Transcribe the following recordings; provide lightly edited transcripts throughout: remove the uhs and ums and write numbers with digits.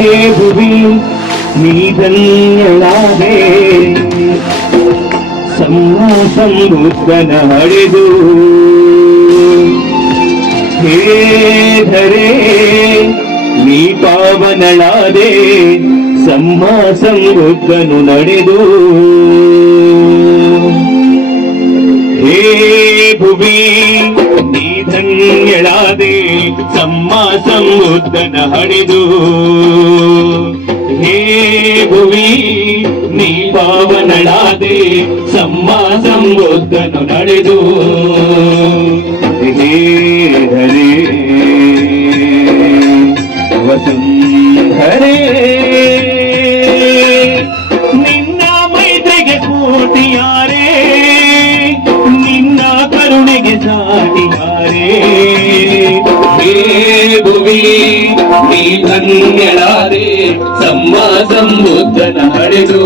ಹೇ ಭುವಿ ನೀ ಧನ್ಯಳಾದೆ ಸಂಬುದ್ಧನ ಹಡೆದು ಹೇ ಧರೆ ನೀ ಪಾವನಳಾದೆ ಸಂಬುದ್ಧನು ನಡೆದು ಹೇ ಭುವಿ ನೀ ಧನ್ಯಳಾದೆ ಸಂಬುದ್ಧನ ಹಡೆದು ಹೇ ಭುವಿ ನೀ ಪಾವನಳಾದೆ ಸಂಬುದ್ಧನು ನಡೆದು ಹೇ ಹರೇ ವಸುಂಧರೆ ನಿನ್ನ ಮೈತ್ರಿಗೆ ಕೋಟಿಯಾರೇ ನಿನ್ನ ಕರುಣೆಗೆ ಸಾಟಿಯಾರೇ ಹೇ ಭುವಿ ನೀ ಧನ್ಯಳಾದೆ ಸಂಬುದ್ಧನ ಹಡೆದು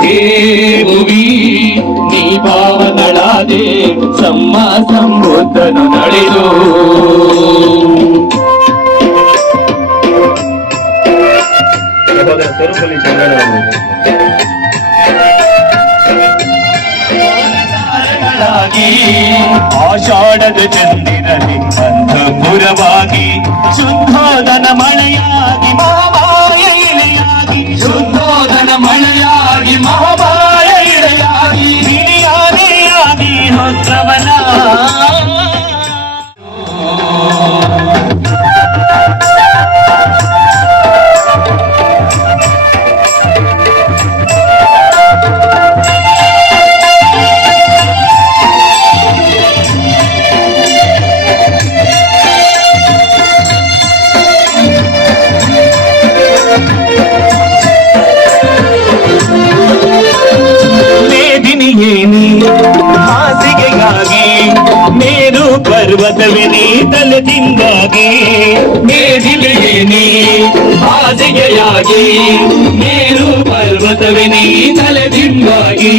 ಹೇ ಭುವಿ ನೀ ಪಾವನಳಾದೆ ಸಂಬುದ್ಧನು ನಡೆದು ಆಷಾಢದ ಚಂದಿರಲಿ ಅಂಧುರವಾಗಿ ಶುದ್ಧೋದನ ಮಳೆಯಾಗಿ ಮಹಾಮಾಯ ಇಳೆಯಾಗಿ ಶುದ್ಧೋದನ ಮಳೆಯಾಗಿ ಮಹಾಮಾಯ ಇಳೆಯಾಗಿ ಹಿರಿಯಾನೆಯಾಗಿ ಹೊತ್ರವನ ಹಾಸಿಗೆಗಾಗಿ ಮೇರು ಪರ್ವತವೇ ನೀ ತಲೆದಿಂಗಾಗಿ ಮೇದಿಲೆಯೇನಿ ಹಾಸಿಗೆಯಾಗಿ ಮೇರು ಪರ್ವತವೇ ನೀ ತಲೆದಿಂಗಾಗಿ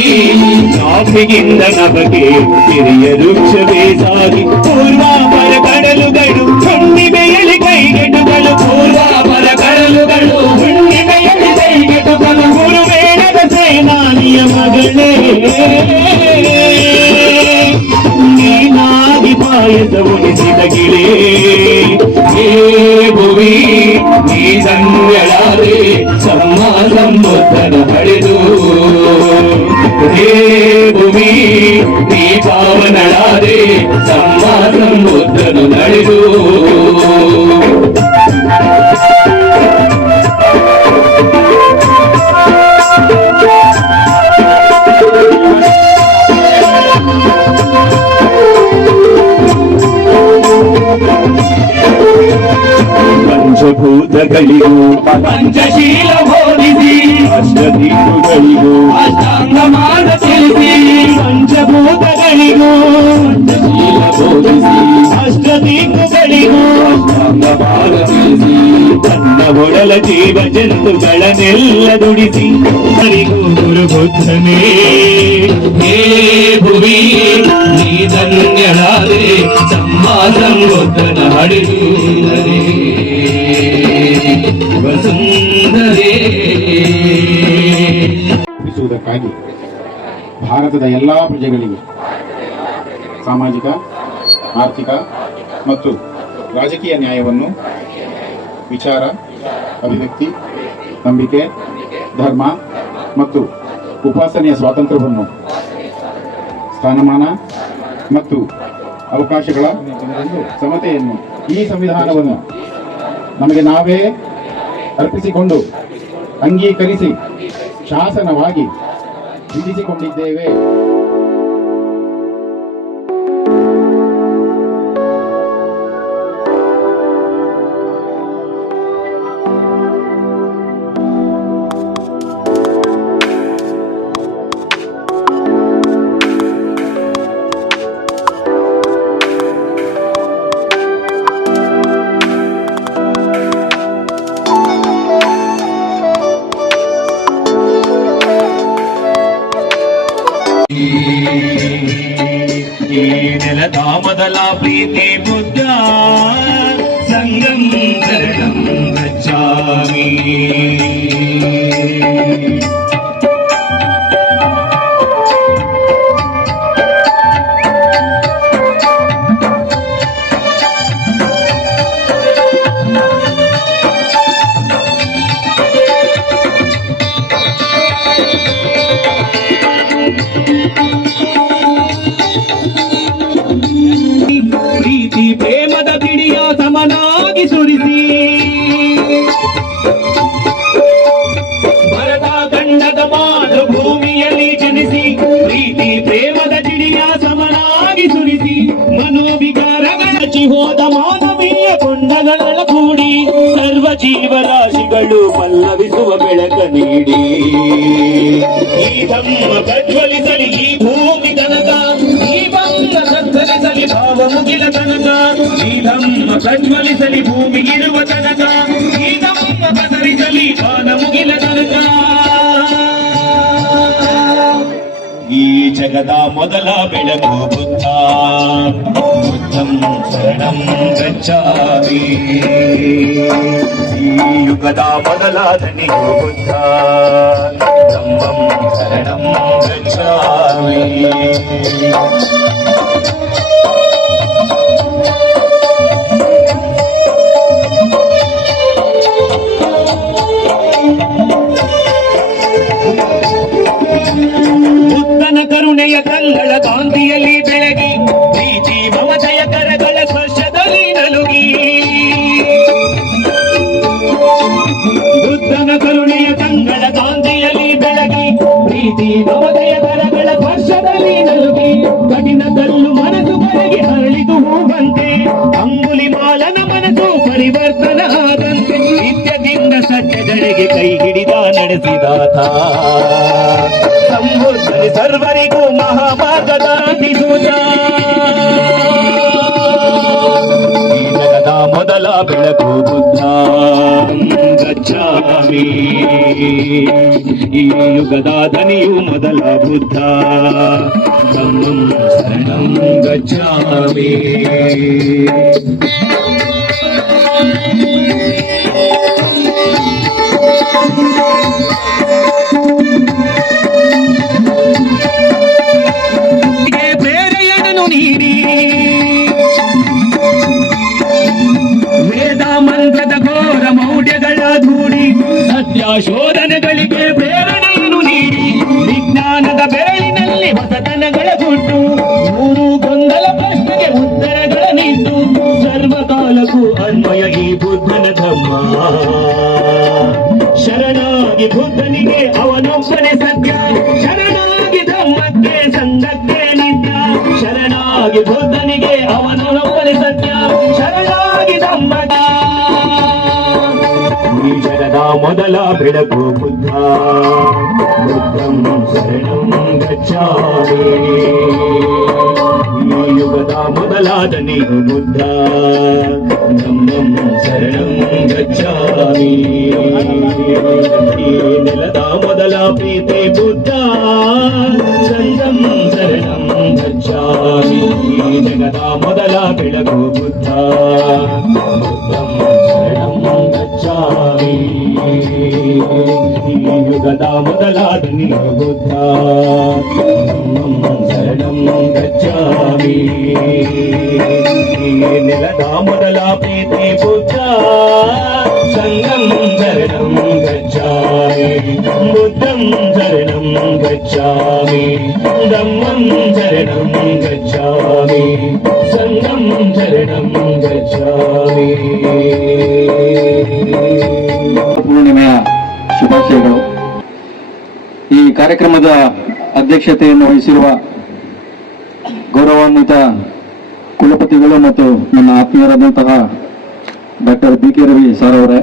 ನಾಭಿಗಿಂದ ನಮಗೆ ಹಿರಿಯ ವೃಕ್ಷವೇ ಸಾಗಿ ಪೂರ್ವಾಪರ ಕಡಲುಗಳು ಹುಣ್ಣಿಮೆಯಲ್ಲಿ ಕೈಗೆಟುಗಳು ಪೂರ್ವಾಪರ ಕಡಲುಗಳು ಹುಣ್ಣಿಮೆಯಲ್ಲಿ ಕೈಗೆಟುಗಳು ಗುರುವೇಣದ ಸೇನಾನಿಯ ಮಗಳೇ ನೀನಾಗಿ ಪಾಯಸ ಉಣಿಸಿದ ಗಿಳೇ ಹೇ ಭುವಿ ನೀ ಧನ್ಯಳಾದೆ ಸಂಬುದ್ಧನ ಹಡೆದು ಹೇ ಭುವಿ ನೀ ಪಾವನಳಾದೆ ಸಂಬುದ್ಧನು ನಡೆದು ಪಂಚಭೂತಗಳಿಗೂ ಪಂಚಶೀಲ ಬೋಧಿಸಿ ಅಷ್ಟದೀಪಗಳಿಗೂ ಅಷ್ಟಾಂಗ ಮಾರ್ಗ ತಿಳಿಸಿ ಪಂಚಭೂತಗಳಿಗೂ ಪಂಚಶೀಲ ಬೋಧಿಸಿ ಅಷ್ಟದೀಪಗಳಿಗೂ ಅಷ್ಟಾಂಗ ಮಾರ್ಗ ತಿಳಿಸಿ ತನ್ನ ಒಡಲ ಜೀವ ಜಂತುಗಳನ್ನೆಲ್ಲ ದುಡಿಸಿ ಹರಿಗೂ ಗುರು ಬುದ್ಧನೇ ಹೇ ಭುವಿ ನೀ ಧನ್ಯಳಾದೆ ಸಂಬುದ್ಧನ ಹಡೆದು ಿಸುವುದಕ್ಕಾಗಿ ಭಾರತದ ಎಲ್ಲಾ ಪ್ರಜೆಗಳಿಗೆ ಸಾಮಾಜಿಕ ಆರ್ಥಿಕ ಮತ್ತು ರಾಜಕೀಯ ನ್ಯಾಯವನ್ನು ವಿಚಾರ ಅಭಿವ್ಯಕ್ತಿ ನಂಬಿಕೆ ಧರ್ಮ ಮತ್ತು ಉಪಾಸನೆಯ ಸ್ವಾತಂತ್ರ್ಯವನ್ನು ಸ್ಥಾನಮಾನ ಮತ್ತು ಅವಕಾಶಗಳ ಸಮತೆಯನ್ನು ಈ ಸಂವಿಧಾನವನ್ನು ನಮಗೆ ನಾವೇ ಅರ್ಪಿಸಿಕೊಂಡು ಅಂಗೀಕರಿಸಿ ಶಾಸನವಾಗಿ ವಿಧಿಸಿಕೊಂಡಿದ್ದೇವೆ. ಈ ನೆಲದ ಮೊದಲ ಪ್ರೀತಿ ಬುದ್ಧ ಸಂಗಂ ಶರಣಂ ಗಚ್ಚಾಮಿ. ಪ್ರೀತಿ ಪ್ರೇಮದ ಬಿಡಿಯ ಸಮನಾಗಿ ಸುರಿಸಿ ಭರತ ಖಂಡದ ಮಾಡು ಭೂಮಿಯಲ್ಲಿ ಜನಿಸಿ ಪ್ರೀತಿ ಪ್ರೇಮದ ಬಿಡಿಯ ಸಮನಾಗಿ ಸುರಿಸಿ ಮನೋವಿಕಾರಗಳ ಹೋದ ಮಾನವೀಯ ಕೊಂಡಗಳ ಕೂಡಿ ಸರ್ವ ಜೀವರಾಶಿಗಳು ಪಲ್ಲವಿಸುವ ಬೆಳಕ ನೀಡಿ ಈ ಧಮ್ಮ ಪ್ರಜ್ವಲಿಸಲಿ ಈ ಭೂಮಿ ತನಕ ಈ ಬಂದ ಸತ್ತರಿಸಲಿ ಭಾವ ಮುಗಿಲ ತನಕ ಈ ಧಮ್ಮ ಪ್ರಜ್ವಲಿಸಲಿ ಭೂಮಿಗಿರುವ ತನಕ ಈ ಧಮ್ಮ ಪಸರಿಸಲಿ ಬಾನ ಮುಗಿಲ ತನಕ. ಈ ಜಗದ ಮೊದಲ ಬೆಳಕು ಬುದ್ಧ ಬುದ್ಧಂ ಶರಣಂ ಗಚ್ಚಾಮಿ. ಈ ಯುಗದ ಮೊದಲ ಧನಿಯು ಬುದ್ಧ ಧಮ್ಮಂ ಶರಣಂ ಗಚ್ಚಾಮಿ. ಬುದ್ಧನ ಕರುಣೆಯ ಕಂಗಳ ಕಾಂತಿಯಲ್ಲಿ ಬೆಳಗಿ ಪ್ರೀತಿ ಮಮತೆಯ ಕರಗಳ ಸ್ಪರ್ಶದಲ್ಲಿ ನಲುಗಿ ಬುದ್ಧನ ಕರುಣೆಯ ಕಂಗಳ ಕಾಂತಿಯಲ್ಲಿ ಬೆಳಗಿ ಪ್ರೀತಿ ಮಮತೆಯ ಕರಗಳ ಸ್ಪರ್ಶದಲ್ಲಿ ನಲುಗಿ ಕಠಿಣ ಕಲ್ಲು ಮನಸ್ಸು ಕರಗಿ ಹರಳಿದು ಹೂವಂತೆ ಅಂಗುಲಿ ಮಾಲನ ಮನಸ್ಸು ಪರಿವರ್ತನ ಆದಂತೆ ನಿತ್ಯದಿಂದ ಸತ್ಯದೆಡೆಗೆ ಕೈ ಹಿಡಿದ ನಡೆಸಿದಾತ ಸಂಬುದ್ಧನೆ ಸರ್ವರಿಗೂ ಮಹಾಮಾರ್ಗದಾಟಿಸುತ್ತ ಈ ಜಗದ ಮೊದಲ ಬೆಳಕು ಬುದ್ಧ ಗಚ್ಚಾಮಿ. ಈ ಯುಗದ ಧನಿಯು ಮೊದಲ ಬುದ್ಧ ಧಮ್ಮಂ ಶರಣಂ ಗಚ್ಚಾಮಿ. ಪ್ರೇರಣೆಯನ್ನು ನೀಡಿ ವೇದ ಮಂತ್ರದ ಘೋರ ಮೌಢ್ಯಗಳ ಧೂಡಿ ಸತ್ಯ ಶೋಧನೆಗಳಿಗೆ ಪ್ರೇರಣೆಯನ್ನು ನೀಡಿ ವಿಜ್ಞಾನದ ಬೆರಳಿನಲ್ಲಿ ಹೊಸತನಗಳ ಗುಟ್ಟು ಮೂರು ಗೊಂದಲ ಪ್ರಶ್ನೆಗೆ ಉತ್ತರಗಳ ನಿಂತು ಸರ್ವಕಾಲಕ್ಕೂ ಅನ್ವಯ ಈ ಬುದ್ಧನ ಧಮ್ಮ. ಶರಣಾಗಿ ಬುದ್ಧನಿಗೆ ಅವನೊಬ್ಬನೇ ಸತ್ಯ ಶರಣಾಗಿ ಧಮ್ಮಕ್ಕೆ ಸಂಘಕ್ಕೆ ನಿತ್ಯ ಶರಣಾಗಿ ಬುದ್ಧನಿಗೆ ಅವನೊಬ್ಬನೇ ಸತ್ಯ ಶರಣಾಗಿ ಧಮ್ಮಕ್ಕೆ. ಈ ಜಗದ ಮೊದಲ ಬೆಳಕು ಬುದ್ಧ ಬುದ್ಧಂ ಶರಣಂ ಗಚ್ಚಾಮಿ. ಈ ಯುಗದ ಮೊದಲ ಧನಿಯು ಬುದ್ಧ ಧಮ್ಮಂ ಶರಣಂ ಗಚ್ಚಾಮಿ. ಈ ನೆಲದ ಮೊದಲ ಪ್ರೀತಿ ಬುದ್ಧ ಸಂಗಂ ಶರಣಂ ಗಚ್ಚಾಮಿ. ಈ ಜಗದ ಮೊದಲ ಬೆಳಕು ಬುದ್ಧ ಬುದ್ಧಂ ಶರಣಂ ಗಚ್ಚಾಮಿ. ಈ ಯುಗದ ಮೊದಲ ಧನಿಯು ಬುದ್ಧ ಧಮ್ಮಂ ಶರಣಂ ಗಚ್ಚಾಮಿ. ಈ ನೆಲದ ಮೊದಲ ಪ್ರೀತಿ ಬುದ್ಧ ಸಂಗಂ ಶರಣಂ ಗಚ್ಚಾಮಿ. ಬುದ್ಧಂ ಶರಣಂ ಗಚ್ಚಾಮಿ ಧಮ್ಮಂ ಶರಣಂ ಗಚ್ಚಾಮಿ ಸಂಗಂ ಶರಣಂ ಗಚ್ಚಾಮಿ. ಪೂರ್ಣಿಮೆಯ ಶುಭಾಶಯಗಳು. ಈ ಕಾರ್ಯಕ್ರಮದ ಅಧ್ಯಕ್ಷತೆಯನ್ನು ವಹಿಸಿರುವ ಗೌರವಾನ್ವಿತ ಕುಲಪತಿಗಳು ಮತ್ತು ನನ್ನ ಆತ್ಮೀಯರಾದಂತಹ ಡಾಕ್ಟರ್ ಬಿ.ಕೆ. ರವಿ ಸರ್ ಅವರೇ,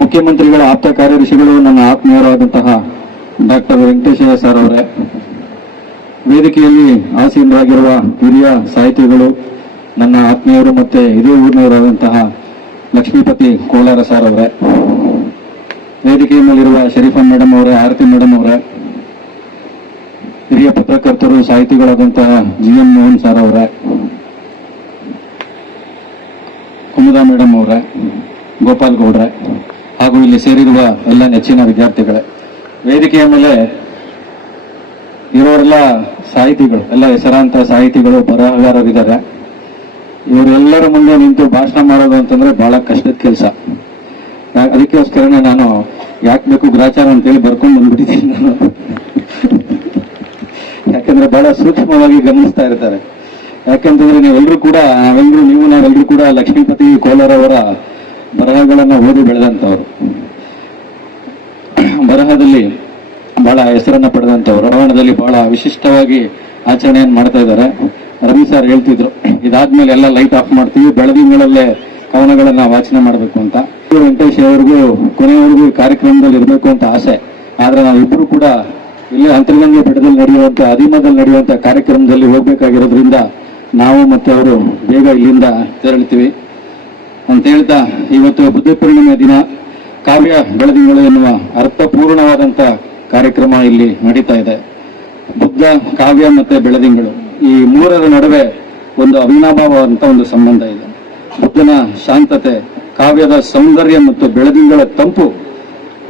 ಮುಖ್ಯಮಂತ್ರಿಗಳ ಆಪ್ತ ಕಾರ್ಯದರ್ಶಿಗಳು ನನ್ನ ಆತ್ಮೀಯರಾದಂತಹ ಡಾಕ್ಟರ್ ವೆಂಕಟೇಶಯ್ಯ ಸರ್ ಅವರೇ, ವೇದಿಕೆಯಲ್ಲಿ ಆಸೀನರಾಗಿರುವ ಹಿರಿಯ ಸಾಹಿತಿಗಳು ನನ್ನ ಆತ್ಮೀಯರು ಮತ್ತೆ ಇದೇ ಊರಿನವರಾದಂತಹ ಲಕ್ಷ್ಮೀಪತಿ ಕೋಲಾರ ಸರ್ ಅವರೇ, ವೇದಿಕೆಯ ಮೇಲಿರುವ ಶರೀಫಾ ಮೇಡಮ್ ಅವರೇ, ಆರತಿ ಮೇಡಮ್ ಅವರೇ, ಹಿರಿಯ ಪತ್ರಕರ್ತರು ಸಾಹಿತಿಗಳಾದಂತಹ ಜಿ.ಎನ್. ಮೋಹನ್ ಸರ್ ಅವರೇ, ಅಮೃತ ಮೇಡಮ್ ಅವರೇ, ಗೋಪಾಲ್ ಗೌಡ್ರೆ ಹಾಗೂ ಇಲ್ಲಿ ಸೇರಿರುವ ಎಲ್ಲ ನೆಚ್ಚಿನ ವಿದ್ಯಾರ್ಥಿಗಳೇ, ವೇದಿಕೆಯ ಮೇಲೆ ಇವರೆಲ್ಲ ಸಾಹಿತಿಗಳು, ಎಲ್ಲ ಹೆಸರಾಂತ ಸಾಹಿತಿಗಳು, ಬರಹಗಾರರಿದ್ದಾರೆ. ಇವರೆಲ್ಲರ ಮುಂದೆ ನಿಂತು ಭಾಷಣ ಮಾಡೋದು ಅಂತಂದ್ರೆ ಬಹಳ ಕಷ್ಟದ ಕೆಲಸ. ಅದಕ್ಕೋಸ್ಕರನೇ ನಾನು ಯಾಕೆ ಬೇಕು ಗ್ರಾಚಾರ ಅಂತೇಳಿ ಬರ್ಕೊಂಡು ಬಂದ್ಬಿಟ್ಟಿದ್ದೀನಿ ನಾನು. ಯಾಕಂದ್ರೆ ಬಹಳ ಸೂಕ್ಷ್ಮವಾಗಿ ಗಮನಿಸ್ತಾ ಇರ್ತಾರೆ. ಯಾಕಂತಂದ್ರೆ ನಾವೆಲ್ಲರೂ ಕೂಡ ಲಕ್ಷ್ಮೀಪತಿ ಕೋಲಾರ ಅವರ ಬರಹಗಳನ್ನ ಓದಿ ಬೆಳೆದಂತವ್ರು, ಬರಹದಲ್ಲಿ ಬಹಳ ಹೆಸರನ್ನ ಪಡೆದಂತವ್ರು, ಬರಹಣದಲ್ಲಿ ಬಹಳ ವಿಶಿಷ್ಟವಾಗಿ ಆಚರಣೆಯನ್ನು ಮಾಡ್ತಾ ಇದ್ದಾರೆ. ರವಿ ಸರ್ ಹೇಳ್ತಿದ್ರು, ಇದಾದ್ಮೇಲೆ ಎಲ್ಲ ಲೈಟ್ ಆಫ್ ಮಾಡ್ತೀವಿ, ಬೆಳದಿಂಗಳಲ್ಲೇ ಕವನಗಳನ್ನ ವಾಚನ ಮಾಡಬೇಕು ಅಂತ. ವೆಂಕಟೇಶ್ ಅವರಿಗೂ ಕೊನೆಯವರೆಗೂ ಈ ಕಾರ್ಯಕ್ರಮದಲ್ಲಿ ಇರಬೇಕು ಅಂತ ಆಸೆ. ಆದ್ರೆ ನಾವಿಬ್ರು ಕೂಡ ಇಲ್ಲೇ ಅಂತರ್ಗಂಗೆ ಬೆಟ್ಟದಲ್ಲಿ ನಡೆಯುವಂತ ಅಧೀಮದಲ್ಲಿ ನಡೆಯುವಂತ ಕಾರ್ಯಕ್ರಮದಲ್ಲಿ ಹೋಗ್ಬೇಕಾಗಿರೋದ್ರಿಂದ ನಾವು ಮತ್ತೆ ಅವರು ಬೇಗ ಇಲ್ಲಿಂದ ತೆರಳ್ತೀವಿ ಅಂತ ಹೇಳ್ತಾ, ಇವತ್ತು ಬುದ್ಧ ಪೂರ್ಣಿಮೆ ದಿನ ಕಾವ್ಯ ಬೆಳದಿಂಗಳು ಎನ್ನುವ ಅರ್ಥಪೂರ್ಣವಾದಂತ ಕಾರ್ಯಕ್ರಮ ಇಲ್ಲಿ ನಡೀತಾ ಇದೆ. ಬುದ್ಧ, ಕಾವ್ಯ ಮತ್ತೆ ಬೆಳದಿಂಗಳು ಈ ಮೂರರ ನಡುವೆ ಒಂದು ಅವಿನಾಭಾವವಂತ ಒಂದು ಸಂಬಂಧ ಇದೆ. ಬುದ್ಧನ ಶಾಂತತೆ, ಕಾವ್ಯದ ಸೌಂದರ್ಯ ಮತ್ತು ಬೆಳದಿಂಗಳ ತಂಪು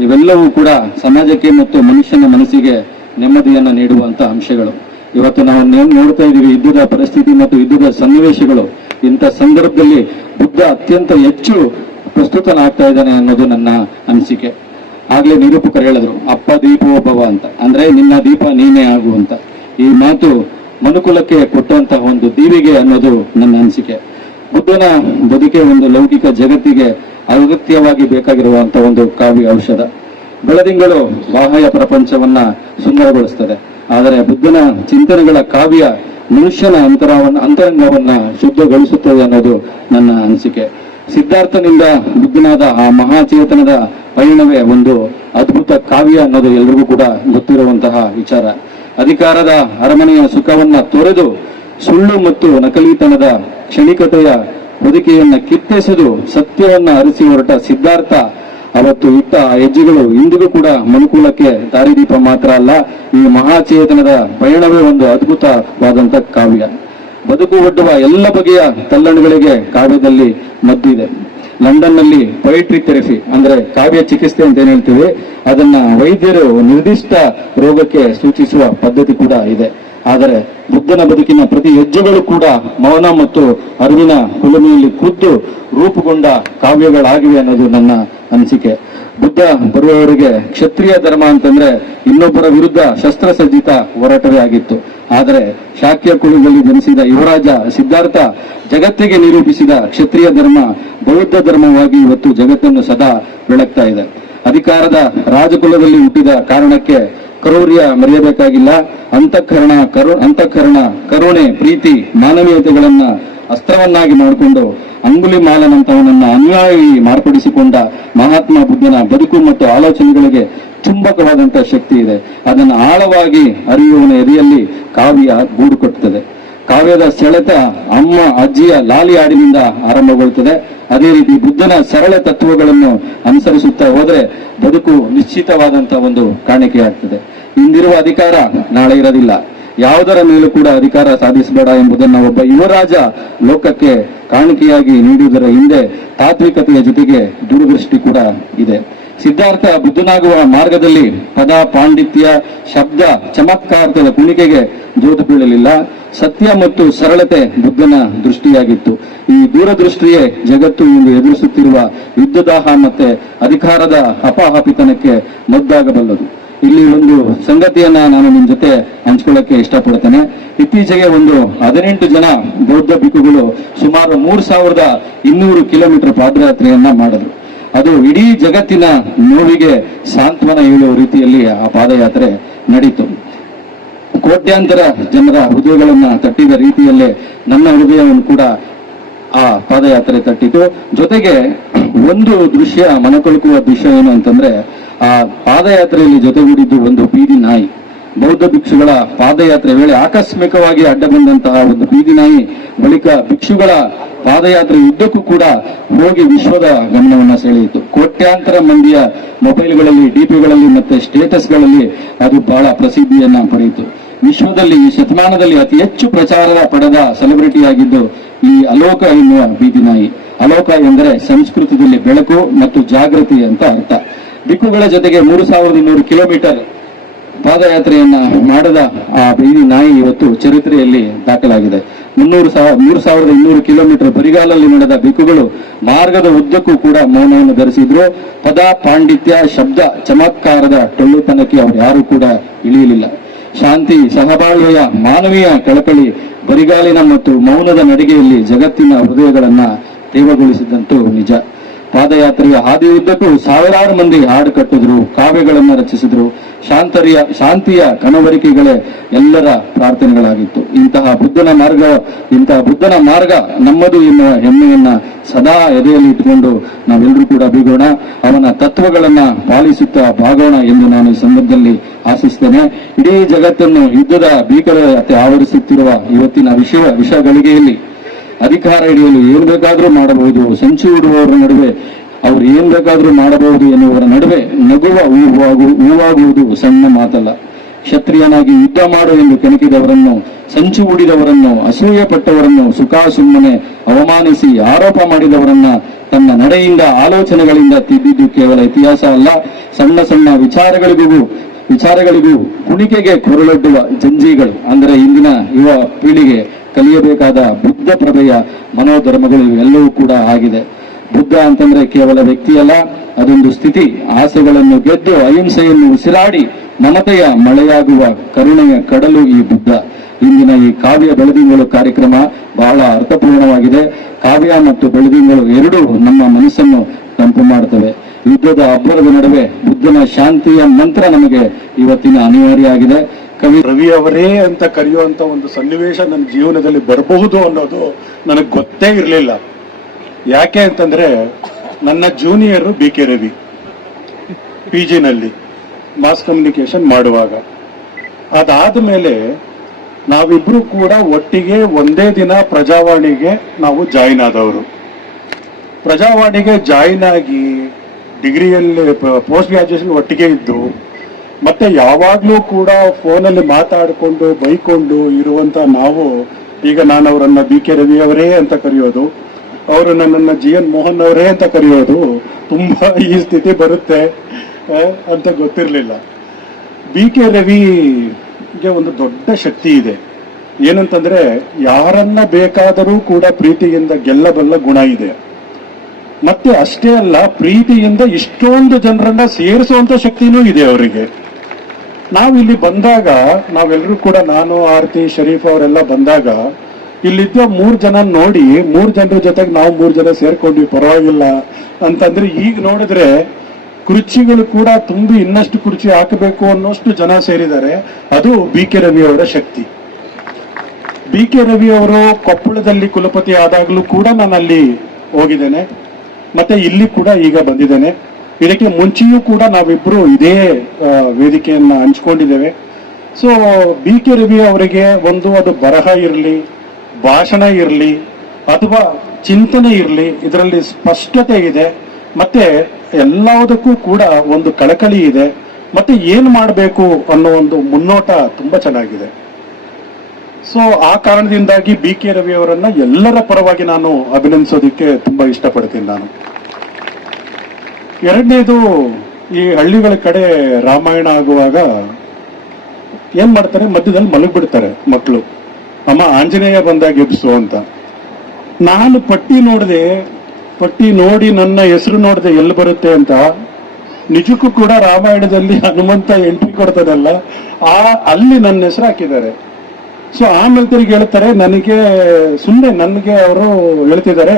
ಇವೆಲ್ಲವೂ ಕೂಡ ಸಮಾಜಕ್ಕೆ ಮತ್ತು ಮನುಷ್ಯನ ಮನಸ್ಸಿಗೆ ನೆಮ್ಮದಿಯನ್ನು ನೀಡುವಂತ ಅಂಶಗಳು. ಇವತ್ತು ನಾವು ನೋಡ್ತಾ ಇದ್ದೀವಿ ಯುದ್ಧದ ಪರಿಸ್ಥಿತಿ ಮತ್ತು ಯುದ್ಧದ ಸನ್ನಿವೇಶಗಳು. ಇಂಥ ಸಂದರ್ಭದಲ್ಲಿ ಬುದ್ಧ ಅತ್ಯಂತ ಹೆಚ್ಚು ಪ್ರಸ್ತುತನಾಗ್ತಾ ಇದ್ದಾನೆ ಅನ್ನೋದು ನನ್ನ ಅನಿಸಿಕೆ. ಆಗ್ಲೇ ನಿರೂಪಕರು ಹೇಳಿದ್ರು, ಅಪ್ಪ ದೀಪೋಭವ ಅಂತ, ಅಂದ್ರೆ ನಿನ್ನ ದೀಪ ನೀನೇ ಆಗುವಂತ. ಈ ಮಾತು ಮನುಕುಲಕ್ಕೆ ಕೊಟ್ಟಂತಹ ಒಂದು ದೀವಿಗೆ ಅನ್ನೋದು ನನ್ನ ಅನಿಸಿಕೆ. ಬುದ್ಧನ ಬದುಕೆ ಒಂದು ಲೌಕಿಕ ಜಗತ್ತಿಗೆ ಅಗತ್ಯವಾಗಿ ಬೇಕಾಗಿರುವಂತಹ ಒಂದು ಕಾವ್ಯ ಔಷಧ. ಬೆಳದಿಂಗಳು ಬಾಹ್ಯ ಪ್ರಪಂಚವನ್ನ ಸುಂದರಗೊಳಿಸ್ತದೆ, ಆದರೆ ಬುದ್ಧನ ಚಿಂತನೆಗಳ ಕಾವ್ಯ ಮನುಷ್ಯನ ಅಂತರಂಗವನ್ನ ಶುದ್ಧಗೊಳಿಸುತ್ತದೆ ಅನ್ನೋದು ನನ್ನ ಅನಿಸಿಕೆ. ಸಿದ್ಧಾರ್ಥನಿಂದ ಬುದ್ಧನಾದ ಆ ಮಹಾಚೇತನದ ಪಯಣವೇ ಒಂದು ಅದ್ಭುತ ಕಾವ್ಯ ಅನ್ನೋದು ಎಲ್ರಿಗೂ ಕೂಡ ಗೊತ್ತಿರುವಂತಹ ವಿಚಾರ. ಅಧಿಕಾರದ ಅರಮನೆಯ ಸುಖವನ್ನ ತೊರೆದು ಸುಳ್ಳು ಮತ್ತು ನಕಲಿತನದ ಕ್ಷಣಿಕತೆಯ ಹೊದಿಕೆಯನ್ನ ಕಿತ್ತೆಸೆದು ಸತ್ಯವನ್ನ ಅರಿಸಿ ಹೊರಟ ಸಿದ್ಧಾರ್ಥ ಅವತ್ತು ಇಟ್ಟ ಹೆಜ್ಜೆಗಳು ಇಂದಿಗೂ ಕೂಡ ಮನುಕುಲಕ್ಕೆ ದಾರಿದೀಪ ಮಾತ್ರ ಅಲ್ಲ, ಈ ಮಹಾಚೇತನದ ಪಯಣವೇ ಒಂದು ಅದ್ಭುತವಾದಂತ ಕಾವ್ಯ. ಬದುಕು ಒಡ್ಡುವ ಎಲ್ಲ ಬಗೆಯ ತಲ್ಲಣಗಳಿಗೆ ಕಾವ್ಯದಲ್ಲಿ ಮದ್ದಿದೆ. ಲಂಡನ್ನಲ್ಲಿ ಪೊಯಿಟ್ರಿ ಥೆರಪಿ ಅಂದ್ರೆ ಕಾವ್ಯ ಚಿಕಿತ್ಸೆ ಅಂತ ಏನ್ ಹೇಳ್ತೀವಿ, ಅದನ್ನ ವೈದ್ಯರು ನಿರ್ದಿಷ್ಟ ರೋಗಕ್ಕೆ ಸೂಚಿಸುವ ಪದ್ಧತಿ ಕೂಡ ಇದೆ. ಆದರೆ ಬುದ್ಧನ ಬದುಕಿನ ಪ್ರತಿ ಹೆಜ್ಜೆಗಳು ಕೂಡ ಮೌನ ಮತ್ತು ಅರಿವಿನ ಕುಲುಮೆಯಲ್ಲಿ ಖುದ್ದು ರೂಪುಗೊಂಡ ಕಾವ್ಯಗಳಾಗಿವೆ ಅನ್ನೋದು ನನ್ನ ಅನಿಸಿಕೆ. ಬುದ್ಧ ಬರುವವರಿಗೆ ಕ್ಷತ್ರಿಯ ಧರ್ಮ ಅಂತಂದ್ರೆ ಇನ್ನೊಬ್ಬರ ವಿರುದ್ಧ ಶಸ್ತ್ರಸಜ್ಜಿತ ಹೋರಾಟವೇ ಆಗಿತ್ತು. ಆದರೆ ಶಾಕ್ಯ ಕುಲದಲ್ಲಿ ಜನಿಸಿದ ಯುವರಾಜ ಸಿದ್ಧಾರ್ಥ ಜಗತ್ತಿಗೆ ನಿರೂಪಿಸಿದ ಕ್ಷತ್ರಿಯ ಧರ್ಮ ಬೌದ್ಧ ಧರ್ಮವಾಗಿ ಇವತ್ತು ಜಗತ್ತನ್ನು ಸದಾ ಬೆಳಗ್ತಾ ಇದೆ. ಅಧಿಕಾರದ ರಾಜಕುಲದಲ್ಲಿ ಹುಟ್ಟಿದ ಕಾರಣಕ್ಕೆ ಕ್ರೌರ್ಯ ಮರೆಯಬೇಕಾಗಿಲ್ಲ. ಅಂತಃಕರಣ, ಕರುಣೆ, ಪ್ರೀತಿ, ಮಾನವೀಯತೆಗಳನ್ನ ಅಸ್ತ್ರವನ್ನಾಗಿ ಮಾಡಿಕೊಂಡು ಅಂಗುಲಿಮಾಲನಂತವನನ್ನ ಅನುಯಾಯಿ ಮಾರ್ಪಡಿಸಿಕೊಂಡ ಮಹಾತ್ಮ ಬುದ್ಧನ ಬದುಕು ಮತ್ತು ಆಲೋಚನೆಗಳಿಗೆ ಚುಂಬಕವಾದಂತಹ ಶಕ್ತಿ ಇದೆ. ಅದನ್ನು ಆಳವಾಗಿ ಅರಿಯುವವನ ಎದೆಯಲ್ಲಿ ಕಾವ್ಯ ಗೂಡು ಕಟ್ಟುತ್ತದೆ. ಕಾವ್ಯದ ಸೆಳೆತ ಅಮ್ಮ ಅಜ್ಜಿಯ ಲಾಲಿ ಹಾಡಿನಿಂದ ಆರಂಭಗೊಳ್ಳುತ್ತದೆ. ಅದೇ ರೀತಿ ಬುದ್ಧನ ಸರಳ ತತ್ವಗಳನ್ನು ಅನುಸರಿಸುತ್ತಾ ಹೋದ್ರೆ ಬದುಕು ನಿಶ್ಚಿತವಾದಂತಹ ಒಂದು ಕಾಣಿಕೆಯಾಗ್ತದೆ. ಇಂದಿರುವ ಅಧಿಕಾರ ನಾಳೆ ಇರೋದಿಲ್ಲ, ಯಾವುದರ ಮೇಲೂ ಕೂಡ ಅಧಿಕಾರ ಸಾಧಿಸಬೇಡ ಎಂಬುದನ್ನು ಒಬ್ಬ ಯುವರಾಜ ಲೋಕಕ್ಕೆ ಕಾಣಿಕೆಯಾಗಿ ನೀಡುವುದರ ಹಿಂದೆ ತಾತ್ವಿಕತೆಯ ಜೊತೆಗೆ ದೂರದೃಷ್ಟಿ ಕೂಡ ಇದೆ. ಸಿದ್ಧಾರ್ಥ ಬುದ್ಧನಾಗುವ ಮಾರ್ಗದಲ್ಲಿ ಪದ ಪಾಂಡಿತ್ಯ, ಶಬ್ದ, ಚಮತ್ಕಾರದ ಕುಣಿಕೆಗೆ ಜೋತು ಬೀಳಲಿಲ್ಲ. ಸತ್ಯ ಮತ್ತು ಸರಳತೆ ಬುದ್ಧನ ದೃಷ್ಟಿಯಾಗಿತ್ತು. ಈ ದೂರದೃಷ್ಟಿಯೇ ಜಗತ್ತು ಇಂದು ಎದುರಿಸುತ್ತಿರುವ ಯುದ್ಧದಾಹ ಮತ್ತೆ ಅಧಿಕಾರದ ಹಪಾಹಪಿತನಕ್ಕೆ ಮದ್ದಾಗಬಲ್ಲದು. ಇಲ್ಲಿ ಒಂದು ಸಂಗತಿಯನ್ನ ನಾನು ನಿಮ್ ಜೊತೆ ಹಂಚ್ಕೊಳ್ಳಕ್ಕೆ ಇಷ್ಟಪಡ್ತೇನೆ. ಇತ್ತೀಚೆಗೆ 18 ಜನ ಬೌದ್ಧ ಭಿಕ್ಕುಗಳು ಸುಮಾರು 3200 ಕಿಲೋಮೀಟರ್ ಪಾದಯಾತ್ರೆಯನ್ನ ಮಾಡಿದ್ರು. ಅದು ಇಡೀ ಜಗತ್ತಿನ ನೋವಿಗೆ ಸಾಂತ್ವನ ಹೇಳುವ ರೀತಿಯಲ್ಲಿ ಆ ಪಾದಯಾತ್ರೆ ನಡೀತು. ಕೋಟ್ಯಾಂತರ ಜನರ ಹೃದಯಗಳನ್ನ ತಟ್ಟಿದ ರೀತಿಯಲ್ಲೇ ನನ್ನ ಹೃದಯವನ್ನು ಕೂಡ ಆ ಪಾದಯಾತ್ರೆ ತಟ್ಟಿತು. ಜೊತೆಗೆ ಒಂದು ದೃಶ್ಯ ಮನಕೊಳುಕುವ ದೃಶ್ಯ ಏನು ಅಂತಂದ್ರೆ, ಆ ಪಾದಯಾತ್ರೆಯಲ್ಲಿ ಜೊತೆಗೂಡಿದ್ದು ಒಂದು ಬೀದಿ ನಾಯಿ. ಬೌದ್ಧ ಭಿಕ್ಷುಗಳ ಪಾದಯಾತ್ರೆ ವೇಳೆ ಆಕಸ್ಮಿಕವಾಗಿ ಅಡ್ಡ ಬಂದಂತಹ ಒಂದು ಬೀದಿ ನಾಯಿ ಬಳಿಕ ಭಿಕ್ಷುಗಳ ಪಾದಯಾತ್ರೆ ಉದ್ದಕ್ಕೂ ಕೂಡ ಹೋಗಿ ವಿಶ್ವದ ಗಮನವನ್ನ ಸೆಳೆಯಿತು. ಕೋಟ್ಯಾಂತರ ಮಂದಿಯ ಮೊಬೈಲ್ಗಳಲ್ಲಿ, ಡಿಪಿಗಳಲ್ಲಿ ಮತ್ತೆ ಸ್ಟೇಟಸ್ಗಳಲ್ಲಿ ಅದು ಬಹಳ ಪ್ರಸಿದ್ಧಿಯನ್ನ ಪಡೆಯಿತು. ವಿಶ್ವದಲ್ಲಿ ಈ ಶತಮಾನದಲ್ಲಿ ಅತಿ ಹೆಚ್ಚು ಪ್ರಚಾರ ಪಡೆದ ಸೆಲೆಬ್ರಿಟಿ ಆಗಿದ್ದು ಈ ಅಲೋಕ ಎನ್ನುವ ಬೀದಿ ನಾಯಿ. ಅಲೋಕ ಎಂದರೆ ಸಂಸ್ಕೃತದಲ್ಲಿ ಬೆಳಕು ಮತ್ತು ಜಾಗೃತಿ ಅಂತ ಅರ್ಥ. ಬಿಕ್ಕುಗಳ ಜೊತೆಗೆ 3200 ಕಿಲೋಮೀಟರ್ ಪಾದಯಾತ್ರೆಯನ್ನ ಮಾಡದ ಆ ಬೀದಿ ನಾಯಿ ಇವತ್ತು ಚರಿತ್ರೆಯಲ್ಲಿ ದಾಖಲಾಗಿದೆ. 3200 ಕಿಲೋಮೀಟರ್ ಬರಿಗಾಲಲ್ಲಿ ನಡೆದ ಬಿಕ್ಕುಗಳು ಮಾರ್ಗದ ಉದ್ದಕ್ಕೂ ಕೂಡ ಮೌನವನ್ನು ಧರಿಸಿದ್ರು. ಪದ ಪಾಂಡಿತ್ಯ, ಶಬ್ದ ಚಮತ್ಕಾರದ ಟೊಳ್ಳುತನಕ್ಕೆ ಅವರು ಯಾರು ಕೂಡ ಇಳಿಯಲಿಲ್ಲ. ಶಾಂತಿ, ಸಹಬಾಳ್ವೆಯ ಮಾನವೀಯ ಕಳಕಳಿ ಬರಿಗಾಲಿನ ಮತ್ತು ಮೌನದ ನಡಿಗೆಯಲ್ಲಿ ಜಗತ್ತಿನ ಹೃದಯಗಳನ್ನ ತೇವಗೊಳಿಸಿದಂತೂ ನಿಜ. ಪಾದಯಾತ್ರೆಯ ಹಾದಿಯುದ್ದಕ್ಕೂ ಸಾವಿರಾರು ಮಂದಿ ಹಾಡು ಕಟ್ಟಿದ್ರು, ಕಾವ್ಯಗಳನ್ನು ರಚಿಸಿದ್ರು. ಶಾಂತಿಯ ಕನವರಿಕೆಗಳೇ ಎಲ್ಲರ ಪ್ರಾರ್ಥನೆಗಳಾಗಿತ್ತು. ಇಂತಹ ಬುದ್ಧನ ಮಾರ್ಗ ನಮ್ಮದು ಎನ್ನುವ ಹೆಮ್ಮೆಯನ್ನ ಸದಾ ಎದೆಯಲ್ಲಿ ಇಟ್ಟುಕೊಂಡು ನಾವೆಲ್ಲರೂ ಕೂಡ ಬೀಗೋಣ, ಅವನ ತತ್ವಗಳನ್ನ ಪಾಲಿಸುತ್ತಾ ಬಾಗೋಣ ಎಂದು ನಾನು ಈ ಸಂದರ್ಭದಲ್ಲಿ ಆಶಿಸ್ತೇನೆ. ಇಡೀ ಜಗತ್ತನ್ನು ಯುದ್ಧದ ಭೀಕರತೆ ಆವರಿಸುತ್ತಿರುವ ಇವತ್ತಿನ ವಿಷಗಳಿಗೆಯಲ್ಲಿ ಅಧಿಕಾರ ಹಿಡಿಯಲು ಏನು ಬೇಕಾದರೂ ಮಾಡಬಹುದು, ಸಂಚು ಇಡುವವರ ನಡುವೆ ಅವರು ಏನ್ ಬೇಕಾದರೂ ಮಾಡಬಹುದು ಎನ್ನುವರ ನಡುವೆ ನಗುವ ಹೂವಾಗುವುದು ಸಣ್ಣ ಮಾತಲ್ಲ. ಕ್ಷತ್ರಿಯನಾಗಿ ಯುದ್ಧ ಮಾಡು ಎಂದು ಕೆಣಕಿದವರನ್ನು, ಸಂಚು ಹೂಡಿದವರನ್ನು, ಅಸೂಯೆ ಪಟ್ಟವರನ್ನು, ಸುಮ್ಮನೆ ಅವಮಾನಿಸಿ ಆರೋಪ ಮಾಡಿದವರನ್ನ ತನ್ನ ನಡೆಯಿಂದ, ಆಲೋಚನೆಗಳಿಂದ ತಿದ್ದಿದ್ದು ಕೇವಲ ಇತಿಹಾಸ ಅಲ್ಲ, ಸಣ್ಣ ಸಣ್ಣ ವಿಚಾರಗಳಿಗೂ ಕುಣಿಕೆಗೆ ಕೊರಳೊಡ್ಡುವ ಜಂಜೀಗಳು. ಅಂದರೆ ಇಂದಿನ ಯುವ ಪೀಳಿಗೆ ಕಲಿಯಬೇಕಾದ ಬುದ್ಧ ಪ್ರಭೆಯ ಮನೋಧರ್ಮಗಳು ಎಲ್ಲವೂ ಕೂಡ ಆಗಿದೆ. ಬುದ್ಧ ಅಂತಂದ್ರೆ ಕೇವಲ ವ್ಯಕ್ತಿಯಲ್ಲ, ಅದೊಂದು ಸ್ಥಿತಿ. ಆಸೆಗಳನ್ನು ಗೆದ್ದು ಅಹಿಂಸೆಯನ್ನು ಉಸಿರಾಡಿ ಮಮತೆಯ ಮಳೆಯಾಗುವ ಕರುಣೆಯ ಕಡಲು ಈ ಬುದ್ಧ. ಇಂದಿನ ಈ ಕಾವ್ಯ ಬೆಳದಿಂಗಳು ಕಾರ್ಯಕ್ರಮ ಬಹಳ ಅರ್ಥಪೂರ್ಣವಾಗಿದೆ. ಕಾವ್ಯ ಮತ್ತು ಬೆಳದಿಂಗಳು ಎರಡೂ ನಮ್ಮ ಮನಸ್ಸನ್ನು ತಂಪು ಮಾಡುತ್ತವೆ. ಯುದ್ಧದ ಅಬ್ಬರದ ನಡುವೆ ಬುದ್ಧನ ಶಾಂತಿಯ ಮಂತ್ರ ನಮಗೆ ಇವತ್ತಿನ ಅನಿವಾರ್ಯ ಆಗಿದೆ. ಕವಿ ರವಿ ಅವರೇ ಅಂತ ಕರೆಯುವಂತ ಒಂದು ಸನ್ನಿವೇಶ ನನ್ನ ಜೀವನದಲ್ಲಿ ಬರಬಹುದು ಅನ್ನೋದು ನನಗೆ ಗೊತ್ತೇ ಇರಲಿಲ್ಲ. ಯಾಕೆ ಅಂತಂದ್ರೆ ನನ್ನ ಜೂನಿಯರು BK ರವಿ PGನಲ್ಲಿ ಮಾಸ್ ಕಮ್ಯುನಿಕೇಶನ್ ಮಾಡುವಾಗ, ಅದಾದ ಮೇಲೆ ನಾವಿಬ್ರು ಕೂಡ ಒಟ್ಟಿಗೆ ಒಂದೇ ದಿನ ಪ್ರಜಾವಾಣಿಗೆ ನಾವು ಜಾಯಿನ್ ಆದವರು. ಪ್ರಜಾವಾಣಿಗೆ ಜಾಯಿನ್ ಆಗಿ ಡಿಗ್ರಿಯಲ್ಲಿ ಪೋಸ್ಟ್ ಗ್ರಾಜುಯೇಷನ್ ಒಟ್ಟಿಗೆ ಇದ್ದು, ಮತ್ತೆ ಯಾವಾಗ್ಲೂ ಕೂಡ ಫೋನಲ್ಲಿ ಮಾತಾಡಿಕೊಂಡು ಬೈಕೊಂಡು ಇರುವಂತ ನಾವು ಈಗ ನಾನು ಅವರನ್ನ BK ರವಿ ಅವರೇ ಅಂತ ಕರೆಯೋದು, ಅವರು ನನ್ನನ್ನ GN ಮೋಹನ್ ಅವರೇ ಅಂತ ಕರೆಯೋದು, ತುಂಬಾ ಈ ಸ್ಥಿತಿ ಬರುತ್ತೆ ಅಂತ ಗೊತ್ತಿರಲಿಲ್ಲ. BK ರವಿಗೆ ಒಂದು ದೊಡ್ಡ ಶಕ್ತಿ ಇದೆ. ಏನಂತಂದ್ರೆ ಯಾರನ್ನ ಬೇಕಾದರೂ ಕೂಡ ಪ್ರೀತಿಯಿಂದ ಗೆಲ್ಲಬಲ್ಲ ಗುಣ ಇದೆ. ಮತ್ತೆ ಅಷ್ಟೇ ಅಲ್ಲ, ಪ್ರೀತಿಯಿಂದ ಇಷ್ಟೊಂದು ಜನರನ್ನ ಸೇರಿಸುವಂತ ಶಕ್ತಿನೂ ಇದೆ ಅವರಿಗೆ. ನಾವಿಲ್ಲಿ ಬಂದಾಗ, ನಾವೆಲ್ಲರೂ ಕೂಡ, ನಾನು, ಆರತಿ, ಶರೀಫ್ ಅವರೆಲ್ಲ ಬಂದಾಗ ಇಲ್ಲಿದ್ದ 3 ಜನ ನೋಡಿ 3 ಜನರ ಜೊತೆಗೆ ನಾವು 3 ಜನ ಸೇರ್ಕೊಂಡ್ವಿ, ಪರವಾಗಿಲ್ಲ ಅಂತಂದ್ರೆ ಈಗ ನೋಡಿದ್ರೆ ಕುರ್ಚಿಗಳು ಕೂಡ ತುಂಬಿ ಇನ್ನಷ್ಟು ಕುರ್ಚಿ ಹಾಕಬೇಕು ಅನ್ನೋಷ್ಟು ಜನ ಸೇರಿದ್ದಾರೆ. ಅದು BK ರವಿ ಅವರ ಶಕ್ತಿ. BK ರವಿ ಅವರು ಕೊಪ್ಪಳದಲ್ಲಿ ಕುಲಪತಿ ಆದಾಗಲೂ ಕೂಡ ನಾನು ಅಲ್ಲಿ ಹೋಗಿದ್ದೇನೆ, ಮತ್ತೆ ಇಲ್ಲಿ ಕೂಡ ಈಗ ಬಂದಿದ್ದೇನೆ. ಇದಕ್ಕೆ ಮುಂಚೆಯೂ ಕೂಡ ನಾವಿಬ್ರು ಇದೇ ವೇದಿಕೆಯನ್ನ ಹಂಚ್ಕೊಂಡಿದ್ದೇವೆ. ಸೊ BK ರವಿ ಅವರಿಗೆ ಅದು ಬರಹ ಇರಲಿ, ಭಾಷಣ ಇರಲಿ, ಅಥವಾ ಚಿಂತನೆ ಇರಲಿ, ಇದರಲ್ಲಿ ಸ್ಪಷ್ಟತೆ ಇದೆ. ಮತ್ತೆ ಎಲ್ಲದಕ್ಕೂ ಕೂಡ ಒಂದು ಕಳಕಳಿ ಇದೆ. ಮತ್ತೆ ಏನ್ ಮಾಡಬೇಕು ಅನ್ನೋ ಒಂದು ಮುನ್ನೋಟ ತುಂಬಾ ಚೆನ್ನಾಗಿದೆ. ಸೊ ಆ ಕಾರಣದಿಂದಾಗಿ BK ರವಿ ಅವರನ್ನ ಎಲ್ಲರ ಪರವಾಗಿ ನಾನು ಅಭಿನಂದಿಸೋದಿಕ್ಕೆ ತುಂಬಾ ಇಷ್ಟಪಡ್ತೀನಿ ನಾನು. ಎರಡನೇದು, ಈ ಹಳ್ಳಿಗಳ ಕಡೆ ರಾಮಾಯಣ ಆಗುವಾಗ ಏನ್ ಮಾಡ್ತಾರೆ, ಮಧ್ಯದಲ್ಲಿ ಮಲಗ್ಬಿಡ್ತಾರೆ ಮಕ್ಕಳು. ಅಮ್ಮ ಆಂಜನೇಯ ಬಂದಾಗ ಎಬ್ಸು ಅಂತ. ನಾನು ಪಟ್ಟಿ ನೋಡಿ ನನ್ನ ಹೆಸರು ನೋಡಿದೆ ಎಲ್ಲಿ ಬರುತ್ತೆ ಅಂತ. ನಿಜಕ್ಕೂ ಕೂಡ ರಾಮಾಯಣದಲ್ಲಿ ಹನುಮಂತ ಎಂಟ್ರಿ ಕೊಡ್ತಾನಲ್ಲ, ಅಲ್ಲಿ ನನ್ನ ಹೆಸರು ಹಾಕಿದ್ದಾರೆ. ಸೊ ಆಮೇಲೆ ತಿರುಗಿ ಹೇಳ್ತಾರೆ ನನಗೆ ಅವರು ಹೇಳ್ತಿದ್ದಾರೆ,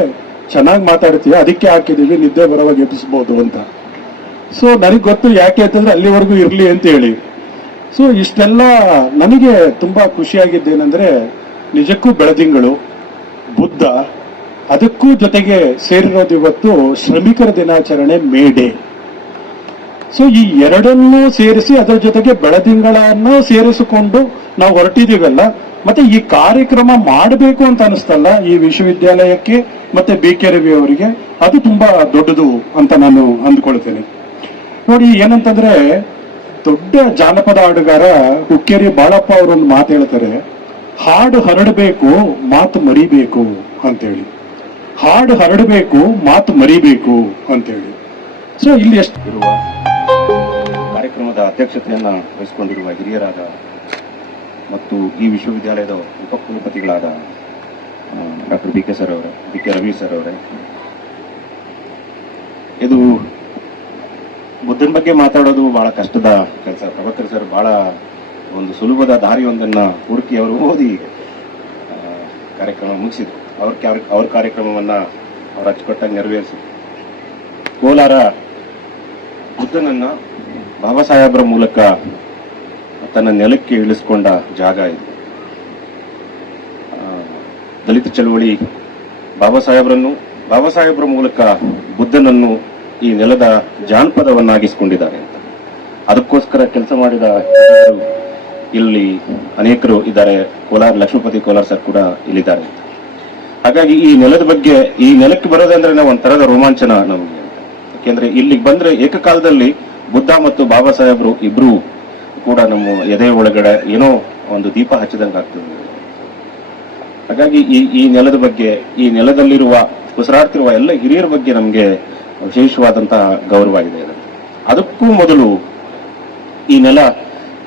ಚೆನ್ನಾಗಿ ಮಾತಾಡ್ತೀಯ, ಅದಕ್ಕೆ ಹಾಕಿದೀವಿ, ನಿದ್ದೆ ಬರೋವಾಗ ಎಬ್ಬಿಸ್ಬೋದು ಅಂತ. ಸೊ ನನಗೆ ಗೊತ್ತು ಯಾಕೆ ಅಂತಂದ್ರೆ ಅಲ್ಲಿವರೆಗೂ ಇರ್ಲಿ ಅಂತ ಹೇಳಿ. ಸೊ ಇಷ್ಟೆಲ್ಲ ನನಗೆ ತುಂಬಾ ಖುಷಿಯಾಗಿದ್ದೇನೆಂದ್ರೆ, ನಿಜಕ್ಕೂ ಬೆಳದಿಂಗಳು, ಬುದ್ಧ, ಅದಕ್ಕೂ ಜೊತೆಗೆ ಸೇರಿರೋದು ಇವತ್ತು ಶ್ರಮಿಕರ ದಿನಾಚರಣೆ, ಮೇ ಡೇ. ಸೊ ಈ ಎರಡನ್ನೂ ಸೇರಿಸಿ ಅದರ ಜೊತೆಗೆ ಬೆಳದಿಂಗಳನ್ನು ಸೇರಿಸಿಕೊಂಡು ನಾವು ಹೊರಟಿದೀವಲ್ಲ. ಮತ್ತೆ ಈ ಕಾರ್ಯಕ್ರಮ ಮಾಡಬೇಕು ಅಂತ ಅನಿಸ್ತಲ್ಲ ಈ ವಿಶ್ವವಿದ್ಯಾಲಯಕ್ಕೆ ಮತ್ತೆ BK ರವಿ ಅವರಿಗೆ, ಅದು ತುಂಬಾ ದೊಡ್ಡದು ಅಂತ ನಾನು ಅಂದ್ಕೊಳ್ತೇನೆ. ನೋಡಿ, ಏನಂತಂದ್ರೆ ದೊಡ್ಡ ಜಾನಪದ ಹಾಡುಗಾರ ಹುಕ್ಕೇರಿ ಬಾಳಪ್ಪ ಅವರೊಂದು ಮಾತು ಹೇಳ್ತಾರೆ, ಹಾಡು ಹರಡಬೇಕು, ಮಾತು ಮರಿಬೇಕು ಅಂತೇಳಿ. ಹಾಡು ಹರಡಬೇಕು, ಮಾತು ಮರಿಬೇಕು ಅಂತೇಳಿ. ಸೊ ಇಲ್ಲಿ ಎಷ್ಟು ಇರುವ ಕಾರ್ಯಕ್ರಮದ ಅಧ್ಯಕ್ಷತೆಯನ್ನ ವಹಿಸಿಕೊಂಡಿರುವ ಹಿರಿಯರಾದ ಮತ್ತು ಈ ವಿಶ್ವವಿದ್ಯಾಲಯದ ಉಪಕುಲಪತಿಗಳಾದ doctor B K Ravi sir ಅವರೇ, ಇದು ಬುದ್ಧನ ಬಗ್ಗೆ ಮಾತಾಡೋದು ಬಹಳ ಕಷ್ಟದ ಕೆಲಸ. ಪ್ರಭಾಕರ್ ಸರ್ ಬಹಳ ಒಂದು ಸುಲಭದ ದಾರಿಯೊಂದನ್ನ ಹುಡುಕಿ ಅವರು ಓದಿ ಕಾರ್ಯಕ್ರಮ ಮುಗಿಸಿದ್ರು. ಅವ್ರ ಕಾರ್ಯಕ್ರಮವನ್ನ ಅವ್ರು ಅಚ್ಚುಕಟ್ಟಾಗಿ ನೆರವೇರಿಸಿದ್ರು. ಕೋಲಾರ ಬುದ್ಧನನ್ನ ಬಾಬಾ ಸಾಹೇಬ್ರ ಮೂಲಕ ತನ್ನ ನೆಲಕ್ಕೆ ಇಳಿಸಿಕೊಂಡ ಜಾಗ ಇದು. ದಲಿತ ಚಳವಳಿ ಬಾಬಾ ಸಾಹೇಬ್ರ ಮೂಲಕ ಬುದ್ಧನನ್ನು ಈ ನೆಲದ ಜಾನಪದವನ್ನಾಗಿಸಿಕೊಂಡಿದ್ದಾರೆ ಅಂತ. ಅದಕ್ಕೋಸ್ಕರ ಕೆಲಸ ಮಾಡಿದ ಇಲ್ಲಿ ಅನೇಕರು ಇದ್ದಾರೆ. ಲಕ್ಷ್ಮೀಪತಿ ಕೋಲಾರ್ ಸರ್ ಕೂಡ ಇಲ್ಲಿದ್ದಾರೆ. ಹಾಗಾಗಿ ಈ ನೆಲದ ಬಗ್ಗೆ, ಈ ನೆಲಕ್ಕೆ ಬರೋದಂದ್ರೆ ನಾವು ಒಂಥರದ ರೋಮಾಂಚನ ನಮಗೆ. ಯಾಕೆಂದ್ರೆ ಇಲ್ಲಿಗೆ ಬಂದ್ರೆ ಏಕಕಾಲದಲ್ಲಿ ಬುದ್ಧ ಮತ್ತು ಬಾಬಾ ಸಾಹೇಬ್ರು ಇಬ್ರು ಕೂಡ ನಮ್ಮ ಎದೆ ಒಳಗಡೆ ಏನೋ ಒಂದು ದೀಪ ಹಚ್ಚಿದಂಗೆ ಆಗ್ತದೆ. ಹಾಗಾಗಿ ಈ ನೆಲದ ಬಗ್ಗೆ, ಈ ನೆಲದಲ್ಲಿರುವ ಉಸಿರಾಡ್ತಿರುವ ಎಲ್ಲ ಹಿರಿಯರ ಬಗ್ಗೆ ನಮಗೆ ವಿಶೇಷವಾದಂತಹ ಗೌರವ ಇದೆ. ಅದಕ್ಕೂ ಮೊದಲು ಈ ನೆಲ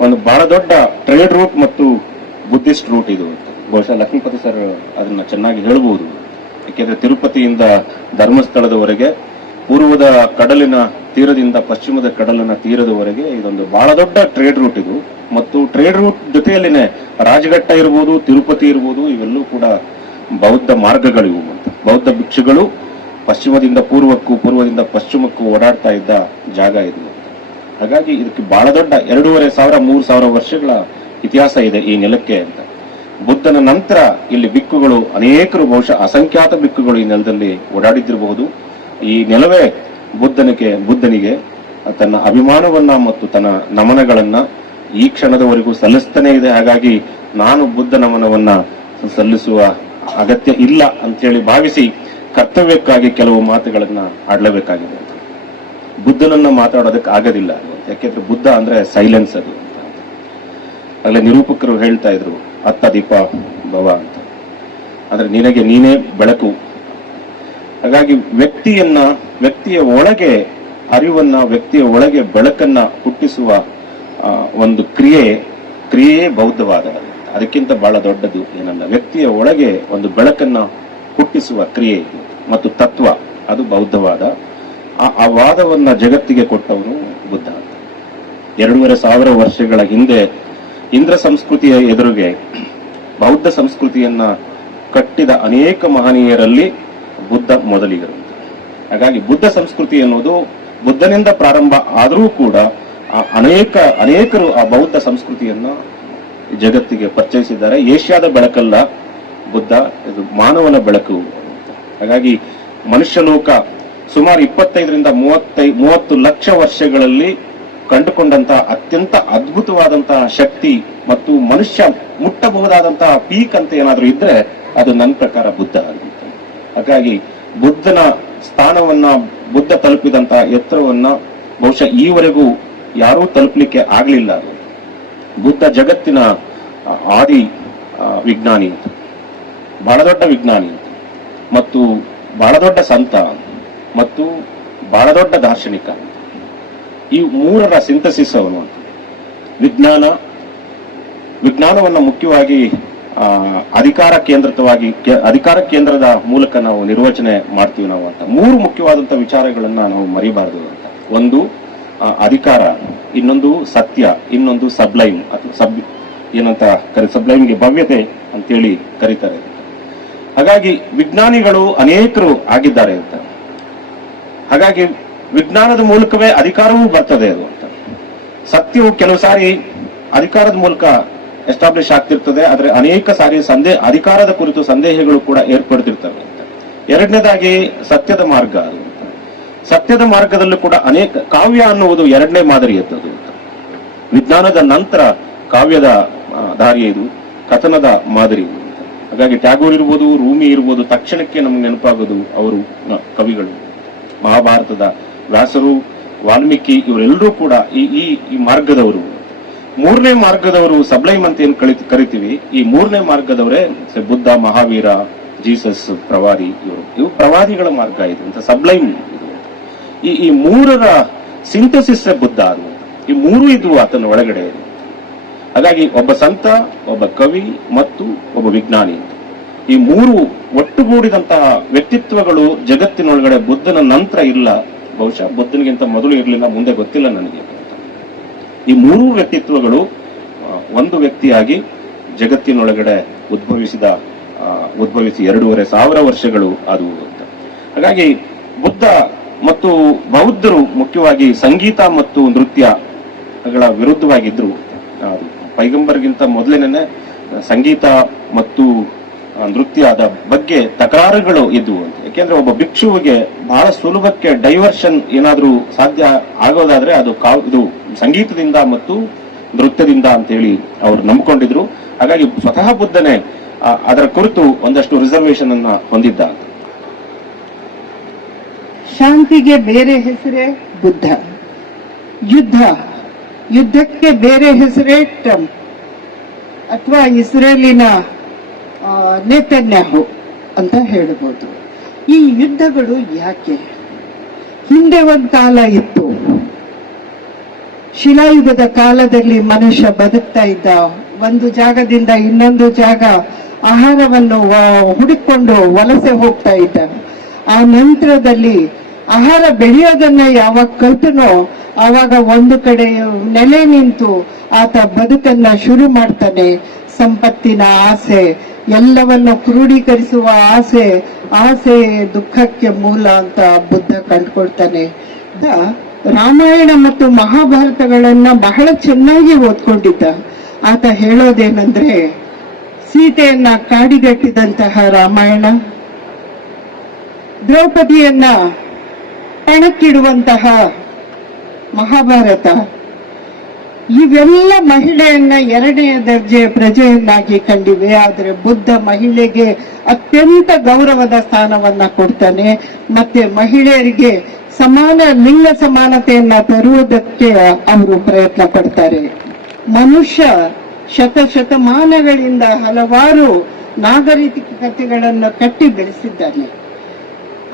ಒಂದು ಬಹಳ ದೊಡ್ಡ ಟ್ರೇಡ್ ರೂಟ್ ಮತ್ತು ಬುದ್ಧಿಸ್ಟ್ ರೂಟ್ ಇದು. ಬಹುಶಃ ಲಕ್ಷ್ಮೀಪತಿ ಸರ್ ಅದನ್ನ ಚೆನ್ನಾಗಿ ಹೇಳಬಹುದು. ಯಾಕೆಂದ್ರೆ ತಿರುಪತಿಯಿಂದ ಧರ್ಮಸ್ಥಳದವರೆಗೆ, ಪೂರ್ವದ ಕಡಲಿನ ತೀರದಿಂದ ಪಶ್ಚಿಮದ ಕಡಲಿನ ತೀರದವರೆಗೆ ಇದೊಂದು ಬಹಳ ದೊಡ್ಡ ಟ್ರೇಡ್ ರೂಟ್ ಇದು. ಮತ್ತು ಟ್ರೇಡ್ ರೂಟ್ ಜೊತೆಯಲ್ಲಿನೇ ರಾಜಘಟ್ಟ ಇರ್ಬೋದು, ತಿರುಪತಿ ಇರ್ಬೋದು, ಇವೆಲ್ಲವೂ ಕೂಡ ಬೌದ್ಧ ಮಾರ್ಗಗಳಿವು. ಬೌದ್ಧ ಭಿಕ್ಷುಗಳು ಪಶ್ಚಿಮದಿಂದ ಪೂರ್ವಕ್ಕೂ, ಪೂರ್ವದಿಂದ ಪಶ್ಚಿಮಕ್ಕೂ ಓಡಾಡ್ತಾ ಇದ್ದ ಜಾಗ ಇದು. ಹಾಗಾಗಿ ಇದಕ್ಕೆ ಬಹಳ ದೊಡ್ಡ 2,500-3,000 ವರ್ಷಗಳ ಇತಿಹಾಸ ಇದೆ ಈ ನೆಲಕ್ಕೆ ಅಂತ. ಬುದ್ಧನ ನಂತರ ಇಲ್ಲಿ ಬಿಕ್ಕುಗಳು ಅನೇಕರು, ಬಹುಶಃ ಅಸಂಖ್ಯಾತ ಬಿಕ್ಕುಗಳು ಈ ನೆಲದಲ್ಲಿ ಓಡಾಡಿದ್ದಿರಬಹುದು. ಈ ನೆಲವೇ ಬುದ್ಧನಿಗೆ ತನ್ನ ಅಭಿಮಾನವನ್ನ ಮತ್ತು ತನ್ನ ನಮನಗಳನ್ನ ಈ ಕ್ಷಣದವರೆಗೂ ಸಲ್ಲಿಸ್ತಾನೆ ಇದೆ. ಹಾಗಾಗಿ ನಾನು ಬುದ್ಧ ನಮನವನ್ನ ಸಲ್ಲಿಸುವ ಅಗತ್ಯ ಇಲ್ಲ ಅಂತ ಹೇಳಿ ಭಾವಿಸಿ ಕರ್ತವ್ಯಕ್ಕಾಗಿ ಕೆಲವು ಮಾತುಗಳನ್ನ ಆಡಲೇಬೇಕಾಗಿದೆ. ಬುದ್ಧನನ್ನ ಮಾತಾಡೋದಕ್ಕೆ ಆಗೋದಿಲ್ಲ. ಯಾಕೆಂದ್ರೆ ಬುದ್ಧ ಅಂದ್ರೆ ಸೈಲೆನ್ಸ್ ಅದು. ಅಲ್ಲೇ ನಿರೂಪಕರು ಹೇಳ್ತಾ ಇದ್ರು, ಅತ್ತ ದೀಪ ಭವ ಅಂತ. ಅಂದ್ರೆ ನಿನಗೆ ನೀನೇ ಬೆಳಕು. ಹಾಗಾಗಿ ವ್ಯಕ್ತಿಯ ಒಳಗೆ ಅರಿವನ್ನ, ವ್ಯಕ್ತಿಯ ಒಳಗೆ ಬೆಳಕನ್ನ ಹುಟ್ಟಿಸುವ ಒಂದು ಕ್ರಿಯೆ ಬೌದ್ಧವಾದ. ಅದಕ್ಕಿಂತ ಬಹಳ ದೊಡ್ಡದು ಏನಲ್ಲ. ವ್ಯಕ್ತಿಯ ಒಳಗೆ ಒಂದು ಬೆಳಕನ್ನ ಹುಟ್ಟಿಸುವ ಕ್ರಿಯೆ ಮತ್ತು ತತ್ವ, ಅದು ಬೌದ್ಧವಾದ. ಆ ವಾದವನ್ನ ಜಗತ್ತಿಗೆ ಕೊಟ್ಟವನು ಬುದ್ಧ. 2,500 ವರ್ಷಗಳ ಹಿಂದೆ ಇಂದ್ರ ಸಂಸ್ಕೃತಿಯ ಎದುರಿಗೆ ಬೌದ್ಧ ಸಂಸ್ಕೃತಿಯನ್ನ ಕಟ್ಟಿದ ಅನೇಕ ಮಹನೀಯರಲ್ಲಿ ಬುದ್ಧ ಮೊದಲಿಗರು. ಹಾಗಾಗಿ ಬುದ್ಧ ಸಂಸ್ಕೃತಿ ಎನ್ನುವುದು ಬುದ್ಧನಿಂದ ಪ್ರಾರಂಭ ಆದರೂ ಕೂಡ ಅನೇಕರು ಆ ಬೌದ್ಧ ಸಂಸ್ಕೃತಿಯನ್ನ ಜಗತ್ತಿಗೆ ಪರಿಚಯಿಸಿದ್ದಾರೆ. ಏಷ್ಯಾದ ಬೆಳಕಲ್ಲ ಬುದ್ಧ, ಇದು ಮಾನವನ ಬೆಳಕು. ಹಾಗಾಗಿ ಮನುಷ್ಯ ಲೋಕ ಸುಮಾರು 25-30 ಲಕ್ಷ ವರ್ಷಗಳಲ್ಲಿ ಕಂಡುಕೊಂಡಂತಹ ಅತ್ಯಂತ ಅದ್ಭುತವಾದಂತಹ ಶಕ್ತಿ ಮತ್ತು ಮನುಷ್ಯ ಮುಟ್ಟಬಹುದಾದಂತಹ ಪೀಕ್ ಅಂತ ಏನಾದ್ರೂ ಇದ್ರೆ ಅದು ನನ್ನ ಪ್ರಕಾರ ಬುದ್ಧ ಆಗುತ್ತೆ. ಹಾಗಾಗಿ ಬುದ್ಧನ ಸ್ಥಾನವನ್ನ, ಬುದ್ಧ ತಲುಪಿದಂತಹ ಎತ್ತರವನ್ನ ಬಹುಶಃ ಈವರೆಗೂ ಯಾರೂ ತಲುಪಲಿಕ್ಕೆ ಆಗ್ಲಿಲ್ಲ. ಬುದ್ಧ ಜಗತ್ತಿನ ಆದಿ ವಿಜ್ಞಾನಿ, ಬಹಳ ದೊಡ್ಡ ವಿಜ್ಞಾನಿ ಮತ್ತು ಬಹಳ ದೊಡ್ಡ ಸಂತ ಮತ್ತು ಬಹಳ ದೊಡ್ಡ ದಾರ್ಶನಿಕ. ಈ ಮೂರರ ಸಿಂಥಸಿಸ್ ಅವನು. ವಿಜ್ಞಾನವನ್ನ ಮುಖ್ಯವಾಗಿ ಅಧಿಕಾರ ಕೇಂದ್ರದ ಮೂಲಕ ನಾವು ನಿರ್ವಚನೆ ಮಾಡ್ತೀವಿ ನಾವು ಅಂತ. 3 ಮುಖ್ಯವಾದಂತಹ ವಿಚಾರಗಳನ್ನ ನಾವು ಮರಿಬಾರದು ಅಂತ. ಒಂದು ಅಧಿಕಾರ, ಇನ್ನೊಂದು ಸತ್ಯ, ಇನ್ನೊಂದು ಸಬ್ಲೈಮ್ ಅಥವಾ ಏನಂತ ಸಬ್ಲೈಮ್ಗೆ ಭವ್ಯತೆ ಅಂತೇಳಿ ಕರೀತಾರೆ. ಹಾಗಾಗಿ ವಿಜ್ಞಾನಿಗಳು ಅನೇಕರು ಆಗಿದ್ದಾರೆ ಅಂತ. ಹಾಗಾಗಿ ವಿಜ್ಞಾನದ ಮೂಲಕವೇ ಅಧಿಕಾರವೂ ಬರ್ತದೆ ಅದು ಅಂತ. ಸತ್ಯವು ಕೆಲವು ಸಾರಿ ಅಧಿಕಾರದ ಮೂಲಕ ಎಸ್ಟಾಬ್ಲಿಷ್ ಆಗ್ತಿರ್ತದೆ, ಆದ್ರೆ ಅನೇಕ ಸಾರಿ ಅಧಿಕಾರದ ಕುರಿತು ಸಂದೇಹಗಳು ಕೂಡ ಏರ್ಪಡ್ತಿರ್ತವೆ ಅಂತ. ಎರಡನೇದಾಗಿ ಸತ್ಯದ ಮಾರ್ಗ. ಸತ್ಯದ ಮಾರ್ಗದಲ್ಲೂ ಕೂಡ ಅನೇಕ ಕಾವ್ಯ ಅನ್ನುವುದು ಎರಡನೇ ಮಾದರಿ ಎತ್ತದು. ವಿಜ್ಞಾನದ ನಂತರ ಕಾವ್ಯದ ದಾರಿ ಇದು, ಕಥನದ ಮಾದರಿ. ಹಾಗಾಗಿ ಟ್ಯಾಗೋರ್ ಇರ್ಬೋದು, ರೂಮಿ ಇರ್ಬೋದು, ತಕ್ಷಣಕ್ಕೆ ನಮ್ಗೆ ನೆನಪಾಗೋದು ಅವರು ಕವಿಗಳು. ಮಹಾಭಾರತದ ವ್ಯಾಸರು, ವಾಲ್ಮೀಕಿ ಇವರೆಲ್ಲರೂ ಕೂಡ ಈ ಮಾರ್ಗದವರು. 3ನೇ ಮಾರ್ಗದವರು ಸಬ್ಲೈಮ್ ಅಂತ ಏನ್ ಕರಿತೀವಿ, ಈ 3ನೇ ಮಾರ್ಗದವರೇ ಬುದ್ಧ, ಮಹಾವೀರ, ಜೀಸಸ್ ಪ್ರವಾದಿ, ಇವು ಪ್ರವಾದಿಗಳ ಮಾರ್ಗ ಇದು ಅಂತ ಸಬ್ಲೈಮ್ ಇದು. ಈ ಮೂರರ ಸಿಂಥಸಿಸ್ ಬುದ್ಧ ಅನ್ನುವಂಥ ಈ ಮೂರು ಇದು ಆತನ ಒಳಗಡೆ. ಹಾಗಾಗಿ ಒಬ್ಬ ಸಂತ, ಒಬ್ಬ ಕವಿ ಮತ್ತು ಒಬ್ಬ ವಿಜ್ಞಾನಿ, ಈ ಮೂರು ಒಟ್ಟುಗೂಡಿದಂತಹ ವ್ಯಕ್ತಿತ್ವಗಳು ಜಗತ್ತಿನೊಳಗಡೆ ಬುದ್ಧನ ನಂತರ ಇಲ್ಲ. ಬಹುಶಃ ಬುದ್ಧನಿಗಿಂತ ಮೊದಲು ಇರಲಿಲ್ಲ, ಮುಂದೆ ಗೊತ್ತಿಲ್ಲ ನನಗೆ. ಈ ಮೂರು ವ್ಯಕ್ತಿತ್ವಗಳು ಒಂದು ವ್ಯಕ್ತಿಯಾಗಿ ಜಗತ್ತಿನೊಳಗಡೆ ಉದ್ಭವಿಸಿ 2500 ವರ್ಷಗಳು ಅದು ಅಂತ. ಹಾಗಾಗಿ ಬುದ್ಧ ಮತ್ತು ಬೌದ್ಧರು ಮುಖ್ಯವಾಗಿ ಸಂಗೀತ ಮತ್ತು ನೃತ್ಯಗಳ ವಿರುದ್ಧವಾಗಿದ್ರು. ಪೈಗಂಬರ್ಗಿಂತ ಮೊದಲೇನೆ ಸಂಗೀತ ಮತ್ತು ನೃತ್ಯದ ಬಗ್ಗೆ ತಕರಾರುಗಳು ಇದ್ವು ಅಂತ. ಯಾಕೆಂದ್ರೆ ಒಬ್ಬ ಭಿಕ್ಷುವಿಗೆ ಬಹಳ ಸುಲಭಕ್ಕೆ ಡೈವರ್ಷನ್ ಏನಾದ್ರೂ ಸಾಧ್ಯ ಆಗೋದಾದ್ರೆ ಅದು ಇದು ಸಂಗೀತದಿಂದ ಮತ್ತು ನೃತ್ಯದಿಂದ ಅಂತ ಹೇಳಿ ಅವರು ನಂಬಿಕೊಂಡಿದ್ರು. ಹಾಗಾಗಿ ಸ್ವತಃ ಬುದ್ಧನೇ ಅದರ ಕುರಿತು ಒಂದಷ್ಟು ರಿಸರ್ವೇಶನ್ ಅನ್ನ ಹೊಂದಿದ್ದ. ಶಾಂತಿಗೆ ಬೇರೆ ಹೆಸರೇ ಬುದ್ಧ, ಯುದ್ಧಕ್ಕೆ ಬೇರೆ ಹೆಸರೇ ಟ್ರಂಪ್ ಅಥವಾ ಇಸ್ರೇಲಿನ ನೇತನ್ಯಾಹು ಅಂತ ಹೇಳಬಹುದು. ಈ ಯುದ್ಧಗಳು ಯಾಕೆ? ಹಿಂದೆ ಒಂದು ಕಾಲ ಇತ್ತು, ಶಿಲಾಯುಗದ ಕಾಲದಲ್ಲಿ ಮನುಷ್ಯ ಬದುಕ್ತಾ ಇದ್ದ. ಒಂದು ಜಾಗದಿಂದ ಇನ್ನೊಂದು ಜಾಗ ಆಹಾರವನ್ನು ಹುಡುಕೊಂಡು ವಲಸೆ ಹೋಗ್ತಾ ಇದ್ದ. ಆ ನಂತರದಲ್ಲಿ ಆಹಾರ ಬೆಳೆಯೋದನ್ನ ಯಾವಾಗ ಕಲ್ತನೋ ಆವಾಗ ಒಂದು ಕಡೆ ನೆಲೆ ನಿಂತು ಆತ ಬದುಕನ್ನ ಶುರು ಮಾಡ್ತಾನೆ. ಸಂಪತ್ತಿನ ಆಸೆ, ಎಲ್ಲವನ್ನು ಕ್ರೋಢೀಕರಿಸುವ ಆಸೆ ದುಃಖಕ್ಕೆ ಮೂಲ ಅಂತ ಬುದ್ಧ ಕಂಡುಕೊಳ್ತಾನೆ. ರಾಮಾಯಣ ಮತ್ತು ಮಹಾಭಾರತಗಳನ್ನ ಬಹಳ ಚೆನ್ನಾಗಿ ಓದ್ಕೊಂಡಿದ್ದ. ಆತ ಹೇಳೋದೇನಂದ್ರೆ, ಸೀತೆಯನ್ನ ಕಾಡಿಗಟ್ಟಿದಂತಹ ರಾಮಾಯಣ, ದ್ರೌಪದಿಯನ್ನ ಪಣಕ್ಕಿಡುವಂತಹ ಮಹಾಭಾರತ, ಇವೆಲ್ಲ ಮಹಿಳೆಯನ್ನ 2ನೇ ದರ್ಜೆಯ ಪ್ರಜೆಯನ್ನಾಗಿ ಕಂಡಿವೆ. ಆದರೆ ಬುದ್ಧ ಮಹಿಳೆಗೆ ಅತ್ಯಂತ ಗೌರವದ ಸ್ಥಾನವನ್ನ ಕೊಡ್ತಾನೆ. ಮತ್ತೆ ಮಹಿಳೆಯರಿಗೆ ಸಮಾನ ಲಿಂಗ ಸಮಾನತೆಯನ್ನ ತರುವುದಕ್ಕೆ ಅವರು ಪ್ರಯತ್ನ ಪಡ್ತಾರೆ. ಮನುಷ್ಯ ಶತಮಾನಗಳಿಂದ ಹಲವಾರು ನಾಗರಿಕತೆಗಳನ್ನು ಕಟ್ಟಿ ಬೆಳೆಸಿದ್ದಾನೆ.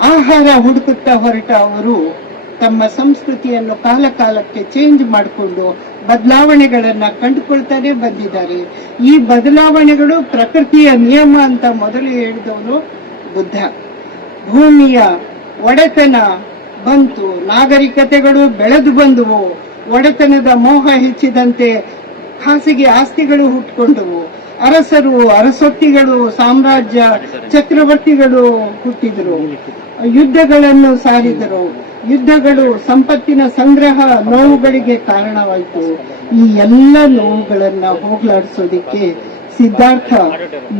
ಆಹಾರ ಹುಡುಕುತ್ತಾ ಹೊರಟ ಅವರು ತಮ್ಮ ಸಂಸ್ಕೃತಿಯನ್ನು ಕಾಲಕ್ಕೆ ಚೇಂಜ್ ಮಾಡಿಕೊಂಡು ಬದಲಾವಣೆಗಳನ್ನ ಕಂಡುಕೊಳ್ತಾನೆ ಬಂದಿದ್ದಾರೆ. ಈ ಬದಲಾವಣೆಗಳು ಪ್ರಕೃತಿಯ ನಿಯಮ ಅಂತ ಮೊದಲು ಹೇಳಿದವನು ಬುದ್ಧ. ಭೂಮಿಯ ಒಡೆತನ ಬಂತು, ನಾಗರಿಕತೆಗಳು ಬೆಳೆದು ಬಂದುವು, ಒಡೆತನದ ಮೋಹ ಹೆಚ್ಚಿದಂತೆ ಖಾಸಗಿ ಆಸ್ತಿಗಳು ಹುಟ್ಟುಕೊಂಡವು, ಅರಸರು, ಅರಸೊತ್ತಿಗಳು, ಸಾಮ್ರಾಜ್ಯ ಚಕ್ರವರ್ತಿಗಳು ಹುಟ್ಟಿದರು, ಯುದ್ಧಗಳನ್ನು ಸಾರಿದರು. ಯುದ್ಧಗಳು ಸಂಪತ್ತಿನ ಸಂಗ್ರಹ ನೋವುಗಳಿಗೆ ಕಾರಣವಾಯಿತು. ಈ ಎಲ್ಲ ನೋವುಗಳನ್ನ ಹೋಗಲಾಡಿಸೋದಿಕ್ಕೆ ಸಿದ್ಧಾರ್ಥ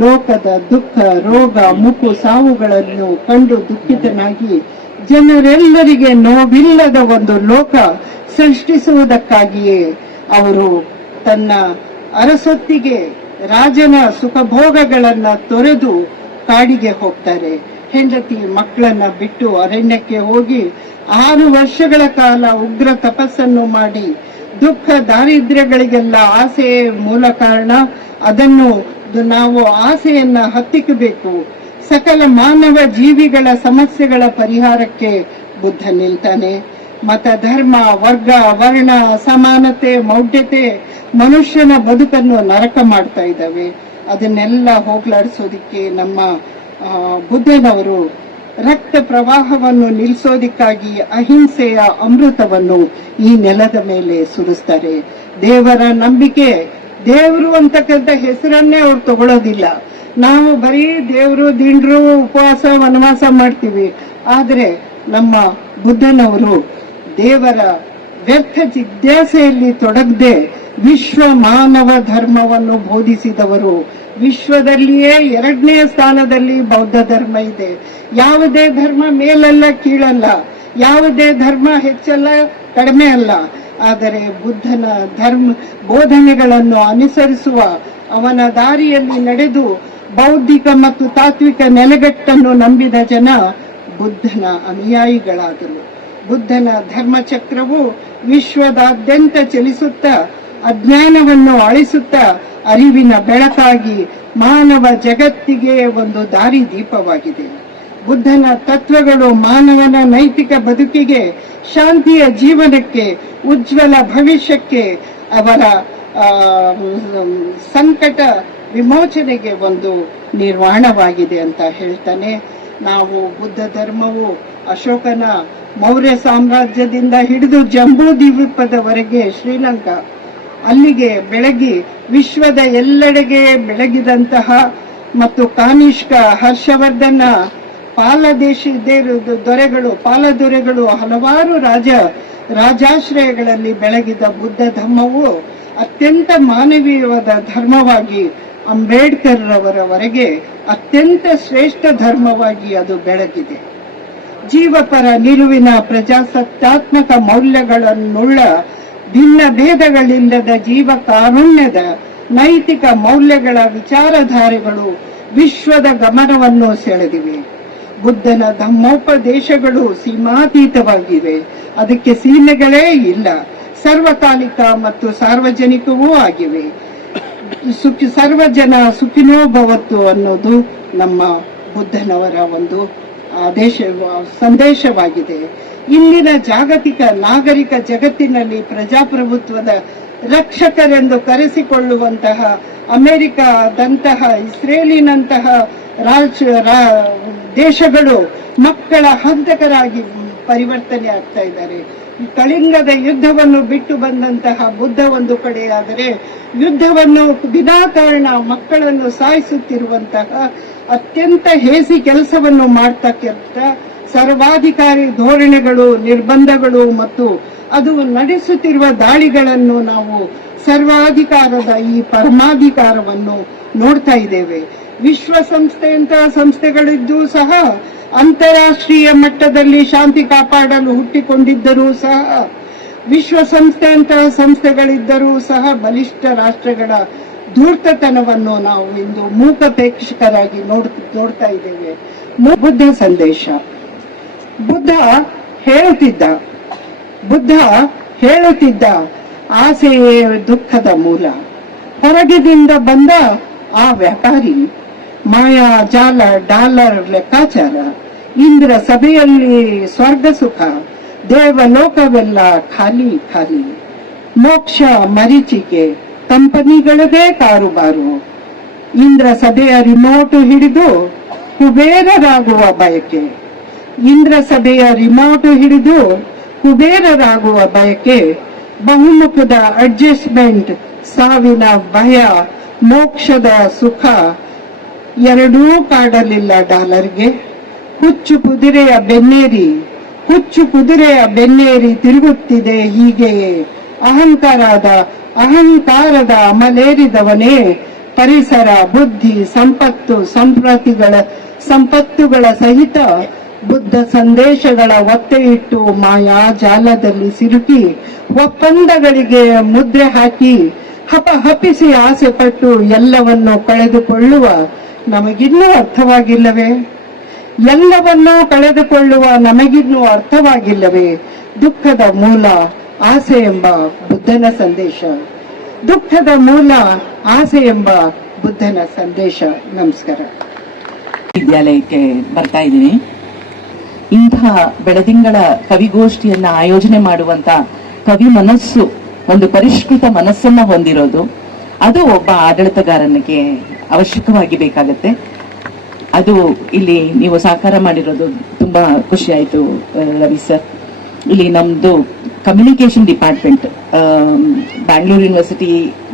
ಲೋಕದ ದುಃಖ, ರೋಗ, ಮುಪ್ಪು, ಸಾವುಗಳನ್ನು ಕಂಡು ದುಃಖಿತನಾಗಿ ಜನರೆಲ್ಲರಿಗೆ ನೋವಿಲ್ಲದ ಒಂದು ಲೋಕ ಸೃಷ್ಟಿಸುವುದಕ್ಕಾಗಿಯೇ ಅವರು ತನ್ನ ಅರಸೊತ್ತಿಗೆ ರಾಜನ ಸುಖಭೋಗಗಳನ್ನ ತೊರೆದು ಕಾಡಿಗೆ ಹೋಗ್ತಾರೆ. ಹೆಂಡತಿ ಮಕ್ಕಳನ್ನ ಬಿಟ್ಟು ಅರಣ್ಯಕ್ಕೆ ಹೋಗಿ 6 ವರ್ಷಗಳ ಕಾಲ ಉಗ್ರ ತಪಸ್ಸನ್ನು ಮಾಡಿ, ದುಃಖ ದಾರಿದ್ರ್ಯಗಳಿಗೆಲ್ಲ ಆಸೆ ಮೂಲ ಕಾರಣ. ಅದನ್ನು ನಾವು ಆಸೆಯನ್ನ ಹತ್ತಿಕ್ಕಬೇಕು. ಸಕಲ ಮಾನವ ಜೀವಿಗಳ ಸಮಸ್ಯೆಗಳ ಪರಿಹಾರಕ್ಕೆ ಬುದ್ಧ ನಿಲ್ತಾನೆ. ಮತ, ಧರ್ಮ, ವರ್ಗ, ವರ್ಣ, ಸಮಾನತೆ, ಮೌಢ್ಯತೆ ಮನುಷ್ಯನ ಬದುಕನ್ನು ನರಕ ಮಾಡ್ತಾ ಇದ್ದಾವೆ. ಅದನ್ನೆಲ್ಲ ಹೋಗ್ಲಾಡಿಸೋದಿಕ್ಕೆ ನಮ್ಮ ಬುದ್ಧನವರು ರಕ್ತ ಪ್ರವಾಹವನ್ನು ನಿಲ್ಲಿಸೋದಿಕ್ಕಾಗಿ ಅಹಿಂಸೆಯ ಅಮೃತವನ್ನು ಈ ನೆಲದ ಮೇಲೆ ಸುರಿಸ್ತಾರೆ. ದೇವರ ನಂಬಿಕೆ, ದೇವರು ಅಂತಕ್ಕಂಥ ಹೆಸರನ್ನೇ ಅವ್ರು ತಗೊಳ್ಳೋದಿಲ್ಲ. ನಾವು ಬರೀ ದೇವರು ದಿಂಡ್ರು ಉಪವಾಸ ವನವಾಸ ಮಾಡ್ತೀವಿ. ಆದ್ರೆ ನಮ್ಮ ಬುದ್ಧನವರು ದೇವರ ವ್ಯರ್ಥ ಜಿಜ್ಞಾಸೆಯಲ್ಲಿ ತೊಡಗದೆ ವಿಶ್ವ ಮಾನವ ಧರ್ಮವನ್ನು ಬೋಧಿಸಿದವರು. ವಿಶ್ವದಲ್ಲಿಯೇ 2ನೇ ಸ್ಥಾನದಲ್ಲಿ ಬೌದ್ಧ ಧರ್ಮ ಇದೆ. ಯಾವುದೇ ಧರ್ಮ ಮೇಲಲ್ಲ ಕೀಳಲ್ಲ, ಯಾವುದೇ ಧರ್ಮ ಹೆಚ್ಚಲ್ಲ ಕಡಿಮೆ ಅಲ್ಲ. ಆದರೆ ಬುದ್ಧನ ಬೋಧನೆಗಳನ್ನು ಅನುಸರಿಸುವ, ಅವನ ದಾರಿಯಲ್ಲಿ ನಡೆದು ಬೌದ್ಧಿಕ ಮತ್ತು ತಾತ್ವಿಕ ನೆಲೆಗಟ್ಟನ್ನು ನಂಬಿದ ಜನ ಬುದ್ಧನ ಅನುಯಾಯಿಗಳಾದರು. ಬುದ್ಧನ ಧರ್ಮಚಕ್ರವು ವಿಶ್ವದಾದ್ಯಂತ ಚಲಿಸುತ್ತಾ ಅಜ್ಞಾನವನ್ನು ಅಳಿಸುತ್ತಾ ಅರಿವಿನ ಬೆಳಕಾಗಿ ಮಾನವ ಜಗತ್ತಿಗೆ ಒಂದು ದಾರಿ ದೀಪವಾಗಿದೆ. ಬುದ್ಧನ ತತ್ವಗಳು ಮಾನವನ ನೈತಿಕ ಬದುಕಿಗೆ, ಶಾಂತಿಯ ಜೀವನಕ್ಕೆ, ಉಜ್ವಲ ಭವಿಷ್ಯಕ್ಕೆ, ಅವರ ಸಂಕಟ ವಿಮೋಚನೆಗೆ ಒಂದು ನಿರ್ವಾಣವಾಗಿದೆ ಅಂತ ಹೇಳ್ತಾನೆ. ನಾವು ಬುದ್ಧ ಧರ್ಮವು ಅಶೋಕನ ಮೌರ್ಯ ಸಾಮ್ರಾಜ್ಯದಿಂದ ಹಿಡಿದು ಜಂಬೂ ದ್ವೀಪದವರೆಗೆ ಶ್ರೀಲಂಕಾ ಅಲ್ಲಿಗೆ ಬೆಳಗಿ ವಿಶ್ವದ ಎಲ್ಲೆಡೆಗೆ ಬೆಳಗಿದಂತಹ ಮತ್ತು ಕಾನಿಷ್ಕ, ಹರ್ಷವರ್ಧನ, ಪಾಲದೊರೆಗಳು ಹಲವಾರು ರಾಜಾಶ್ರಯಗಳಲ್ಲಿ ಬೆಳಗಿದ ಬುದ್ಧ ಧರ್ಮವು ಅತ್ಯಂತ ಮಾನವೀಯವಾದ ಧರ್ಮವಾಗಿ ಅಂಬೇಡ್ಕರ್ ರವರವರೆಗೆ ಅತ್ಯಂತ ಶ್ರೇಷ್ಠ ಧರ್ಮವಾಗಿ ಅದು ಬೆಳಗಿದೆ. ಜೀವಪರ ನಿಲುವಿನ ಪ್ರಜಾಸತ್ತಾತ್ಮಕ ಮೌಲ್ಯಗಳನ್ನುಳ್ಳ ಭಿನ್ನ ಭೇದಗಳಿಲ್ಲದ ಜೀವ ಕಾರುಣ್ಯದ ನೈತಿಕ ಮೌಲ್ಯಗಳ ವಿಚಾರಧಾರೆಗಳು ವಿಶ್ವದ ಗಮನವನ್ನು ಸೆಳೆದಿವೆ. ಬುದ್ಧನ ಧರ್ಮೋಪದೇಶಗಳು ಸೀಮಾತೀತವಾಗಿವೆ. ಅದಕ್ಕೆ ಸೀಮೆಗಳೇ ಇಲ್ಲ. ಸರ್ವಕಾಲಿಕ ಮತ್ತು ಸಾರ್ವಜನಿಕವೂ ಆಗಿವೆ. ಸರ್ವಜನ ಸುಖಿನೋ ಭವತ್ತು ಅನ್ನೋದು ನಮ್ಮ ಬುದ್ಧನವರ ಒಂದು ಸಂದೇಶವಾಗಿದೆ. ಇಂದಿನ ಜಾಗತಿಕ ನಾಗರಿಕ ಜಗತ್ತಿನಲ್ಲಿ ಪ್ರಜಾಪ್ರಭುತ್ವದ ರಕ್ಷಕರೆಂದು ಕರೆಸಿಕೊಳ್ಳುವಂತಹ ಅಮೆರಿಕದಂತಹ, ಇಸ್ರೇಲಿನಂತಹ ದೇಶಗಳು ಮಕ್ಕಳ ಹಂತಕರಾಗಿ ಪರಿವರ್ತನೆ ಆಗ್ತಾ ಇದ್ದಾರೆ. ಕಳಿಂಗದ ಯುದ್ಧವನ್ನು ಬಿಟ್ಟು ಬಂದಂತಹ ಬುದ್ಧ ಒಂದು ಕಡೆಯಾದರೆ, ಯುದ್ಧವನ್ನು ವಿನಾಕಾರಣ ಮಕ್ಕಳನ್ನು ಸಾಯಿಸುತ್ತಿರುವಂತಹ ಅತ್ಯಂತ ಹೇಸಿ ಕೆಲಸವನ್ನು ಮಾಡ್ತಕ್ಕಂಥ ಸರ್ವಾಧಿಕಾರಿ ಧೋರಣೆಗಳು, ನಿರ್ಬಂಧಗಳು ಮತ್ತು ಅದು ನಡೆಸುತ್ತಿರುವ ದಾಳಿಗಳನ್ನು ನಾವು ಸರ್ವಾಧಿಕಾರದ ಈ ಪರಮಾಧಿಕಾರವನ್ನು ನೋಡ್ತಾ ಇದ್ದೇವೆ. ವಿಶ್ವಸಂಸ್ಥೆಯಂತಹ ಸಂಸ್ಥೆಗಳಿದ್ದು ಸಹ ಅಂತಾರಾಷ್ಟ್ರೀಯ ಮಟ್ಟದಲ್ಲಿ ಶಾಂತಿ ಕಾಪಾಡಲು ಹುಟ್ಟಿಕೊಂಡಿದ್ದರೂ ಸಹ, ವಿಶ್ವಸಂಸ್ಥೆಯಂತಹ ಸಂಸ್ಥೆಗಳಿದ್ದರೂ ಸಹ ಬಲಿಷ್ಠ ರಾಷ್ಟ್ರಗಳ ಧೂರ್ತತನವನ್ನು ನಾವು ಇಂದು ಮೂಕ ಪ್ರೇಕ್ಷಕರಾಗಿ ನೋಡ್ತಾ ಇದ್ದೇವೆ. ಬುದ್ಧ ಸಂದೇಶ. ಬುದ್ಧ ಹೇಳುತ್ತಿದ್ದ ಆಸೆಯೇ ದುಃಖದ ಮೂಲ. ಹೊರಗಿನಿಂದ ಬಂದ ಆ ವ್ಯಾಪಾರಿ ಮಾಯಾ ಜಾಲ, ಡಾಲರ್ ಲೆಕ್ಕಾಚಾರ, ಇಂದ್ರ ಸಭೆಯಲ್ಲಿ ಸ್ವರ್ಗ ಸುಖ, ದೇವಲೋಕವೆಲ್ಲ ಖಾಲಿ ಖಾಲಿ, ಮೋಕ್ಷ ಮರೀಚಿಕೆ, ಕಂಪನಿಗಳದೇ ಕಾರುಬಾರು, ಇಂದ್ರ ಸಭೆಯ ರಿಮೋಟ್ ಹಿಡಿದು ಕುಬೇರರಾಗುವ ಬಯಕೆ, ಇಂದ್ರ ಸಭೆಯ ರಿಮೋಟ್ ಹಿಡಿದು ಕುಬೇರರಾಗುವ ಬಯಕೆ, ಬಹುಮುಖದ ಅಡ್ಜಸ್ಟ್ಮೆಂಟ್, ಸಾವಿನ ಭಯ, ಮೋಕ್ಷದ ಸುಖ ಎರಡೂ ಕಾಡಲಿಲ್ಲ ಡಾಲರ್ಗೆ. ಹುಚ್ಚು ಕುದುರೆಯ ಬೆನ್ನೇರಿ ತಿರುಗುತ್ತಿದೆ ಹೀಗೆಯೇ ಅಹಂಕಾರದ ಅಮಲೇರಿದವನೇ ಪರಿಸರ, ಬುದ್ಧಿ, ಸಂಪತ್ತುಗಳ ಸಹಿತ ಬುದ್ಧ ಸಂದೇಶಗಳ ಒತ್ತೆ ಇಟ್ಟು ಮಾಯಾ ಜಾಲದಲ್ಲಿ ಸಿಲುಕಿ ಒಪ್ಪಂದಗಳಿಗೆ ಮುದ್ರೆ ಹಾಕಿ ಹಪಿಸಿ ಆಸೆ ಪಟ್ಟು ಎಲ್ಲವನ್ನೂ ಕಳೆದುಕೊಳ್ಳುವ ನಮಗಿನ್ನೂ ಅರ್ಥವಾಗಿಲ್ಲವೇ? ಎಲ್ಲವನ್ನೂ ಕಳೆದುಕೊಳ್ಳುವ ನಮಗಿನ್ನೂ ಅರ್ಥವಾಗಿಲ್ಲವೇ? ದುಃಖದ ಮೂಲ ಆಸೆ ಎಂಬ ಬುದ್ಧನ ಸಂದೇಶ. ದುಃಖದ ಮೂಲ ಆಸೆ ಎಂಬ ಬುದ್ಧನ ಸಂದೇಶ. ನಮಸ್ಕಾರ. ವಿದ್ಯಾಲಯಕ್ಕೆ ಬರ್ತಾ ಇದ್ದೀನಿ. ಇಂತಹ ಬೆಳದಿಂಗಳ ಕವಿಗೋಷ್ಠಿಯನ್ನ ಆಯೋಜನೆ ಮಾಡುವಂತ ಕವಿ ಮನಸ್ಸು, ಒಂದು ಪರಿಷ್ಕೃತ ಮನಸ್ಸನ್ನ ಹೊಂದಿರೋದು, ಅದು ಒಬ್ಬ ಆಡಳಿತಗಾರನಿಗೆ ಅವಶ್ಯಕವಾಗಿ ಬೇಕಾಗತ್ತೆ. ಅದು ಇಲ್ಲಿ ನೀವು ಸಾಕಾರ ಮಾಡಿರೋದು ತುಂಬಾ ಖುಷಿ ಆಯ್ತು ರವಿ ಸರ್. ಇಲ್ಲಿ ನಮ್ದು communication department, Bangalore university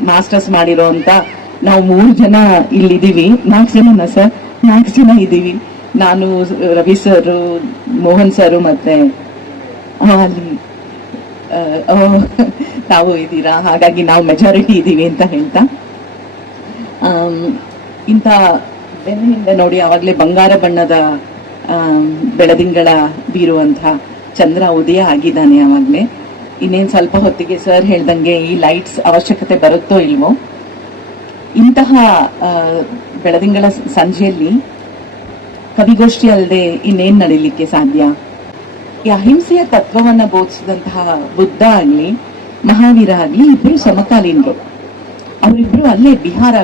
masters ಮಾಡಿರೋ ಅಂತ ನಾವು 3 ಜನ ಇಲ್ಲಿದ್ದೀವಿ. 4 ಜನ ಇದ್ದೀವಿ. ನಾನು, ರವಿ ಸರ್, ಮೋಹನ್ ಸರ್ ಮತ್ತೆ ಅಲ್ಲಿ ತಾವು ಇದ್ದೀರಾ. ಹಾಗಾಗಿ ನಾವು ಮೆಜಾರಿಟಿ ಇದ್ದೀವಿ ಅಂತ ಹೇಳ್ತಾ, ಇಂಥ ಬೆನ್ನಿಂದ ನೋಡಿ ಆವಾಗಲೇ ಬಂಗಾರ ಬಣ್ಣದ ಬೆಳದಿಂಗಳ ಬೀರುವಂಥ ಚಂದ್ರ ಉದಯ ಆಗಿದ್ದಾನೆ ಆವಾಗಲೇ. ಇನ್ನೇನು ಸ್ವಲ್ಪ ಹೊತ್ತಿಗೆ ಸರ್ ಹೇಳ್ದಂಗೆ ಈ ಲೈಟ್ಸ್ ಅವಶ್ಯಕತೆ ಬರುತ್ತೋ ಇಲ್ವೋ. ಇಂತಹ ಬೆಳದಿಂಗಳ ಸಂಜೆಯಲ್ಲಿ ಕವಿಗೋಷ್ಠಿ ಅಲ್ಲದೆ ಇನ್ನೇನು ನಡೀಲಿಕ್ಕೆ ಸಾಧ್ಯ? ಈ ಅಹಿಂಸೆಯ ತತ್ವವನ್ನ ಬೋಧಿಸಿದಂತಹ ಬುದ್ಧ ಆಗ್ಲಿ, ಮಹಾವೀರ ಆಗ್ಲಿ ಇಬ್ರು ಸಮಕಾಲೀನರು. ಅವರಿಬ್ರು ಅಲ್ಲೇ ವಿಹಾರ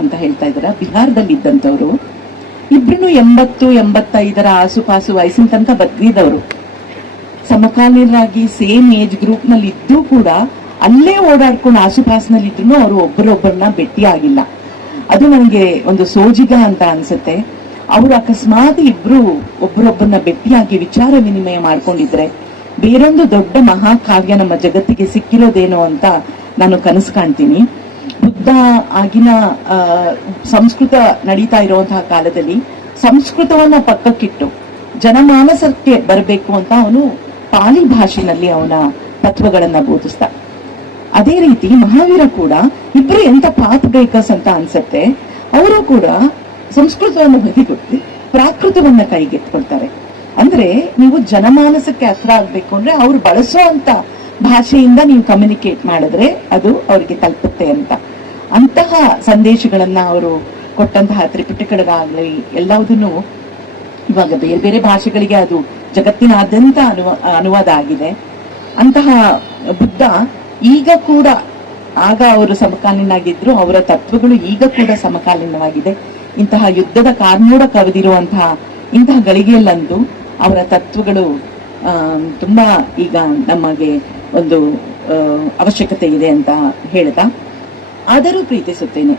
ಅಂತ ಹೇಳ್ತಾ ಇದಾರೆ, ಬಿಹಾರದಲ್ಲಿ ಇದ್ದಂಥವ್ರು. ಇಬ್ರು 80-85 ಆಸುಪಾಸು ವಯಸ್ಸಿನ ತನಕ ಬದುಕಿದವರು. ಸಮಕಾಲೀನರಾಗಿ ಸೇಮ್ ಏಜ್ ಗ್ರೂಪ್ ನಲ್ಲಿ ಇದ್ದು ಕೂಡ ಅಲ್ಲೇ ಓಡಾಡ್ಕೊಂಡು ಆಸುಪಾಸಿನಲ್ಲಿ ಇದ್ರು ಅವರು ಒಬ್ಬರೊಬ್ಬರನ್ನ ಭೇಟಿ ಆಗಿಲ್ಲ. ಅದು ನನಗೆ ಒಂದು ಸೋಜಿಗ ಅಂತ ಅನ್ಸುತ್ತೆ. ಅವರು ಅಕಸ್ಮಾತ್ ಇಬ್ರು ಒಬ್ಬರೊಬ್ಬರನ್ನ ಭೇಟಿಯಾಗಿ ವಿಚಾರ ವಿನಿಮಯ ಮಾಡ್ಕೊಂಡಿದ್ರೆ ಬೇರೊಂದು ದೊಡ್ಡ ಮಹಾಕಾವ್ಯ ನಮ್ಮ ಜಗತ್ತಿಗೆ ಸಿಕ್ಕಿರೋದೇನೋ ಅಂತ ನಾನು ಕನಸು ಕಾಣ್ತೀನಿ. ಬುದ್ಧ ಆಗಿನ ಸಂಸ್ಕೃತ ನಡೀತಾ ಇರುವಂತಹ ಕಾಲದಲ್ಲಿ ಸಂಸ್ಕೃತವನ್ನ ಪಕ್ಕಕ್ಕಿಟ್ಟು ಜನಮಾನಸಕ್ಕೆ ಬರಬೇಕು ಅಂತ ಅವನು ಪಾಲಿ ಭಾಷೆನಲ್ಲಿ ಅವನ ತತ್ವಗಳನ್ನ ಬೋಧಿಸ್ತ. ಅದೇ ರೀತಿ ಮಹಾವೀರ ಕೂಡ ಇಬ್ರು ಎಂತ ಪಾತ್ ಬ್ರೇಕರ್ಸ್ ಅಂತ ಅನ್ಸತ್ತೆ. ಅವರು ಕೂಡ ಸಂಸ್ಕೃತವನ್ನು ಬದಿಗೊತ್ತಿ ಪ್ರಾಕೃತವನ್ನ ಕೈಗೆತ್ಕೊಳ್ತಾರೆ. ಅಂದ್ರೆ ನೀವು ಜನಮಾನಸಕ್ಕೆ ಹತ್ರ ಆಗ್ಬೇಕು ಅಂದ್ರೆ ಅವ್ರು ಬಳಸುವಂತ ಭಾಷೆಯಿಂದ ನೀವು ಕಮ್ಯುನಿಕೇಟ್ ಮಾಡಿದ್ರೆ ಅದು ಅವ್ರಿಗೆ ತಲುಪುತ್ತೆ ಅಂತ. ಅಂತಹ ಸಂದೇಶಗಳನ್ನ ಅವರು ಕೊಟ್ಟಂತಹ ತ್ರಿಪಿಟಕಗಳಾಗ್ಲಿ ಎಲ್ಲವುದನ್ನು ಇವಾಗ ಬೇರೆ ಬೇರೆ ಭಾಷೆಗಳಿಗೆ ಅದು ಜಗತ್ತಿನಾದ್ಯಂತ ಅನುವಾದ ಆಗಿದೆ. ಅಂತಹ ಬುದ್ಧ ಈಗ ಕೂಡ, ಆಗ ಅವರು ಸಮಕಾಲೀನಾಗಿದ್ರು, ಅವರ ತತ್ವಗಳು ಈಗ ಕೂಡ ಸಮಕಾಲೀನವಾಗಿದೆ. ಇಂತಹ ಯುದ್ಧದ ಕಾರ್ಮೋಡ ಕವಿದಿರುವಂತಹ ಇಂತಹ ಗಳಿಗೆಯಲ್ಲಂತೂ ಅವರ ತತ್ವಗಳು ತುಂಬಾ ಈಗ ನಮಗೆ ಒಂದು ಅವಶ್ಯಕತೆ ಇದೆ ಅಂತ ಹೇಳ್ತಾ, ಆದರೂ ಪ್ರೀತಿಸುತ್ತೇನೆ.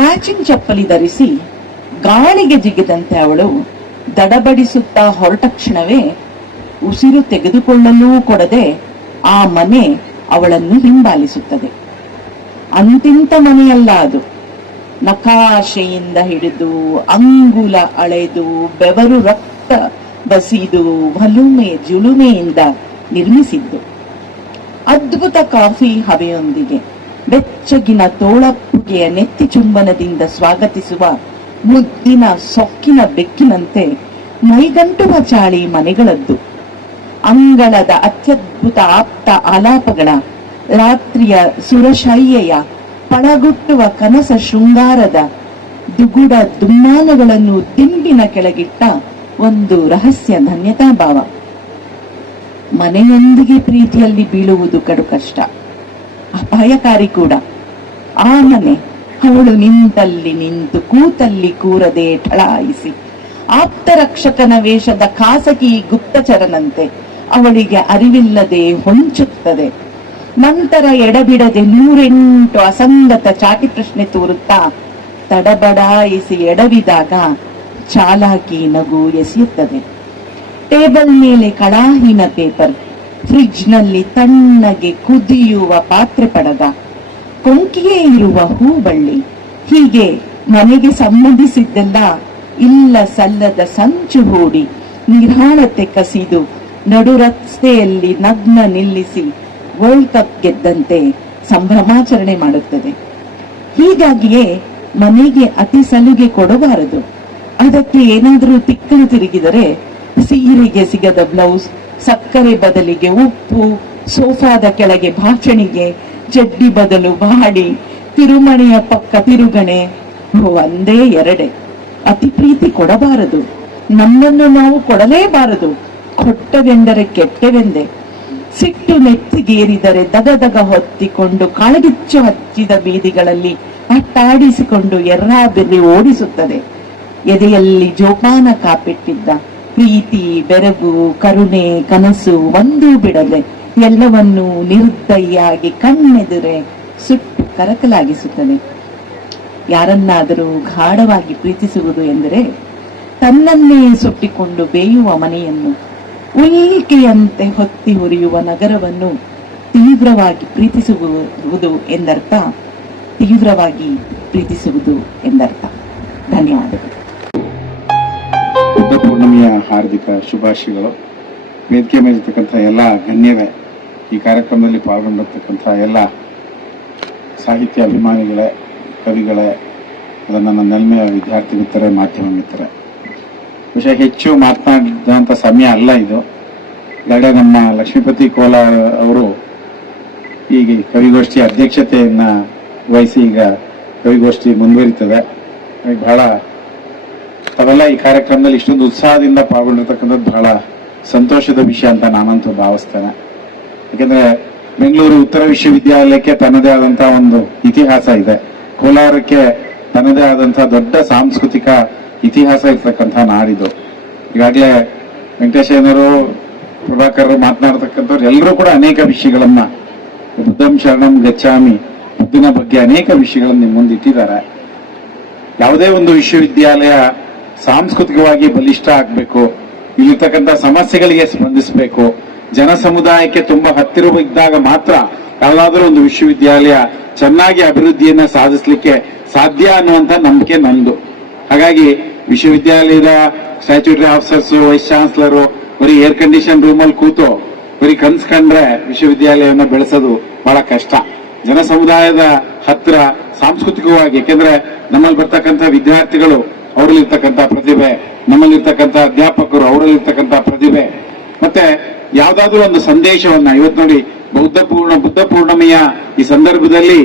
ಮ್ಯಾಚಿಂಗ್ ಚಪ್ಪಲಿ ಧರಿಸಿ ಗಾಳಿಗೆ ಜಿಗಿದಂತೆ ಅವಳು ದಡಬಡಿಸುತ್ತಾ ಹೊರಟ ಕ್ಷಣವೇ ಉಸಿರು ತೆಗೆದುಕೊಳ್ಳಲೂ ಕೊಡದೆ ಆ ಮನೆ ಅವಳನ್ನು ಹಿಂಬಾಲಿಸುತ್ತದೆ. ಅಂತಿಂತ ಮನೆಯಲ್ಲ ಅದು. ನಕಾಶೆಯಿಂದ ಹಿಡಿದು ಅಂಗುಲ ಅಳೆದು ಬೆವರು ರಕ್ತ ಬಸಿದು ಹೊಲುಮೆ ಜುಲುಮೆಯಿಂದ ನಿರ್ಮಿಸಿದ್ದು. ಅದ್ಭುತ ಕಾಫಿ ಹವೆಯೊಂದಿಗೆ ಬೆಚ್ಚಗಿನ ತೋಳಪ್ಪುಗೆಯ ನೆತ್ತಿ ಚುಂಬನದಿಂದ ಸ್ವಾಗತಿಸುವ ಮುದ್ದಿನ ಸೊಕ್ಕಿನ ಬೆಕ್ಕಿನಂತೆ ಮೈಗಂಟುವ ಚಾಳಿ ಮನೆಗಳದ್ದು. ಅಂಗಳದ ಅತ್ಯದ್ಭುತ ಆಪ್ತ ಆಲಾಪಗಳ, ರಾತ್ರಿಯ ಸುರಶಯ್ಯೆಯ ಪಳಗುಟ್ಟುವ ಕನಸ ಶೃಂಗಾರದ ದುಗುಡ ದುಮ್ಮಾನಗಳನ್ನು ದಿಂಬಿನ ಕೆಳಗಿಟ್ಟ ಒಂದು ರಹಸ್ಯ ಧನ್ಯತಾ ಭಾವ. ಮನೆಯೊಂದಿಗೆ ಪ್ರೀತಿಯಲ್ಲಿ ಬೀಳುವುದು ಕಡು ಕಷ್ಟ, ಅಪಾಯಕಾರಿ ಕೂಡ. ಆ ಮನೆ ಅವಳು ನಿಂತಲ್ಲಿ ನಿಂತು ಕೂತಲ್ಲಿ ಕೂರದೆ ಠಳಾಯಿಸಿ ಆಪ್ತ ರಕ್ಷಕನ ವೇಷದ ಖಾಸಗಿ ಗುಪ್ತಚರನಂತೆ ಅವಳಿಗೆ ಅರಿವಿಲ್ಲದೆ ಹೊಂಚುತ್ತದೆ. ನಂತರ ಎಡಬಿಡದೆ 108 ಅಸಂಗತ ಚಾಟಿ ಪ್ರಶ್ನೆ ತೋರುತ್ತಾ ತಡಬಡಾಯಿಸಿ ಎಡವಿದಾಗ ಚಾಲಾಕಿ ನಗು ಎಸೆಯುತ್ತದೆ. ಟೇಬಲ್ ಮೇಲೆ ಕಳಾಹಿನ ಪೇಪರ್, ಫ್ರಿಡ್ಜ್ನಲ್ಲಿ ತಣ್ಣಗೆ ಕುದಿಯುವ ಪಾತ್ರೆ ಪಡಗ, ಕೊಂಕಿಯೇ ಇರುವ ಹೂಬಳ್ಳಿ, ಹೀಗೆ ಮನೆಗೆ ಸಂಬಂಧಿಸಿದ್ದೆಲ್ಲ ಇಲ್ಲ ಸಲ್ಲದ ಸಂಚು ಹೂಡಿ ನಿರಾಳತೆ ಕಸಿದು ನಡು ರಸ್ತೆಯಲ್ಲಿ ನಗ್ನ ನಿಲ್ಲಿಸಿ ವರ್ಲ್ಡ್ ಕಪ್ ಗೆದ್ದಂತೆ ಸಂಭ್ರಮಾಚರಣೆ ಮಾಡುತ್ತದೆ. ಹೀಗಾಗಿಯೇ ಮನೆಗೆ ಅತಿ ಸಲುಗೆ ಕೊಡಬಾರದು. ಅದಕ್ಕೆ ಏನಾದರೂ ತಿಕ್ಕಲು ತಿರುಗಿದರೆ ಸೀರೆಗೆ ಸಿಗದ ಬ್ಲೌಸ್, ಸಕ್ಕರೆ ಬದಲಿಗೆ ಉಪ್ಪು, ಸೋಫಾದ ಕೆಳಗೆ ಭಾಷಣಿಗೆ, ಚಡ್ಡಿ ಬದಲು ಬಾಡಿ, ತಿರುಮಣೆಯ ಪಕ್ಕ ತಿರುಗಣೆ, ಒಂದೇ ಎರಡೆ. ಅತಿ ಪ್ರೀತಿ ಕೊಡಬಾರದು. ನಮ್ಮನ್ನು ನಾವು ಕೊಡಲೇಬಾರದು. ಕೊಟ್ಟವೆಂದರೆ ಕೆಟ್ಟವೆಂದೆ. ಸಿಟ್ಟು ನೆತ್ತಿಗೇರಿದರೆ ದಗದಗ ಹೊತ್ತಿಕೊಂಡು ಕಾಳಗಿಚ್ಚು ಹಚ್ಚಿದ ಬೀದಿಗಳಲ್ಲಿ ಅಟ್ಟಾಡಿಸಿಕೊಂಡು ಎರ್ರಾಬೆರ್ರಿ ಓಡಿಸುತ್ತದೆ. ಎದೆಯಲ್ಲಿ ಜೋಪಾನ ಕಾಪಿಟ್ಟಿದ್ದ ಪ್ರೀತಿ, ಬೆರಗು, ಕರುಣೆ, ಕನಸು ಒಂದೂ ಬಿಡದೆ ಎಲ್ಲವನ್ನೂ ನಿರ್ದಯಿಯಾಗಿ ಕಣ್ಣೆದುರೆ ಸುಟ್ಟು ಕರಕಲಾಗಿಸುತ್ತದೆ. ಯಾರನ್ನಾದರೂ ಗಾಢವಾಗಿ ಪ್ರೀತಿಸುವುದು ಎಂದರೆ ತನ್ನನ್ನೇ ಸುಟ್ಟಿಕೊಂಡು ಬೇಯುವ ಮನೆಯನ್ನು, ಉಲ್ಕೆಯಂತೆ ಹೊತ್ತಿ ಹುರಿಯುವ ನಗರವನ್ನು ತೀವ್ರವಾಗಿ ಪ್ರೀತಿಸುವುದು ಎಂದರ್ಥ. ತೀವ್ರವಾಗಿ ಪ್ರೀತಿಸುವುದು ಎಂದರ್ಥ. ಧನ್ಯವಾದಗಳು. ಬುದ್ಧ ಪೂರ್ಣಿಮೆಯ ಹಾರ್ದಿಕ ಶುಭಾಶಯಗಳು. ವೇದಿಕೆ ಮೇಲಿರ್ತಕ್ಕಂಥ ಎಲ್ಲ ಗಣ್ಯರೇ, ಈ ಕಾರ್ಯಕ್ರಮದಲ್ಲಿ ಪಾಲ್ಗೊಂಡಿರ್ತಕ್ಕಂಥ ಎಲ್ಲ ಸಾಹಿತ್ಯ ಅಭಿಮಾನಿಗಳೇ, ಕವಿಗಳೇ, ಅದನ್ನು ನನ್ನ ನೆಲ್ಮೆಯ ವಿದ್ಯಾರ್ಥಿ ಮಿತ್ರರೇ, ಮಾಧ್ಯಮ ಮಿತ್ರರೇ, ವಿಷಯ ಹೆಚ್ಚು ಮಾತನಾಡಿದಂಥ ಸಮಯ ಅಲ್ಲ ಇದು. ಈಗಾಗಲೇ ನಮ್ಮ ಲಕ್ಷ್ಮೀಪತಿ ಕೋಲಾರ ಅವರು ಈಗ ಕವಿಗೋಷ್ಠಿ ಅಧ್ಯಕ್ಷತೆಯನ್ನ ವಹಿಸಿ ಈಗ ಕವಿಗೋಷ್ಠಿ ಮುಂದುವರಿತದೆ. ಬಹಳ ತಾವೆಲ್ಲ ಈ ಕಾರ್ಯಕ್ರಮದಲ್ಲಿ ಇಷ್ಟೊಂದು ಉತ್ಸಾಹದಿಂದ ಪಾಲ್ಗೊಂಡಿರ್ತಕ್ಕಂಥದ್ದು ಬಹಳ ಸಂತೋಷದ ವಿಷಯ ಅಂತ ನಾನಂತೂ ಭಾವಿಸ್ತೇನೆ. ಯಾಕೆಂದ್ರೆ ಬೆಂಗಳೂರು ಉತ್ತರ ವಿಶ್ವವಿದ್ಯಾಲಯಕ್ಕೆ ತನ್ನದೇ ಆದಂತಹ ಒಂದು ಇತಿಹಾಸ ಇದೆ. ಕೋಲಾರಕ್ಕೆ ತನ್ನದೇ ಆದಂತಹ ದೊಡ್ಡ ಸಾಂಸ್ಕೃತಿಕ ಇತಿಹಾಸ ಇರ್ತಕ್ಕಂಥ ನಾಡಿದು. ಈಗಾಗಲೇ ವೆಂಕಟೇಶಯ್ಯನವರು, ಪ್ರಭಾಕರ್ ಮಾತನಾಡತಕ್ಕಂಥವ್ರು ಎಲ್ಲರೂ ಕೂಡ ಅನೇಕ ವಿಷಯಗಳನ್ನ, ಬುದ್ಧಂ ಶರಣಂ ಗಚ್ಚಾಮಿ, ಬುದ್ಧನ ಬಗ್ಗೆ ಅನೇಕ ವಿಷಯಗಳನ್ನು ನಿಮ್ಮ ಮುಂದೆ ಇಟ್ಟಿದ್ದಾರೆ. ಯಾವುದೇ ಒಂದು ವಿಶ್ವವಿದ್ಯಾಲಯ ಸಾಂಸ್ಕೃತಿಕವಾಗಿ ಬಲಿಷ್ಠ ಆಗಬೇಕು, ಇಲ್ಲಿರ್ತಕ್ಕಂಥ ಸಮಸ್ಯೆಗಳಿಗೆ ಸ್ಪಂದಿಸಬೇಕು, ಜನ ಸಮುದಾಯಕ್ಕೆ ತುಂಬಾ ಹತ್ತಿರವಿದ್ದಾಗ ಮಾತ್ರ ಯಾವುದಾದ್ರೂ ಒಂದು ವಿಶ್ವವಿದ್ಯಾಲಯ ಚೆನ್ನಾಗಿ ಅಭಿವೃದ್ಧಿಯನ್ನ ಸಾಧಿಸಲಿಕ್ಕೆ ಸಾಧ್ಯ ಅನ್ನುವಂತ ನಂಬಿಕೆ ನಂದು. ಹಾಗಾಗಿ ವಿಶ್ವವಿದ್ಯಾಲಯದ ಸ್ಟ್ಯಾಚ್ಯೂಟರಿ ಆಫೀಸರ್ಸ್, ವೈಸ್ ಚಾನ್ಸಲರ್ ಬರೀ ಏರ್ ಕಂಡೀಷನ್ ರೂಮಲ್ಲಿ ಕೂತು ಬರೀ ಕನ್ಸ್ ಕಂಡ್ರೆ ವಿಶ್ವವಿದ್ಯಾಲಯವನ್ನು ಬೆಳೆಸೋದು ಬಹಳ ಕಷ್ಟ. ಜನ ಸಮುದಾಯದ ಹತ್ರ ಸಾಂಸ್ಕೃತಿಕವಾಗಿ, ಯಾಕೆಂದ್ರೆ ನಮ್ಮಲ್ಲಿ ಬರ್ತಕ್ಕಂಥ ವಿದ್ಯಾರ್ಥಿಗಳು ಅವರಲ್ಲಿರ್ತಕ್ಕಂಥ ಪ್ರತಿಭೆ, ನಮ್ಮಲ್ಲಿರ್ತಕ್ಕಂಥ ಅಧ್ಯಾಪಕರು ಅವರಲ್ಲಿರ್ತಕ್ಕಂಥ ಪ್ರತಿಭೆ, ಮತ್ತೆ ಯಾವ್ದಾದ್ರೂ ಒಂದು ಸಂದೇಶವನ್ನ, ಇವತ್ತು ನೋಡಿ ಬುದ್ಧ ಪೂರ್ಣಿಮೆಯ ಈ ಸಂದರ್ಭದಲ್ಲಿ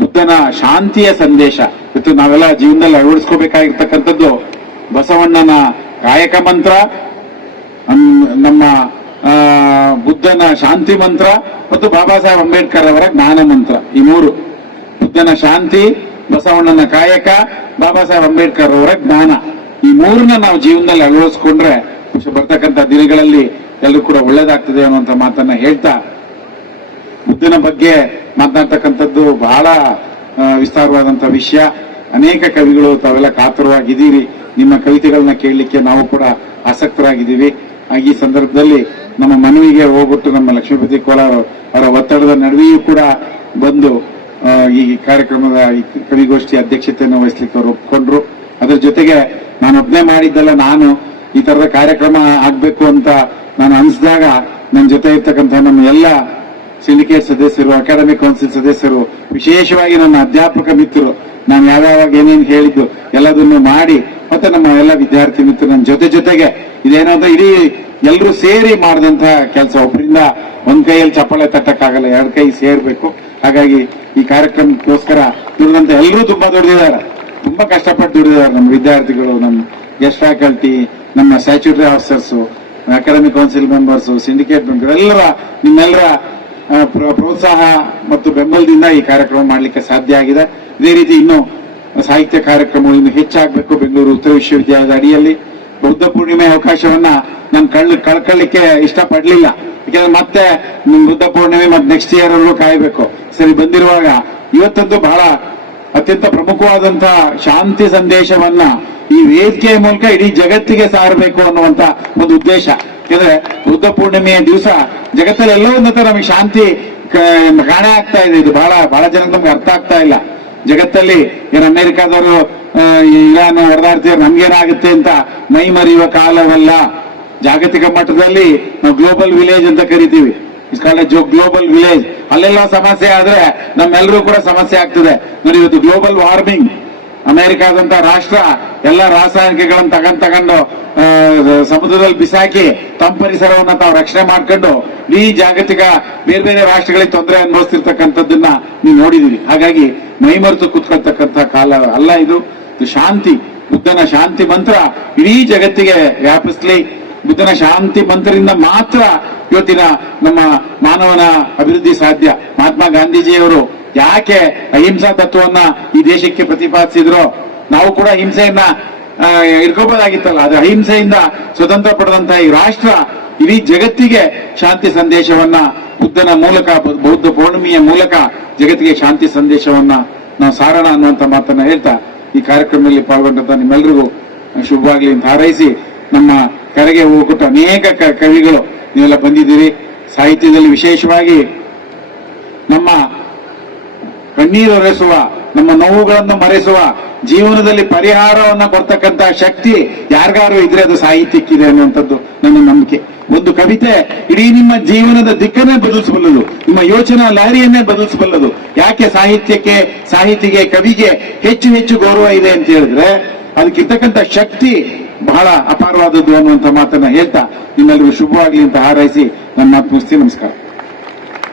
ಬುದ್ಧನ ಶಾಂತಿಯ ಸಂದೇಶ ಇವತ್ತು ನಾವೆಲ್ಲ ಜೀವನದಲ್ಲಿ ಅಳವಡಿಸ್ಕೋಬೇಕಾಗಿರ್ತಕ್ಕಂಥದ್ದು. ಬಸವಣ್ಣನ ಕಾಯಕ ಮಂತ್ರ, ನಮ್ಮ ಬುದ್ಧನ ಶಾಂತಿ ಮಂತ್ರ ಮತ್ತು ಬಾಬಾ ಸಾಹೇಬ್ ಅಂಬೇಡ್ಕರ್ ಅವರ ಜ್ಞಾನ ಮಂತ್ರ. ಈ ಮೂರು, ಬುದ್ಧನ ಶಾಂತಿ, ಬಸವಣ್ಣನ ಕಾಯಕ, ಬಾಬಾ ಸಾಹೇಬ್ ಅಂಬೇಡ್ಕರ್ ಅವರ ಜ್ಞಾನ, ಈ ಮೂರನ್ನ ನಾವು ಜೀವನದಲ್ಲಿ ಅಳವಡಿಸ್ಕೊಂಡ್ರೆ ಬರ್ತಕ್ಕಂಥ ದಿನಗಳಲ್ಲಿ ಎಲ್ಲರೂ ಕೂಡ ಒಳ್ಳೇದಾಗ್ತದೆ ಅನ್ನುವಂಥ ಮಾತನ್ನ ಹೇಳ್ತಾ, ಬುದ್ಧನ ಬಗ್ಗೆ ಮಾತನಾಡ್ತಕ್ಕಂಥದ್ದು ಬಹಳ ವಿಸ್ತಾರವಾದಂಥ ವಿಷಯ. ಅನೇಕ ಕವಿಗಳು ತಾವೆಲ್ಲ ಕಾತರವಾಗಿದ್ದೀರಿ, ನಿಮ್ಮ ಕವಿತೆಗಳನ್ನ ಕೇಳಲಿಕ್ಕೆ ನಾವು ಕೂಡ ಆಸಕ್ತರಾಗಿದ್ದೀವಿ. ಈ ಸಂದರ್ಭದಲ್ಲಿ ನಮ್ಮ ಮನವಿಗೆ ಹೋಗ್ಬಿಟ್ಟು ನಮ್ಮ ಲಕ್ಷ್ಮೀಪತಿ ಕೋಲಾರ ಅವರ ಒತ್ತಡದ ನಡುವೆಯೂ ಕೂಡ ಬಂದು ಈ ಕಾರ್ಯಕ್ರಮದ ಈ ಕವಿಗೋಷ್ಠಿ ಅಧ್ಯಕ್ಷತೆಯನ್ನು ವಹಿಸ್ಲಿಕ್ಕೆ ಅವರು ಒಪ್ಕೊಂಡ್ರು. ಅದರ ಜೊತೆಗೆ ನಾನು ಒಬ್ಬನೇ ಮಾಡಿದ್ದಲ್ಲ, ನಾನು ಈ ತರದ ಕಾರ್ಯಕ್ರಮ ಆಗ್ಬೇಕು ಅಂತ ನಾನು ಅನಿಸಿದಾಗ ನನ್ನ ಜೊತೆ ಇರ್ತಕ್ಕಂಥ ನಮ್ಮ ಎಲ್ಲ ಸಿಂಡಿಕೇಟ್ ಸದಸ್ಯರು, ಅಕಾಡೆಮಿಕ್ ಕೌನ್ಸಿಲ್ ಸದಸ್ಯರು, ವಿಶೇಷವಾಗಿ ನನ್ನ ಅಧ್ಯಾಪಕ ಮಿತ್ರರು, ನಾನು ಯಾವ್ಯಾವಾಗ ಏನೇನು ಹೇಳಿದ್ದು ಎಲ್ಲದನ್ನು ಮಾಡಿ, ಮತ್ತೆ ನಮ್ಮ ಎಲ್ಲ ವಿದ್ಯಾರ್ಥಿ ಮಿತ್ರರು ನನ್ನ ಜೊತೆಗೆ ಇದೇನೋ ಅಂತ ಇಡೀ ಎಲ್ಲರೂ ಸೇರಿ ಮಾಡಿದಂತಹ ಕೆಲಸ. ಒಬ್ಬರಿಂದ ಒಂದ್ ಕೈಯಲ್ಲಿ ಚಪ್ಪಾಳೆ ತಟ್ಟಕ್ಕಾಗಲ್ಲ, ಎರಡು ಕೈ ಸೇರ್ಬೇಕು. ಹಾಗಾಗಿ ಈ ಕಾರ್ಯಕ್ರಮಕ್ಕೋಸ್ಕರ ದುಡಿದಂತ ಎಲ್ಲರೂ ತುಂಬಾ ದುಡಿದಿದ್ದಾರೆ, ತುಂಬಾ ಕಷ್ಟಪಟ್ಟು ದುಡಿದಿದ್ದಾರೆ. ನಮ್ಮ ವಿದ್ಯಾರ್ಥಿಗಳು, ನಮ್ಮ ಗೆಸ್ಟ್ ಫ್ಯಾಕಲ್ಟಿ, ನಮ್ಮ statutory officers, academic council members, syndicate member, ನಿಮ್ಮೆಲ್ಲರ ಪ್ರೋತ್ಸಾಹ ಮತ್ತು ಬೆಂಬಲದಿಂದ ಈ ಕಾರ್ಯಕ್ರಮ ಮಾಡಲಿಕ್ಕೆ ಸಾಧ್ಯ ಆಗಿದೆ. ಇದೇ ರೀತಿ ಇನ್ನು ಸಾಹಿತ್ಯ ಕಾರ್ಯಕ್ರಮಗಳು ಇನ್ನು ಹೆಚ್ಚಾಗಬೇಕು. ಬೆಂಗಳೂರು ಉತ್ತರ ವಿಶ್ವವಿದ್ಯಾಲಯದ ಅಡಿಯಲ್ಲಿ ಬೌದ್ಧ ಪೂರ್ಣಿಮೆ ಅವಕಾಶವನ್ನ ನಾನು ಕಳ್ಕೊಳ್ಳಿಕ್ಕೆ ಇಷ್ಟಪಡ್ಲಿಲ್ಲ, ಯಾಕಂದ್ರೆ ಮತ್ತೆ ಬುದ್ಧ ಪೂರ್ಣಿಮೆ ಮತ್ತೆ ನೆಕ್ಸ್ಟ್ ಇಯರ್ ಅಲ್ಲೂ ಕಾಯಬೇಕು. ಸರಿ, ಬಂದಿರುವಾಗ ಇವತ್ತಂತೂ ಬಹಳ ಅತ್ಯಂತ ಪ್ರಮುಖವಾದಂತಹ ಶಾಂತಿ ಸಂದೇಶವನ್ನ ಈ ವೇದಿಕೆಯ ಮೂಲಕ ಇಡೀ ಜಗತ್ತಿಗೆ ಸಾರಬೇಕು ಅನ್ನುವಂತ ಒಂದು ಉದ್ದೇಶ. ಯಾಕಂದ್ರೆ ಬುದ್ಧ ಪೂರ್ಣಿಮೆಯ ದಿವಸ ಜಗತ್ತಲ್ಲಿ ಎಲ್ಲೋ ಒಂದು ನಮಗೆ ಶಾಂತಿ ಕಾಣೆ ಆಗ್ತಾ ಇದೆ. ಇದು ಬಹಳ ಜನಕ್ಕೆ ನಮ್ಗೆ ಅರ್ಥ ಆಗ್ತಾ ಇಲ್ಲ. ಜಗತ್ತಲ್ಲಿ ಏನು ಅಮೆರಿಕಾದವರು ಇರಾನ್ ಹೊಡೆದಾಡ್ತಿದ್ರು, ನಮ್ಗೇನಾಗುತ್ತೆ ಅಂತ ಮೈ ಮರೆಯುವ ಕಾಲವಲ್ಲ. ಜಾಗತಿಕ ಮಟ್ಟದಲ್ಲಿ ನಾವು ಗ್ಲೋಬಲ್ ವಿಲೇಜ್ ಅಂತ ಕರಿತೀವಿ, ಗ್ಲೋಬಲ್ ವಿಲೇಜ್. ಅಲ್ಲೆಲ್ಲ ಸಮಸ್ಯೆ ಆದ್ರೆ ನಮ್ಮೆಲ್ಲರೂ ಕೂಡ ಸಮಸ್ಯೆ ಆಗ್ತದೆ. ನೋಡಿ, ಇವತ್ತು ಗ್ಲೋಬಲ್ ವಾರ್ಮಿಂಗ್, ಅಮೆರಿಕಾದಂತ ರಾಷ್ಟ್ರ ಎಲ್ಲ ರಾಸಾಯನಿಕಗಳನ್ನು ತಗೊಂಡು ಸಮುದ್ರದಲ್ಲಿ ಬಿಸಾಕಿ ತಮ್ಮ ಪರಿಸರವನ್ನ ತಾವು ರಕ್ಷಣೆ ಮಾಡ್ಕೊಂಡು ಈ ಜಾಗತಿಕ ಬೇರೆ ಬೇರೆ ರಾಷ್ಟ್ರಗಳಿಗೆ ತೊಂದರೆ ಅನುಭವಿಸ್ತಿರ್ತಕ್ಕಂಥದ್ದನ್ನ ನೀವು ನೋಡಿದೀವಿ. ಹಾಗಾಗಿ ಮೈಮರೆತು ಕೂತ್ಕೊಳ್ತಕ್ಕಂಥ ಕಾಲ ಅಲ್ಲ ಇದು. ಶಾಂತಿ, ಬುದ್ಧನ ಶಾಂತಿ ಮಂತ್ರ ಇಡೀ ಜಗತ್ತಿಗೆ ವ್ಯಾಪಿಸ್ಲಿ. ಬುದ್ಧನ ಶಾಂತಿ ಮಂತ್ರದಿಂದ ಮಾತ್ರ ಇವತ್ತಿನ ನಮ್ಮ ಮಾನವನ ಅಭಿವೃದ್ಧಿ ಸಾಧ್ಯ. ಮಹಾತ್ಮ ಗಾಂಧೀಜಿಯವರು ಯಾಕೆ ಅಹಿಂಸಾ ತತ್ವವನ್ನ ಈ ದೇಶಕ್ಕೆ ಪ್ರತಿಪಾದಿಸಿದ್ರು? ನಾವು ಕೂಡ ಹಿಂಸೆಯನ್ನ ಇಟ್ಕೋಬಹುದಾಗಿತ್ತಲ್ಲ. ಅದು ಅಹಿಂಸೆಯಿಂದ ಸ್ವತಂತ್ರ ಪಡೆದಂತಹ ಈ ರಾಷ್ಟ್ರ ಇಡೀ ಜಗತ್ತಿಗೆ ಶಾಂತಿ ಸಂದೇಶವನ್ನ ಬುದ್ಧನ ಮೂಲಕ, ಬೌದ್ಧ ಪೌರ್ಣಿಮೆಯ ಮೂಲಕ ಜಗತ್ತಿಗೆ ಶಾಂತಿ ಸಂದೇಶವನ್ನ ನಾವು ಸಾರೋಣ ಅನ್ನುವಂತ ಮಾತನ್ನ ಹೇಳ್ತಾ ಈ ಕಾರ್ಯಕ್ರಮದಲ್ಲಿ ಪಾಲ್ಗೊಂಡಂತ ನಿಮ್ಮೆಲ್ಲರಿಗೂ ಶುಭವಾಗ್ಲಿ ಅಂತ ಹಾರೈಸಿ, ನಮ್ಮ ಕರೆಗೆ ಹೋಗ್ಬಿಟ್ಟು ಅನೇಕ ಕವಿಗಳು ನೀವೆಲ್ಲ ಬಂದಿದ್ದೀರಿ. ಸಾಹಿತ್ಯದಲ್ಲಿ ವಿಶೇಷವಾಗಿ ನಮ್ಮ ಕಣ್ಣೀರೊರೆಸುವ, ನಮ್ಮ ನೋವುಗಳನ್ನು ಮರೆಸುವ, ಜೀವನದಲ್ಲಿ ಪರಿಹಾರವನ್ನ ಕೊಡ್ತಕ್ಕಂತ ಶಕ್ತಿ ಯಾರಿಗಾರು ಇದ್ರೆ ಅದು ಸಾಹಿತ್ಯಕ್ಕಿದೆ ಅನ್ನುವಂಥದ್ದು ನನ್ನ ನಂಬಿಕೆ. ಒಂದು ಕವಿತೆ ಇಡೀ ನಿಮ್ಮ ಜೀವನದ ದಿಕ್ಕನ್ನೇ ಬದಲಿಸಬಲ್ಲದು, ನಿಮ್ಮ ಯೋಚನಾ ಲಾರಿಯನ್ನೇ ಬದಲಿಸಬಲ್ಲದು. ಯಾಕೆ ಸಾಹಿತಿಗೆ, ಕವಿಗೆ ಹೆಚ್ಚು ಗೌರವ ಇದೆ ಅಂತ ಹೇಳಿದ್ರೆ ಅದಕ್ಕಿರ್ತಕ್ಕಂಥ ಶಕ್ತಿ ಬಹಳ ಅಪಾರವಾದದ್ದು ಅನ್ನುವಂಥ ಮಾತನ್ನ ಹೇಳ್ತಾ ನಿಮ್ಮೆಲ್ಲರಿಗೂ ಶುಭವಾಗಲಿ ಅಂತ ಹಾರೈಸಿ ನನ್ನ ಮಾತು ಮುಗಿಸ್ತೀನಿ. ನಮಸ್ಕಾರ.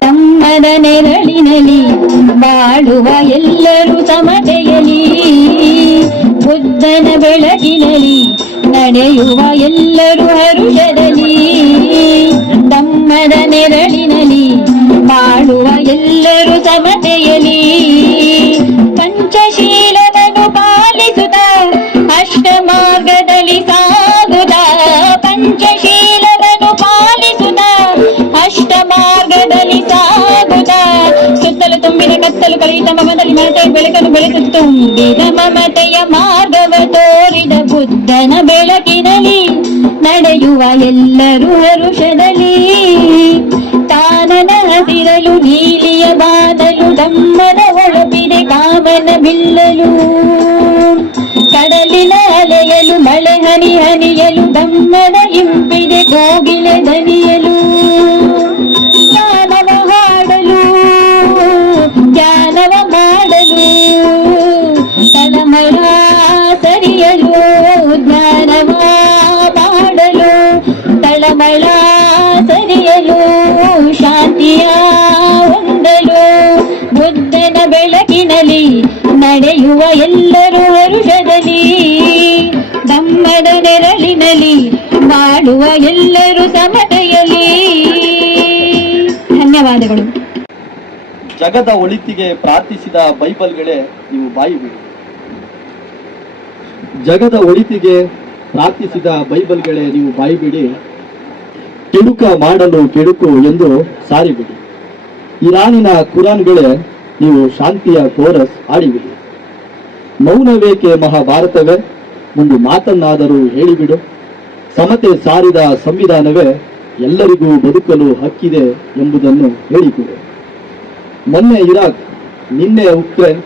ತಮ್ಮದ ನೆರಳಿನಲಿ ಬಾಳುವ ಎಲ್ಲರೂ ಸಮತೆಯಲಿ, ಬುದ್ಧನ ಬೆಳಕಿನಲಿ ನಡೆಯುವ ಎಲ್ಲರೂ ಹರುಷದಲ್ಲಿ. ತಮ್ಮದ ನೆರಳಿನಲಿ ಬಾಳುವ ಬಾಳುವ ಎಲ್ಲರೂ ಸಮತೆಯಲಿ ಪಂಚಶೀಲವನ್ನು ಪಾಲಿಸುತ್ತ ಅಷ್ಟ ಮಾರ್ಗದಲ್ಲಿ ಸಾಗುತ್ತ ಪಂಚಶೀಲವನ್ನು ಪಾಲಿಸುತ್ತ ಅಷ್ಟ ಮಾರ್ಗದಲ್ಲಿ ಸಾಗುತ್ತ ಸುತ್ತಲೂ ತುಂಬಿದ ಕತ್ತಲು ಕಲಿತ ಮಮದಲ್ಲಿ ಮಾತೆ ಬೆಳಕನ್ನು ಬೆಳೆದು ತುಂಬಿದ ಮಮತೆಯ ಮಾರ್ಗವ ತೋರಿದ ಬುದ್ಧನ ಬೆಳಕಿನಲ್ಲಿ ನಡೆಯುವ ಎಲ್ಲರೂ ಹರುಷದಲ್ಲಿ ತಾನನ ಹಸಿರಲು ನೀಲಿಯ ಬಾದಲು ದಮ್ಮನ ಹೊಳಪಿದೆ ಕಾಮನ ಬಿಲ್ಲಲು ಕಡಲಿನ ಅಲೆಯಲು ಮಳೆ ಹನಿ ಹನಿಯಲು ದಮ್ಮನ ಇಂಪಿದೆ ಕೋಗಿಲೆ ದನಿಯಲು ಜ್ಞಾನವ ಹಾಡಲು ಧ್ಯಾನವ ಮಾಡಲು ತಳಮಳ ಸರಿಯಲು ಜ್ಞಾನವ ಮಾಡಲು ತಳಮಳ ಸರಿಯಲು ಶಾಂತಿಯ ಹೊಂದಲು ಬುದ್ಧನ ಬೆಳಕಿನಲ್ಲಿ ನಡೆಯುವ ಎಲ್ಲರೂ ಹರುಷದಲ್ಲಿ ಧಮ್ಮದ ನೆರಳಿನಲ್ಲಿ ಬಾಳುವ ಎಲ್ಲರೂ ಸಮತೆಯಲ್ಲಿ. ಧನ್ಯವಾದಗಳು. ಜಗದ ಒಳಿತಿಗೆ ಪ್ರಾರ್ಥಿಸಿದ ಬೈಬಲ್ಗಳೇ ನೀವು ಬಾಯಿ ಬಿಡಿ. ಜಗದ ಒಳಿತಿಗೆ ಪ್ರಾರ್ಥಿಸಿದ ಬೈಬಲ್ಗಳೇ ನೀವು ಬಾಯಿ ಬಿಡಿ. ಕೆಡುಕ ಮಾಡಲು ಕೆಡುಕು ಎಂದು ಸಾರಿಬಿಡಿ. ಇರಾನಿನ ಕುರಾನ್ಗಳೇ ನೀವು ಶಾಂತಿಯ ಕೋರಸ್ ಆಡಿಬಿಡಿ. ಮೌನವೇಕೆ ಮಹಾಭಾರತವೇ ಒಂದು ಮಾತನ್ನಾದರೂ ಹೇಳಿಬಿಡು. ಸಮತೆ ಸಾರಿದ ಸಂವಿಧಾನವೇ ಎಲ್ಲರಿಗೂ ಬದುಕಲು ಹಕ್ಕಿದೆ ಎಂಬುದನ್ನು ಹೇಳಿಬಿಡು. ಮೊನ್ನೆ ಇರಾಕ್, ನಿನ್ನೆ ಉಕ್ರೇನ್,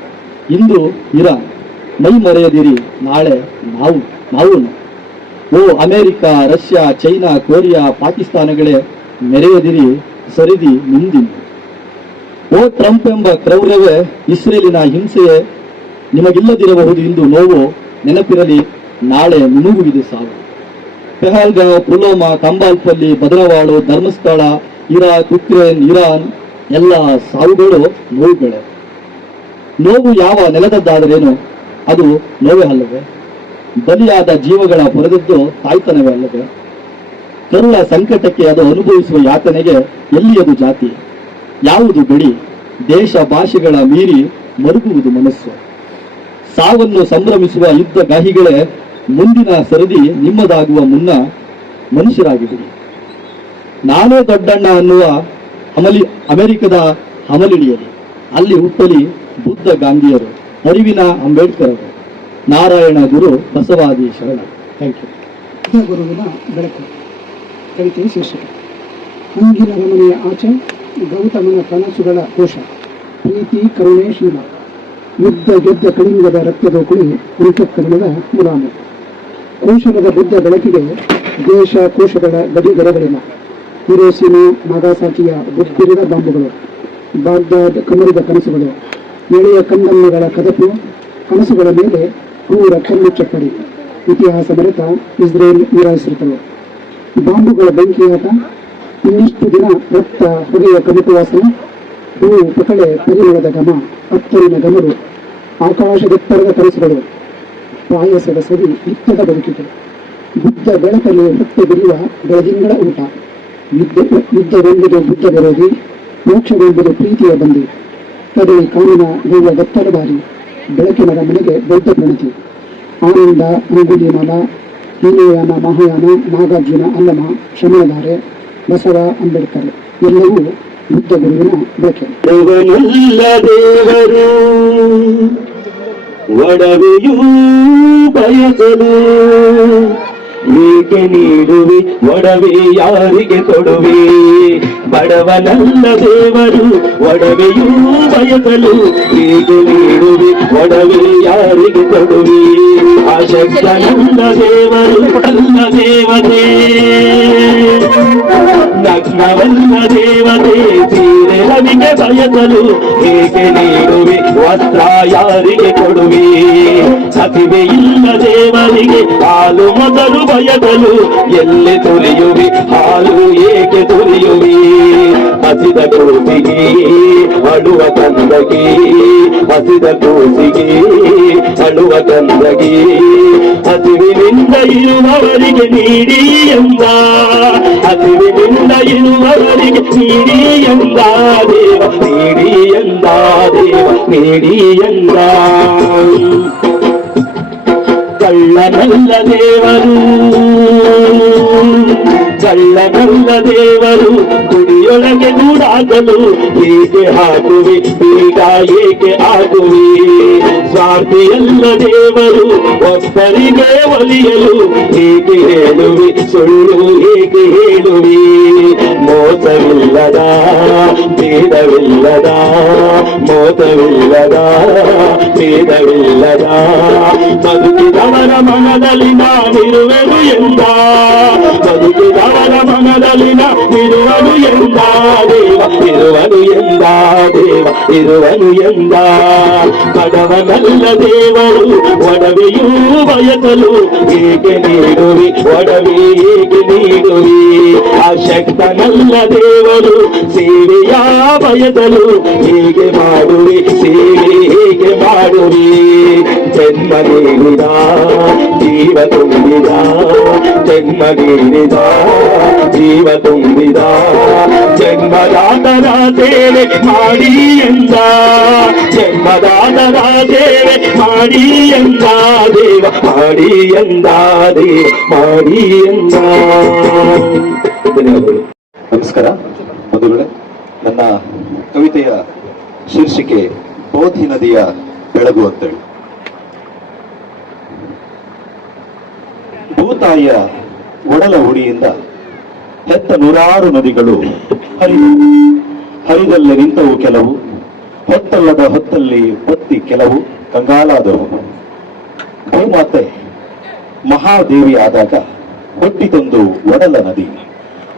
ಇಂದು ಇರಾನ್. ಮೈ ಮರೆಯದಿರಿ, ನಾಳೆ ನಾವು. ಓ ಅಮೆರಿಕ, ರಷ್ಯಾ, ಚೈನಾ, ಕೊರಿಯಾ, ಪಾಕಿಸ್ತಾನಗಳೇ ಮೆರೆಯದಿರಿ, ಸರಿದಿ ನಿಂದಿನ. ಓ ಟ್ರಂಪ್ ಎಂಬ ಕ್ರೌರ್ಯವೇ, ಇಸ್ರೇಲಿನ ಹಿಂಸೆಯೇ ನಿಮಗಿಲ್ಲದಿರಬಹುದು ಇಂದು ನೋವು. ನೆನಪಿರಲಿ, ನಾಳೆ ನಿಮಗೂ ಇದೆ ಸಾವು. Pahalgam, Pulwama, Kambalapalli, Bhadravalu, Dharmasthala, Iraq, Ukraine, Iran ಎಲ್ಲ ಸಾವುಗಳು ನೋವುಗಳೇ. ನೋವು ಯಾವ ನೆಲದದ್ದಾದರೇನು ಅದು ನೋವೇ ಅಲ್ಲವೇ? ಬಲಿಯಾದ ಜೀವಗಳ ಪೊರೆದದ್ದು ತಾಯ್ತನವೇ ಅಲ್ಲವೇ? ಕರುಳ ಸಂಕಟಕ್ಕೆ ಅದು ಅನುಭವಿಸುವ ಯಾತನೆಗೆ ಎಲ್ಲಿಯದು ಜಾತಿ? ಯಾವುದು ಗಡಿ? ದೇಶ ಭಾಷೆಗಳ ಮೀರಿ ಮರುಗುವುದು ಮನಸ್ಸು. ಸಾವನ್ನು ಸಂಭ್ರಮಿಸುವ ಯುದ್ಧಗಾಹಿಗಳೇ, ಮುಂದಿನ ಸರದಿ ನಿಮ್ಮದಾಗುವ ಮುನ್ನ ಮನುಷ್ಯರಾಗಿಬಿಡಿ. ನಾನೇ ದೊಡ್ಡಣ್ಣ ಅನ್ನುವ ಅಮೆರಿಕದ ಹಮಲಿಳಿಯಲಿ, ಅಲ್ಲಿ ಹುಟ್ಟಲಿ ಬುದ್ಧ ಗಾಂಧಿಯರು, ಅರಿವಿನ ಅಂಬೇಡ್ಕರರು, ನಾರಾಯಣ ಗುರು ಬಸವಾದಿ ಶರಣ. Thank you. ಗುರುವಿನ ಬೆಳಕು. ಕವಿತೆ ಶೀರ್ಷಿಕೆ: ಅಂಗಿನ ರಮಣೆಯ ಆಚೆ, ಗೌತಮನ ಕನಸುಗಳ ಕೋಶ, ಪ್ರೀತಿ ಕರುಣೆ ಶೀಲ, ಯುದ್ಧ ಗೆದ್ದ ಕಳಿಂಗದ ರಕ್ತದ ಕುಳಿ, ಅಂತಃಕರಣದ ಮುಲಾಮು. ಕೋಶಲದ ಬುದ್ಧ ಬೆಳಕಿಗೆ ದೇಶ ಕೋಶಗಳ ಗಡಿಗರಗಳಿಲ್ಲ. ಹಿರೋಶಿಮ ನಾಗಾಸಾಕಿಯ ಬುದ್ಧಿರಿದ ಬಾಂಬುಗಳು, ಬಾಗ್ದಾದ್ ಕಮರಿದ ಕನಸುಗಳು, ಎಳೆಯ ಕಣ್ಣಮ್ಮಗಳ ಕದಪು, ಕನಸುಗಳ ಮೇಲೆ ಕ್ರೂರ ಕಲ್ಲು ಚಪ್ಪಡಿ. ಇತಿಹಾಸ ಮರೆತ ಇಸ್ರೇಲ್ ನಿರಾಶ್ರಿತರು. ಬಾಂಬುಗಳ ಬೆಂಕಿಯಾಟ, ಇನ್ನಿಷ್ಟು ದಿನ ರಕ್ತ ಹೊಗೆಯ ಕನಪು ವಾಸನೆ, ಹೂವು ಪಕಳೆ ಪರಿಮಳದ ಘಮ, ಅತ್ತರಿನ ಗಮರು, ಆಕಾಶದೆತ್ತರದ ಕನಸುಗಳು, ಪಾಯಸದ ಸವಿ ನಿತ್ಯದ ಬದುಕಿಗೆ. ಬುದ್ಧ ಬೆಳಕಲ್ಲಿ ಹೊಟ್ಟೆ ಬಿರಿಯುವ ಬೆಳದಿಂಗಳ ಊಟ. ಯುದ್ಧವೆಂಬುದು ಬುದ್ಧ ವಿರೋಧಿ, ಮೋಕ್ಷವೆಂಬುದು ಪ್ರೀತಿಯ ಬಂದಿ. ಕದಳಿ ಕಾಣಿನ ಗೋವ ಗತ್ತಲ ದಾರಿ, ಬೆಳಕಿನ ಮನೆಗೆ ಬೌದ್ಧ ಪ್ರಣತಿ. ಆನಂದ, ಅಂಗುಲಿಮಾಲ, ಹೀನಯಾನ, ಮಹಾಯಾನ, ನಾಗಾರ್ಜುನ, ಅಲ್ಲಮ, ಶಮನಧಾರೆ, ಬಸವ, ಅಂಬೇಡ್ಕರ್ ಎಲ್ಲವೂ ಬುದ್ಧ ಗುರುವಿನ ಬೆಳಕೆ. ದೇವರು ಒಡವೆಯೂ ಬಯಸಲು ಏಕೆ ನೀಡುವಿ, ಒಡವೆ ಯಾರಿಗೆ ಕೊಡುವೆ? ಬಡವನಲ್ಲ ದೇವರು, ಒಡವೆಯೂ ಬಯಸಲು ಏಕೆ ನೀಡುವಿ, ಒಡವೆ ಯಾರಿಗೆ ಕೊಡುವೆ? ಅಶಕ್ತನಲ್ಲ ದೇವರು, ಅಲ್ಲ ದೇವತೆ, ನಗ್ನವಲ್ಲ ದೇವತೆ, ಸೀರೆ ರವಿಗೆ ಬಯಸಲು ಏಕೆ ನೀಡುವೆ, ವಸ್ತ್ರ ಯಾರಿಗೆ ಕೊಡುವೆ ಹಸಿವೆ ಇಲ್ಲ ದೇವರಿಗೆ ಹಾಲು ಮೊದಲು ಬಯದಲು ಎಲ್ಲಿ ತುರಿಯುವಿ ಹಾಲು ಏಕೆ ತುರಿಯುವಿ ಹಸಿದ ಕೂಸಿಗೆ ಅಳುವ ಕಂದಗಿ ಹಸಿದ ಕೂಸಿಗೆ ಅಳುವ ಕಂದಗಿ ಹಸಿವಿನಿಂದ ಇರುವವರಿಗೆ ನೀಡಿ ಎಂದ ಹಸಿವಿನಿಂದ ಇರುವವರಿಗೆ ನೀಡಿ ಎಂದ ದೇವ ನೀಡಿ ಎಂದ ದೇವ ನೀಡಿ ಎಂದ ಕಳ್ಳನಲ್ಲ ದೇವರು ಕಳ್ಳನಲ್ಲ ದೇವರು ಗುಡಿಯೊಳಗೆ ಗೂಡಾಗಲು ಹೇಗೆ ಹಾಕುವೆ ಈಗ ಏಕೆ ಆಗುವೆ ಸ್ವಾರ್ಥಿಯಲ್ಲ ದೇವರು ಒಬ್ಬರಿಗೆ ಒಲಿಯಲು ಹೇಗೆ ಹೇಳುವೆ ಸುಳ್ಳು ಹೇಗೆ ಹೇಳುವೆ ಮೋಸವಿಲ್ಲದ ಭೇದವಿಲ್ಲದ ಮೋಸವಿಲ್ಲದ ಭೇದವಿಲ್ಲದ ಬದುಕಿದವರ ಮನದಲ್ಲಿ ನಾವಿರುವೆನು ಎಂದ ಬದುಕಿದವರ ಮನದಲ್ಲಿ ನಾವಿರುವನು ಎಂದ ದೇವ ಇರುವನು ಎಂದ ದೇವ ಇರುವನು ಎಂದ ಬಡವನಲ್ಲ ದೇವರು ಒಡವೆಯೂ ಬಯಸಲು ಹೇಗೆ ನೀಡುವಿ ಒಡವೆ ಹೇಗೆ ನೀಡುವಿ ಅಶಕ್ತನಲ್ಲ ದೇವರು ಸೇವೆಯ ಬಯಸಲು ಹೇಗೆ ಮಾಡುವಿ ಸೇವೆ ಹೇಗೆ ಮಾಡುವಿ ಜನ್ಮ ನೀಡಿದ ಜೀವ ತುಂಬಿದ ಜನ್ಮ ನೀಡಿದ ಜೀವ ತುಂಬಿದ ಜನ್ಮದಾತರ ಸೇವೆ ಮಾಡಿ ಎಂದ ಜನ್ಮದಾತರ ಸೇವೆ ಮಾಡಿ ಎಂದ ದೇವ ಮಾಡಿ ಎಂದ ದೇವ ಮಾಡಿ ಎಂದ. ನಮಸ್ಕಾರ. ಮೊದಲನೇ ನನ್ನ ಕವಿತೆಯ ಶೀರ್ಷಿಕೆ ಬೋಧಿ ನದಿಯ ಬೆಳಗು ಅಂತೇಳಿ. ಭೂತಾಯಿಯ ಒಡಲ ಹುಡಿಯಿಂದ ಹೆತ್ತ ನೂರಾರು ನದಿಗಳು ಹರಿದಲ್ಲೇ ನಿಂತವು ಕೆಲವು, ಹೊತ್ತಲ್ಲದ ಹೊತ್ತಲ್ಲಿ ಹೊತ್ತಿ ಕೆಲವು ಕಂಗಾಲಾದವು. ಭೂಮಾತೆ ಮಹಾದೇವಿ ಆದಾಗ ಹುಟ್ಟಿತೊಂದು ಒಡಲ ನದಿ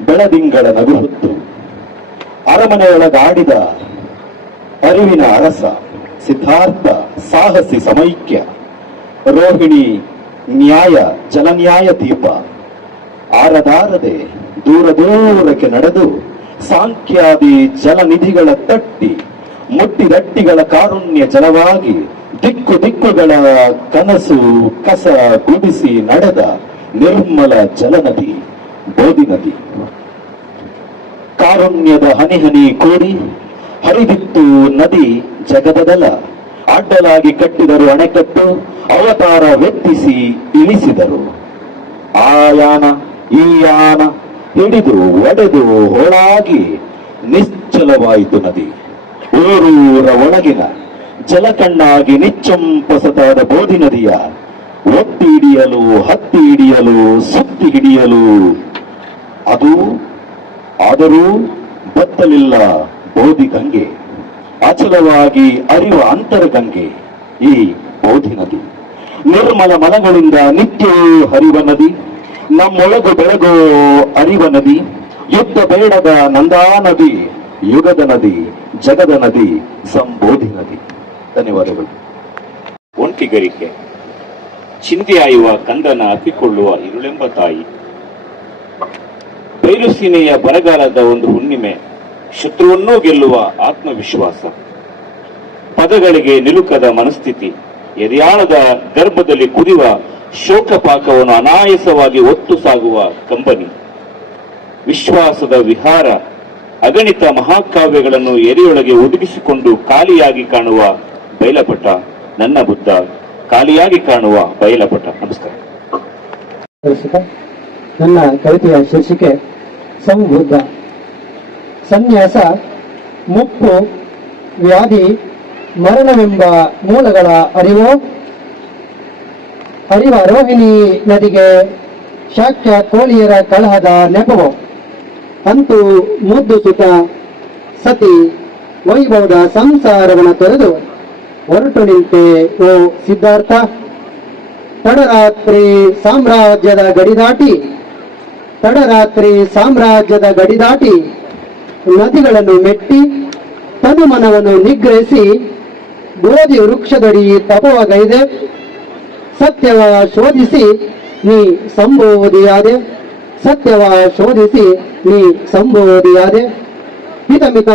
ಬೆಳದಿಂಗಳ ನಗು ಹೊತ್ತು ಅರಮನೆಯೊಳಗಾಡಿದ ಅರಿವಿನ ಅರಸ ಸಿದ್ಧಾರ್ಥ ಸಾಹಸಿ ಸಮೈಕ್ಯ ರೋಹಿಣಿ ನ್ಯಾಯ ಜಲನ್ಯಾಯ ದೀಪ ಆರದಾರದೆ ದೂರ ದೂರಕ್ಕೆ ನಡೆದು ಸಾಂಖ್ಯಾದಿ ಜಲನಿಧಿಗಳ ತಟ್ಟಿ ಮುಟ್ಟಿದಟ್ಟಿಗಳ ಕಾರುಣ್ಯ ಜಲವಾಗಿ ದಿಕ್ಕು ದಿಕ್ಕುಗಳ ಕನಸು ಕಸ ಗುಡಿಸಿ ನಡೆದ ನಿರ್ಮಲ ಜಲನದಿ ಬೋಧಿ ನದಿ. ಕಾರುಣ್ಯದ ಹನಿ ಹನಿ ಕೂಡಿ ಹರಿದಿತ್ತು ನದಿ ಜಗದದಲ. ಅಡ್ಡಲಾಗಿ ಕಟ್ಟಿದರು ಅಣೆಕಟ್ಟು, ಅವತಾರವೆತ್ತಿಸಿ ಇಳಿಸಿದರು. ಆ ಯಾನ ಈ ಯಾನ ಹಿಡಿದು ಒಡೆದು ಹೋಳಾಗಿ ನಿಶ್ಚಲವಾಯಿತು ನದಿ. ಊರೂರ ಒಳಗಿನ ಜಲಕಣ್ಣಾಗಿ ನಿಚ್ಚಂಪಸತಾದ ಬೋಧಿ ನದಿಯ ಒತ್ತಿ ಹಿಡಿಯಲು ಹತ್ತಿ ಹಿಡಿಯಲು ಸುತ್ತಿ ಹಿಡಿಯಲು ಅದು ಆದರೂ ಬತ್ತಲಿಲ್ಲ ಬೋಧಿ ಗಂಗೆ. ಅಚಲವಾಗಿ ಅರಿವ ಅಂತರಗಂಗೆ ಈ ಬೋಧಿ ನದಿ. ನಿರ್ಮಲ ಮನಗಳಿಂದ ನಿತ್ಯವೂ ಹರಿವ ನದಿ, ನಮ್ಮೊಳಗು ಬೆಳಗೋ ಅರಿವ ನದಿ. ಯುದ್ಧ ಬೇಡದ ನಂದಾ ನದಿ, ಯುಗದ ನದಿ, ಜಗದ ನದಿ, ಸಂಬೋಧಿ ನದಿ. ಧನ್ಯವಾದಗಳು. ಒಂಟಿಗರಿಕೆ ಚಿಂತೆಯಾಯುವ ಕಂದನ ಅಪ್ಪಿಕೊಳ್ಳುವ ಇರುಳೆಂಬ ತಾಯಿ. ಬಯಲುಸೀಮೆಯ ಬರಗಾಲದ ಒಂದು ಹುಣ್ಣಿಮೆ, ಶತ್ರುವನ್ನೂ ಗೆಲ್ಲುವ ಆತ್ಮವಿಶ್ವಾಸ, ಪದಗಳಿಗೆ ನಿಲುಕದ ಮನಸ್ಥಿತಿ, ಎದೆಯಾಳದ ಗರ್ಭದಲ್ಲಿ ಕುದಿಯುವ ಶೋಕಪಾಕವನ್ನು ಅನಾಯಾಸವಾಗಿ ಒತ್ತು ಸಾಗುವ ಕಂಬನಿ, ವಿಶ್ವಾಸದ ವಿಹಾರ, ಅಗಣಿತ ಮಹಾಕಾವ್ಯಗಳನ್ನು ಎದೆಯೊಳಗೆ ಒದಗಿಸಿಕೊಂಡು ಖಾಲಿಯಾಗಿ ಕಾಣುವ ಬಯಲಪಟ ನನ್ನ ಬುದ್ಧ, ಖಾಲಿಯಾಗಿ ಕಾಣುವ ಬಯಲಪಟ. ನಮಸ್ಕಾರ. ನನ್ನ ಕವಿತೆಯ ಶೀರ್ಷಿಕೆ ಸಂಬುದ್ಧ. ಸನ್ಯಾಸ, ಮುಪ್ಪು, ವ್ಯಾಧಿ, ಮರಣವೆಂಬ ಮೂಲಗಳ ಅರಿವು, ಹರಿವ ರೋಹಿಣಿ ನದಿಗೆ ಶಾಕ್ಯ ಕೋಳಿಯರ ಕಲಹದ ನೆಪವು, ಅಂತೂ ಮುದ್ದು ಸುತ ಸತಿ ವೈಭವದ ಸಂಸಾರವನ್ನು ತೊರೆದು ಹೊರಟು ನಿಂತೆ ಓ ಸಿದ್ಧಾರ್ಥ. ತಡರಾತ್ರಿ ಸಾಮ್ರಾಜ್ಯದ ಗಡಿದಾಟಿ ನದಿಗಳನ್ನು ಮೆಟ್ಟಿ ತನುಮನವನ್ನು ನಿಗ್ರಹಿಸಿ ಬೋಧಿ ವೃಕ್ಷದಡಿ ತಪವಗೈದೆ, ಸತ್ಯವ ಶೋಧಿಸಿ ನೀ ಸಂಬೋಧಿಯಾದೆ, ಸತ್ಯವ ಶೋಧಿಸಿ ನೀ ಸಂಬೋಧಿಯಾದೆ. ಹಿತಮಿತ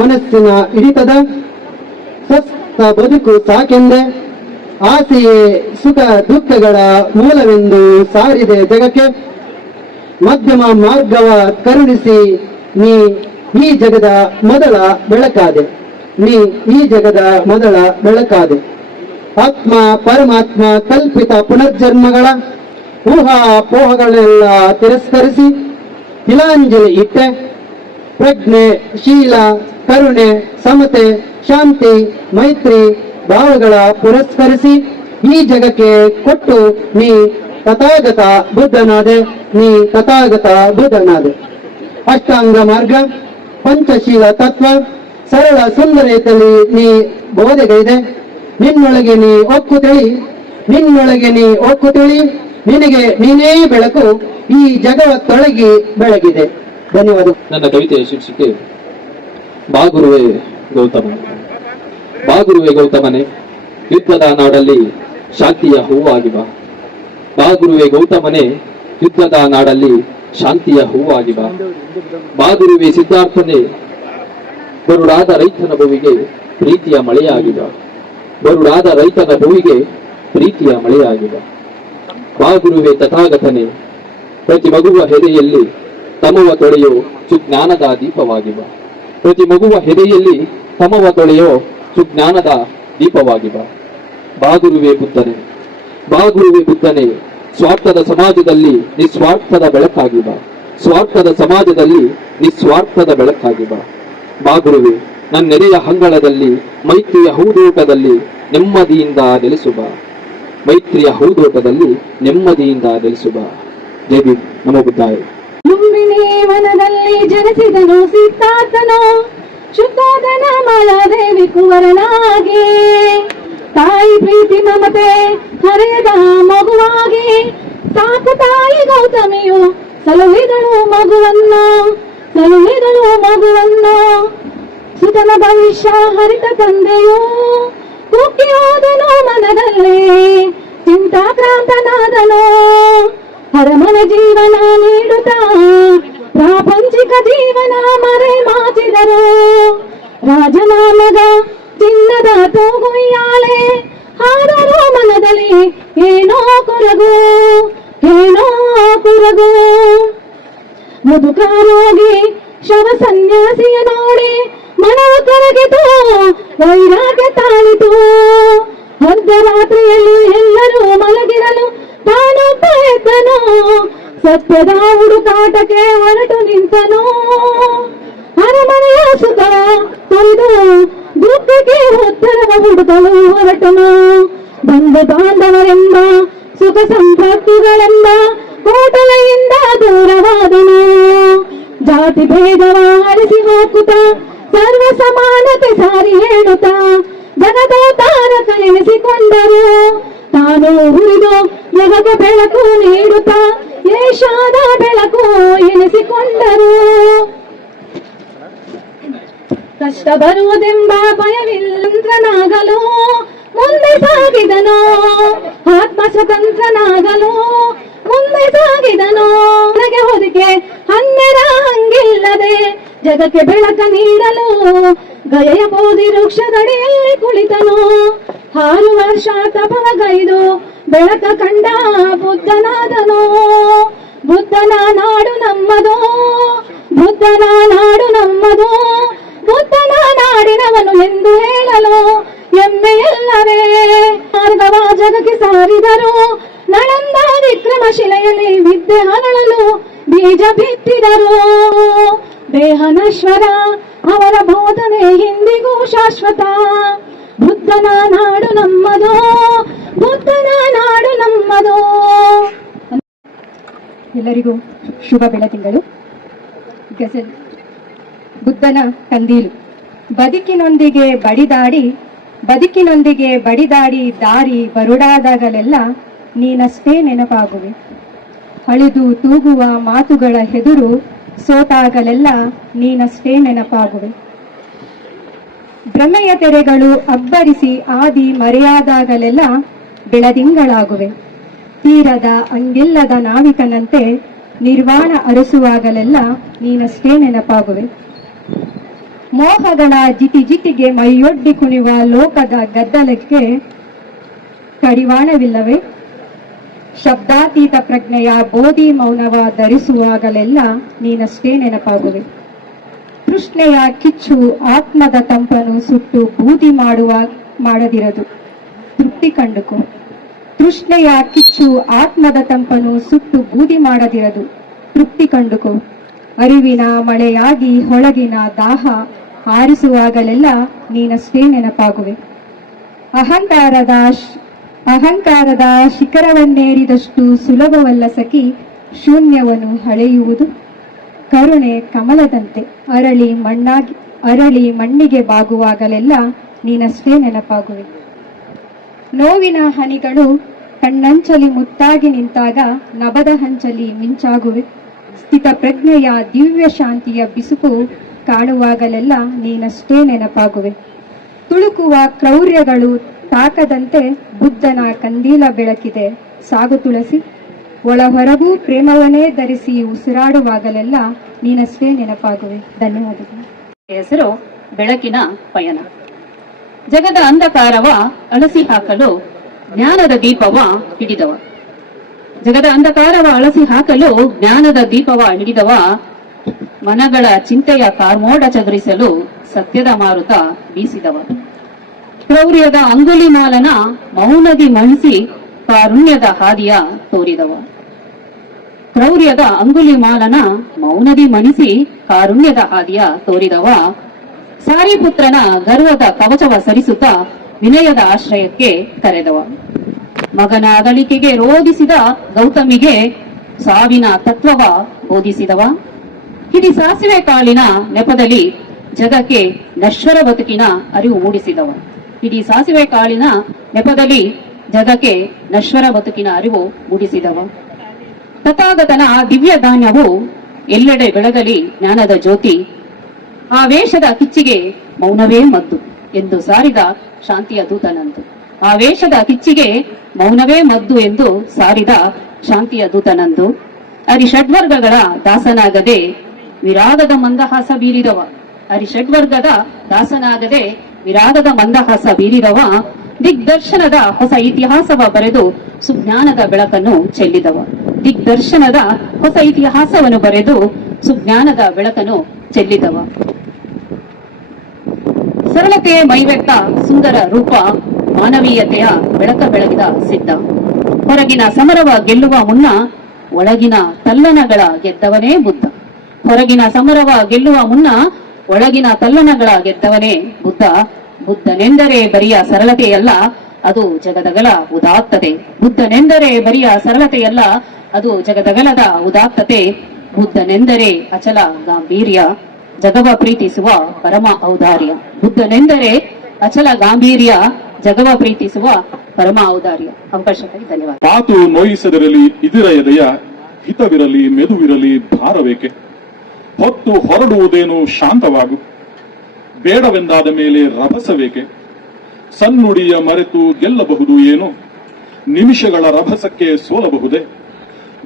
ಮನಸ್ಸಿನ ಹಿಡಿತದ ಸ್ವಸ್ಥ ಬದುಕು ಸಾಕೆಂದೆ, ಆಸೆಯೇ ಸುಖ ದುಃಖಗಳ ಮೂಲವೆಂದು ಸಾರಿದೆ ಜಗಕ್ಕೆ. ಮಧ್ಯಮ ಮಾರ್ಗವ ಕರುಣಿಸಿ ನೀ ಈ ಜಗದ ಮೊದಲ ಬೆಳಕಾದೆ, ನೀ ಈ ಜಗದ ಮೊದಲ ಬೆಳಕಾದೆ. ಆತ್ಮ ಪರಮಾತ್ಮ ಕಲ್ಪಿತ ಪುನರ್ಜನ್ಮಗಳ ಊಹಾಪೋಹಗಳೆಲ್ಲ ತಿರಸ್ಕರಿಸಿ ತಿಲಾಂಜಲಿ ಇಟ್ಟೆ. ಪ್ರಜ್ಞೆ, ಶೀಲ, ಕರುಣೆ, ಸಮತೆ, ಶಾಂತಿ, ಮೈತ್ರಿ ಭಾವಗಳ ಪುರಸ್ಕರಿಸಿ ಈ ಜಗಕ್ಕೆ ಕೊಟ್ಟು ನೀ ತಥಾಗತ ಬುದ್ಧನಾದೆ, ನೀ ತಥಾಗತ ಬುದ್ಧನಾದೆ. ಅಷ್ಟಾಂಗ ಮಾರ್ಗ, ಪಂಚಶೀಲ ತತ್ವ, ಸರಳ ಸುಂದರತೆಯಲ್ಲಿ ನೀ ಬೋಧೆಗೈದೆ. ನಿನ್ನೊಳಗೆ ನೀ ಒಕ್ಕು ತಿಳಿ, ನಿನ್ನೊಳಗೆ ನೀ ಒಕ್ಕು ತಿಳಿ, ನಿನಗೆ ನೀನೇ ಬೆಳಕು ಈ ಜಗತ್ತೊಳಗಿ ಬೆಳಗಿದೆ. ಧನ್ಯವಾದ. ನನ್ನ ಕವಿತೆಯ ಶೀರ್ಷಿಕೆ ಬಾಗುರುವೆ ಗೌತಮನೆ. ಬಾಗುರುವೆ ಗೌತಮನೆ, ಯುದ್ಧದ ನಾಡಲ್ಲಿ ಶಾಂತಿಯ ಹೂವಾಗಿ ಬಾ. ಬಾಗುರುವೆ ಗೌತಮನೆ, ಯುದ್ಧದ ನಾಡಲ್ಲಿ ಶಾಂತಿಯ ಹೂವಾಗಿ ಬಾ. ಬಾಗುರುವೆ ಸಿದ್ಧಾರ್ಥನೆ, ಬರುಡಾದ ರೈತನ ಭುವಿಗೆ ಪ್ರೀತಿಯ ಮಳೆಯಾಗಿದ. ಬರುಡಾದ ರೈತನ ಭುವಿಗೆ ಪ್ರೀತಿಯ ಮಳೆಯಾಗಿದ. ಬಾಗುರುವೆ ತಥಾಗತನೆ, ಪ್ರತಿ ಮಗುವ ಹೆದೆಯಲ್ಲಿ ತಮವ ತೊಳೆಯೋ ಸುಜ್ಞಾನದ ದೀಪವಾಗಿ ಬಾ. ಪ್ರತಿ ಮಗುವ ಹೆದೆಯಲ್ಲಿ ತಮವ ತೊಳೆಯೋ ಸುಜ್ಞಾನದ ದೀಪವಾಗಿ ಬಾ. ಬಾಗುರುವೆ ಬುದ್ಧನೆ, ಬಾಗುರುವೆ ಬುದ್ಧನೆ, ಸ್ವಾರ್ಥದ ಸಮಾಜದಲ್ಲಿ ನಿಸ್ವಾರ್ಥದ ಬೆಳಕಾಗಿ ಬಾ. ಸ್ವಾರ್ಥದ ಸಮಾಜದಲ್ಲಿ ನಿಸ್ವಾರ್ಥದ ಬೆಳಕಾಗಿ ಬಾ. ಬಾಗುರುವೆ ನನ್ನೆದೆಯ ಹಂಗಳದಲ್ಲಿ ಮೈತ್ರಿಯ ಹೂದೋಟದಲ್ಲಿ ನೆಮ್ಮದಿಯಿಂದ ನೆಲೆಸು ಬಾ. ಮೈತ್ರಿಯ ಹೂದೋಟದಲ್ಲಿ ನೆಮ್ಮದಿಯಿಂದ ನೆಲೆಸು ಬಾ. ಜೈ ಭೀಮ್, ನಮೋ ಬುದ್ಧಾಯ. ಲುಂಬಿನಿ ವನದಲ್ಲಿ ಜನಿಸಿದನು ಸಿದ್ಧಾರ್ಥನು, ಶುದ್ಧೋಧನ ಮಾಲಾದೇವಿ ಕುವರನಾಗಿ. ತಾಯಿ ಪ್ರೀತಿ ಮಮತೆ ಹರೆಯದ ಮಗುವಾಗಿ, ಸಾಕು ತಾಯಿ ಗೌತಮಿಯು ಸಲುಹಿದಳು ಮಗುವನ್ನು, ಸಲುಹಿದಳು ಮಗುವನ್ನು. ಸುತನ ಭವಿಷ್ಯ ಹರಿತ ತಂದೆಯು ಕುಕ್ಕಿ ಹೋದನು ಮನದಲ್ಲಿ, ಚಿಂತಾಕ್ರಾಂತನಾದನು. ಅರಮನೆ ಜೀವನ ನೀಡುತ್ತಾ ಪ್ರಾಪಂಚಿಕ ಜೀವನ ಮರೆ ಮಾಚಿದರು. ರಾಜನ ಮಗ ಚಿನ್ನದ ತೂಗುಯ್ಯಾಲೆ, ಆದರೂ ಮನದಲ್ಲಿ ಏನೋ ಕೊರಗು, ಏನೋ ಕೊರಗು. ಮುದುಕಾರೋಗಿ ಶವ ಸನ್ಯಾಸಿಯ ನೋಡಿ ಮನವ ಕರಗಿತು, ವೈರಾಗ್ಯ ತಾಳಿತು. ಅರ್ಧರಾತ್ರಿಯಲ್ಲಿ ಎಲ್ಲರೂ ಮಲಗಿರಲು ತಾನೊಬ್ಬ ಎದ್ದನು, ಸತ್ಯದ ಹುಡುಕಾಟಕ್ಕೆ ಹೊರಟು ನಿಂತನು. ಅರಮನೆಯ ಸುಖ ತೊರೆದು ದುಃಖಕ್ಕೆ ಉತ್ತರವ ಹುಡುಕಲು ಹೊರಟನು. ಬಂಧು ಬಾಂಧವರೆಂಬ ಸುಖ ಸಂಪತ್ತುಗಳೆಂಬ ಕೋಟಲೆಯಿಂದ ದೂರವಾದನು. ಜಾತಿ ಭೇದವ ಅಳಿಸಿ ಹಾಕುತ್ತ ಸರ್ವ ಸಮಾನತೆ ಸಾರಿ ಹೇಳುತ್ತಾ ಜಗದೋತಾರಕ ಎನಿಸಿಕೊಂಡರು. ತಾನು ಉರಿದು ಜಗದ ಬೆಳಕು ನೀಡುತ್ತಾ ಏಷಾದ ಬೆಳಕು ಎನಿಸಿಕೊಂಡರು. ಕಷ್ಟ ಬರುವುದೆಂಬ ಭಯವಿಲ್ಲಂತ್ರನಾಗಲು ಮುಂದೆ ಸಾಗಿದನು. ಆತ್ಮ ಸ್ವತಂತ್ರನಾಗಲು ಮುಂದೆ ಸಾಗಿದನು. ನನಗೆ ಹೊದಿಕೆ ಹನ್ನೆರ ಹಂಗಿಲ್ಲದೆ ಜಗಕ್ಕೆ ಬೆಳಕ ನೀಡಲು ಗಯೆಯ ಬೋಧಿ ವೃಕ್ಷದಡಿಯಲ್ಲಿ ಕುಳಿತನು. 6 ವರ್ಷ ತಪವಗೈದು ಬೆಳಕ ಕಂಡ ಬುದ್ಧನಾದನು. ಬುದ್ಧನ ನಾಡು ನಮ್ಮದು, ಬುದ್ಧನ ನಾಡು ನಮ್ಮದು. ಬುದ್ಧನ ನಾಡಿನವನು ಎಂದು ಹೇಳಲು ಹೆಮ್ಮೆಯಲ್ಲವೇ. ಮಾರ್ಗವ ಜಗಕ್ಕೆ ಸಾರಿದರು. ನಳಂದ ವಿಕ್ರಮಶಿಲೆಯಲ್ಲಿ ವಿದ್ಯೆ ಹರಳಲು ಬೀಜ ಬಿತ್ತಿದರು. ದೇಹ ನಶ್ವರ, ಅವರ ಬೋಧನೆ ಇಂದಿಗೂ ಶಾಶ್ವತ. ಬುದ್ಧನ ನಾಡು ನಮ್ಮದು, ಬುದ್ಧನ ನಾಡು ನಮ್ಮದು. ಎಲ್ಲರಿಗೂ ಶುಭ ಬೆಳತಿಂಗಳು. ಗಜಲ್ ಬುದ್ಧನ ಕಂದೀಲು. ಬದುಕಿನೊಂದಿಗೆ ಬಡಿದಾಡಿ ದಾರಿ ಬರುಡಾದಾಗಲೆಲ್ಲ ನೀನಷ್ಟೇ ನೆನಪಾಗುವೆ. ಅಳಿದು ತೂಗುವ ಮಾತುಗಳ ಹೆದುರು ಸೋತಾಗಲೆಲ್ಲ ನೀನಷ್ಟೇ ನೆನಪಾಗುವೆ. ಭ್ರಮೆಯ ತೆರೆಗಳು ಅಬ್ಬರಿಸಿ ಆದಿ ಮರೆಯಾದಾಗಲೆಲ್ಲ ಬೆಳದಿಂಗಳಾಗುವೆ. ತೀರದ ಅಂಗಿಲ್ಲದ ನಾವಿಕನಂತೆ ನಿರ್ವಾಣ ಅರಸುವಾಗಲೆಲ್ಲ ನೀನಷ್ಟೇ ನೆನಪಾಗುವೆ. ಮೋಹಗಳ ಜಿಟಿಗೆ ಮೈಯೊಡ್ಡಿ ಕುಣಿವ ಲೋಕದ ಗದ್ದಲಕ್ಕೆ ಕಡಿವಾಣವಿಲ್ಲವೇ? ಶಬ್ದಾತೀತ ಪ್ರಜ್ಞೆಯ ಬೋಧಿ ಮೌನವ ಧರಿಸುವಾಗಲೆಲ್ಲ ನೀನಷ್ಟೇ ನೆನಪಾಗುವೆ. ತೃಷ್ಣೆಯ ಕಿಚ್ಚು ಆತ್ಮದ ತಂಪನು ಸುಟ್ಟು ಬೂದಿ ಮಾಡದಿರದು, ತೃಪ್ತಿ ಕಂಡುಕೋ. ತೃಷ್ಣೆಯ ಕಿಚ್ಚು ಆತ್ಮದ ತಂಪನು ಸುಟ್ಟು ಬೂದಿ ಮಾಡದಿರದು, ತೃಪ್ತಿ ಕಂಡುಕೋ. ಅರಿವಿನ ಮಳೆಯಾಗಿ ಹೊಳಗಿನ ದಾಹ ಆರಿಸುವಾಗಲೆಲ್ಲ ನೀನಷ್ಟೇ ನೆನಪಾಗುವೆ. ಅಹಂಕಾರದ ಶಿಖರವನ್ನೇರಿದಷ್ಟು ಸುಲಭವಲ್ಲ ಸಖಿ ಶೂನ್ಯವನ್ನು ಹಳೆಯುವುದು. ಕರುಣೆ ಕಮಲದಂತೆ ಅರಳಿ ಮಣ್ಣಿಗೆ ಬಾಗುವಾಗಲೆಲ್ಲ ನೀನಷ್ಟೇ ನೆನಪಾಗುವೆ. ನೋವಿನ ಹನಿಗಳು ಕಣ್ಣಂಚಲಿ ಮುತ್ತಾಗಿ ನಿಂತಾಗ ನಭದ ಹಂಚಲಿ ಮಿಂಚಾಗುವೆ. ಸ್ಥಿತ ಪ್ರಜ್ಞೆಯ ದಿವ್ಯ ಶಾಂತಿಯ ಬಿಸುಕು ಕಾಣುವಾಗಲೆಲ್ಲ ನೀನಷ್ಟೇ ನೆನಪಾಗುವೆ. ತುಳುಕುವ ಕ್ರೌರ್ಯಗಳು ತಾಕದಂತೆ ಬುದ್ಧನ ಕಂದೀಲ ಬೆಳಕಿದೆ ಸಾಗು ತುಳಸಿ. ಒಳ ಹೊರಗೂ ಪ್ರೇಮವನ್ನೇ ಧರಿಸಿ ಉಸಿರಾಡುವಾಗಲೆಲ್ಲ ನೀನಷ್ಟೇ ನೆನಪಾಗುವೆ. ಧನ್ಯವಾದಗಳು. ಹೆಸರು ಬೆಳಕಿನ ಪಯಣ. ಜಗದ ಅಂಧಕಾರವ ಅಳಸಿ ಹಾಕಲು ಜ್ಞಾನದ ದೀಪವ ಹಿಡಿದವ. ಜಗದ ಅಂಧಕಾರವ ಅಳಸಿ ಹಾಕಲು ಜ್ಞಾನದ ದೀಪವ ಹಿಡಿದವ. ಮನಗಳ ಚಿಂತೆಯ ಕಾರ್ಮೋಡ ಚದುರಿಸಲು ಸತ್ಯದ ಮಾರುತ ಬೀಸಿದವ. ಕ್ರೌರ್ಯದ ಅಂಗುಲಿಮಾಲನ ಮೌನದಿ ಮಣಿಸಿ ಕಾರುಣ್ಯದ ಹಾದಿಯ ತೋರಿದವ. ಕ್ರೌರ್ಯದ ಅಂಗುಲಿಮಾಲನ ಮೌನದಿ ಮಣಿಸಿ ಕಾರುಣ್ಯದ ಹಾದಿಯ ತೋರಿದವ. ಸಾರಿಪುತ್ರನ ಗರ್ವದ ಕವಚವ ಸರಿಸುತ್ತ ವಿನಯದ ಆಶ್ರಯಕ್ಕೆ ಕರೆದವ. ಮಗನ ಅಗಳಿಕೆಗೆ ರೋಧಿಸಿದ ಗೌತಮಿಗೆ ಸಾವಿನ ತತ್ವವ ಬೋಧಿಸಿದವ. ಹಿಡಿ ಸಾಸಿವೆ ಕಾಳಿನ ನೆಪದಲ್ಲಿ ಜಗಕ್ಕೆ ನಶ್ವರ ಬದುಕಿನ ಅರಿವು ಮೂಡಿಸಿದವ. ಹಿಡಿ ಸಾಸಿವೆ ಕಾಳಿನ ನೆಪದಲ್ಲಿ ಜಗಕ್ಕೆ ನಶ್ವರ ಬದುಕಿನ ಅರಿವು ಮೂಡಿಸಿದವ. ತಥಾಗತನ ದಿವ್ಯ ಧಾನ್ಯವು ಎಲ್ಲೆಡೆ ಬೆಳಗಲಿ ಜ್ಞಾನದ ಜ್ಯೋತಿ. ಆ ವೇಷದ ಕಿಚ್ಚಿಗೆ ಮೌನವೇ ಮದ್ದು ಎಂದು ಸಾರಿದ ಶಾಂತಿಯ ದೂತನಂದು. ಆ ವೇಷದ ಕಿಚ್ಚಿಗೆ ಮೌನವೇ ಮದ್ದು ಎಂದು ಸಾರಿದ ಶಾಂತಿಯ ದೂತನಂದು. ಅರಿಷಡ್ವರ್ಗಗಳ ದಾಸನಾಗದೆ ವಿರಾಗದ ಮಂದಹಾಸ ಬೀರಿದವ. ಅರಿಷಡ್ವರ್ಗದ ದಾಸನಾಗದೆ ವಿರಾಗದ ಮಂದಹಾಸ ಬೀರಿದವ. ದಿಗ್ದರ್ಶನದ ಹೊಸ ಇತಿಹಾಸವ ಬರೆದು ಸುಜ್ಞಾನದ ಬೆಳಕನ್ನು ಚೆಲ್ಲಿದವ. ದಿಗ್ದರ್ಶನದ ಹೊಸ ಇತಿಹಾಸವನ್ನು ಬರೆದು ಸುಜ್ಞಾನದ ಬೆಳಕನ್ನು ಚೆಲ್ಲಿದವ. ಸರಳತೆಯೇ ಮೈವೆತ್ತ ಸುಂದರ ರೂಪ, ಮಾನವೀಯತೆಯ ಬೆಳಕ ಬೆಳಗಿದ ಸಿದ್ಧ. ಹೊರಗಿನ ಸಮರವ ಗೆಲ್ಲುವ ಮುನ್ನ ಒಳಗಿನ ತಲ್ಲಣಗಳ ಗೆದ್ದವನೇ ಬುದ್ಧ. ಹೊರಗಿನ ಸಮರವ ಗೆಲ್ಲುವ ಮುನ್ನ ಒಳಗಿನ ತಲ್ಲಣಗಳ ಗೆದ್ದವನೇ ಬುದ್ಧ. ಬುದ್ಧನೆಂದರೆ ಬರಿಯ ಸರಳತೆಯಲ್ಲ, ಅದು ಜಗದಗಲ ಉದಾತ್ತತೆ. ಬುದ್ಧನೆಂದರೆ ಬರಿಯ ಸರಳತೆಯಲ್ಲ, ಅದು ಜಗದಗಲದ ಉದಾತ್ತತೆ. ಬುದ್ಧನೆಂದರೆ ಅಚಲ ಗಾಂಭೀರ್ಯ, ಜಗವ ಪ್ರೀತಿಸುವ ಪರಮ ಔದಾರ್ಯ. ಬುದ್ಧನೆಂದರೆ ಅಚಲ ಗಾಂಭೀರ್ಯ, ಜಗವ ಪ್ರೀತಿಸುವ ಪರಮ ಔದಾರ್ಯ. ಅವಕಾಶಕ್ಕಾಗಿ ಧನ್ಯವಾದ. ಮಾತು ನೋಯಿಸದಿರಲಿ ಇದಿರ ಎದೆಯ, ಹಿತವಿರಲಿ ಮೆದುವಿರಲಿ ಭಾರವೇಕೆ. ಹೊತ್ತು ಹೊರಡುವುದೇನು ಶಾಂತವಾಗು, ಬೇಡವೆಂದಾದ ಮೇಲೆ ರಭಸವೇಕೆ. ಸನ್ನುಡಿಯ ಮರೆತು ಗೆಲ್ಲಬಹುದು ಏನು, ನಿಮಿಷಗಳ ರಭಸಕ್ಕೆ ಸೋಲಬಹುದೇ.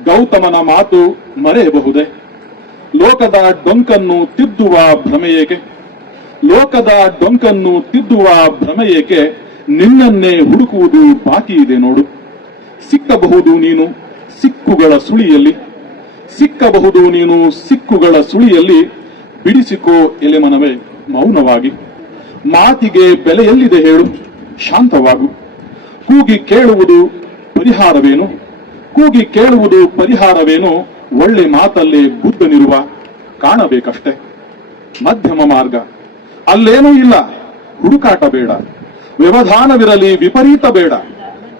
ಗೌತಮನ ಮಾತು ಮರೆಯಬಹುದೇ. ಲೋಕದ ಡೊಂಕನ್ನು ತಿದ್ದುವ ಭ್ರಮೆಯೇಕೆ. ಲೋಕದ ಡೊಂಕನ್ನು ತಿದ್ದುವ ಭ್ರಮೆಯೇಕೆ. ನಿನ್ನನ್ನೇ ಹುಡುಕುವುದು ಬಾಕಿ ಇದೆ ನೋಡು. ಸಿಕ್ಕಬಹುದು ನೀನು ಸಿಕ್ಕುಗಳ ಸುಳಿಯಲ್ಲಿ, ಸಿಕ್ಕಬಹುದು ನೀನು ಸಿಕ್ಕುಗಳ ಸುಳಿಯಲ್ಲಿ. ಬಿಡಿಸಿಕೋ ಎಲೆಮನವೇ ಮೌನವಾಗಿ. ಮಾತಿಗೆ ಬೆಲೆಯಲ್ಲಿದೆ ಹೇಳು, ಶಾಂತವಾಗು. ಕೂಗಿ ಕೇಳುವುದು ಪರಿಹಾರವೇನು, ಕೂಗಿ ಕೇಳುವುದು ಪರಿಹಾರವೇನು. ಒಳ್ಳೆ ಮಾತಲ್ಲೇ ಬುದ್ಧನಿರುವ ಕಾಣಬೇಕಷ್ಟೆ. ಮಧ್ಯಮ ಮಾರ್ಗ ಅಲ್ಲೇನೂ ಇಲ್ಲ, ಹುಡುಕಾಟ ಬೇಡ. ವ್ಯವಧಾನವಿರಲಿ ವಿಪರೀತ ಬೇಡ.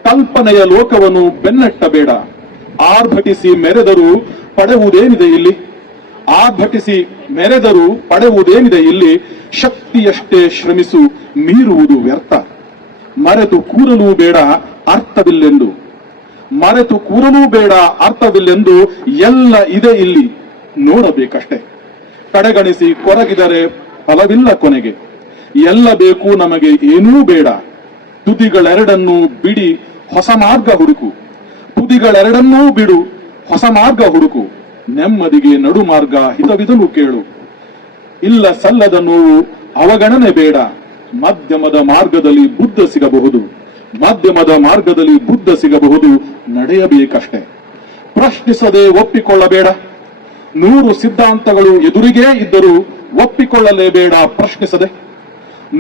ಕಲ್ಪನೆಯ ಲೋಕವನ್ನು ಬೆನ್ನಟ್ಟಬೇಡ. ಆರ್ಭಟಿಸಿ ಮೆರೆದರೂ ಪಡೆಯುವುದೇನಿದೆ ಇಲ್ಲಿ, ಆರ್ಭಟಿಸಿ ಮೆರೆದರೂ ಪಡೆಯುವುದೇನಿದೆ ಇಲ್ಲಿ. ಶಕ್ತಿಯಷ್ಟೇ ಶ್ರಮಿಸು, ಮೀರುವುದು ವ್ಯರ್ಥ. ಮರೆತು ಕೂರಲೂ ಬೇಡ ಅರ್ಥವಿಲ್ಲೆಂದು, ಮರೆತು ಕೂರಲೂ ಬೇಡ ಅರ್ಥವಿಲ್ಲೆಂದು. ಎಲ್ಲ ಇದೆ ಇಲ್ಲಿ, ನೋಡಬೇಕಷ್ಟೆ. ಕಡೆಗಣಿಸಿ ಕೊರಗಿದರೆ ಫಲವಿಲ್ಲ ಕೊನೆಗೆ. ಎಲ್ಲ ಬೇಕು ನಮಗೆ ಏನೂ ಬೇಡ. ತುದಿಗಳೆರಡನ್ನೂ ಬಿಡಿ ಹೊಸ ಮಾರ್ಗ ಹುಡುಕು. ತುದಿಗಳೆರಡನ್ನೂ ಬಿಡು ಹೊಸ ಮಾರ್ಗ ಹುಡುಕು. ನೆಮ್ಮದಿಗೆ ನಡು ಮಾರ್ಗ ಹಿತವಿದನು ಕೇಳು. ಇಲ್ಲ ಸಲ್ಲದ ನೋವು ಅವಗಣನೆ ಬೇಡ. ಮಧ್ಯಮದ ಮಾರ್ಗದಲ್ಲಿ ಬುದ್ಧ ಸಿಗಬಹುದು. ಮಧ್ಯಮದ ಮಾರ್ಗದಲ್ಲಿ ಬುದ್ಧ ಸಿಗಬಹುದು. ನಡೆಯಬೇಕಷ್ಟೇ. ಪ್ರಶ್ನಿಸದೆ ಒಪ್ಪಿಕೊಳ್ಳಬೇಡ. 100 ಸಿದ್ಧಾಂತಗಳು ಎದುರಿಗೇ ಇದ್ದರೂ ಒಪ್ಪಿಕೊಳ್ಳಲೇಬೇಡ ಪ್ರಶ್ನಿಸದೆ.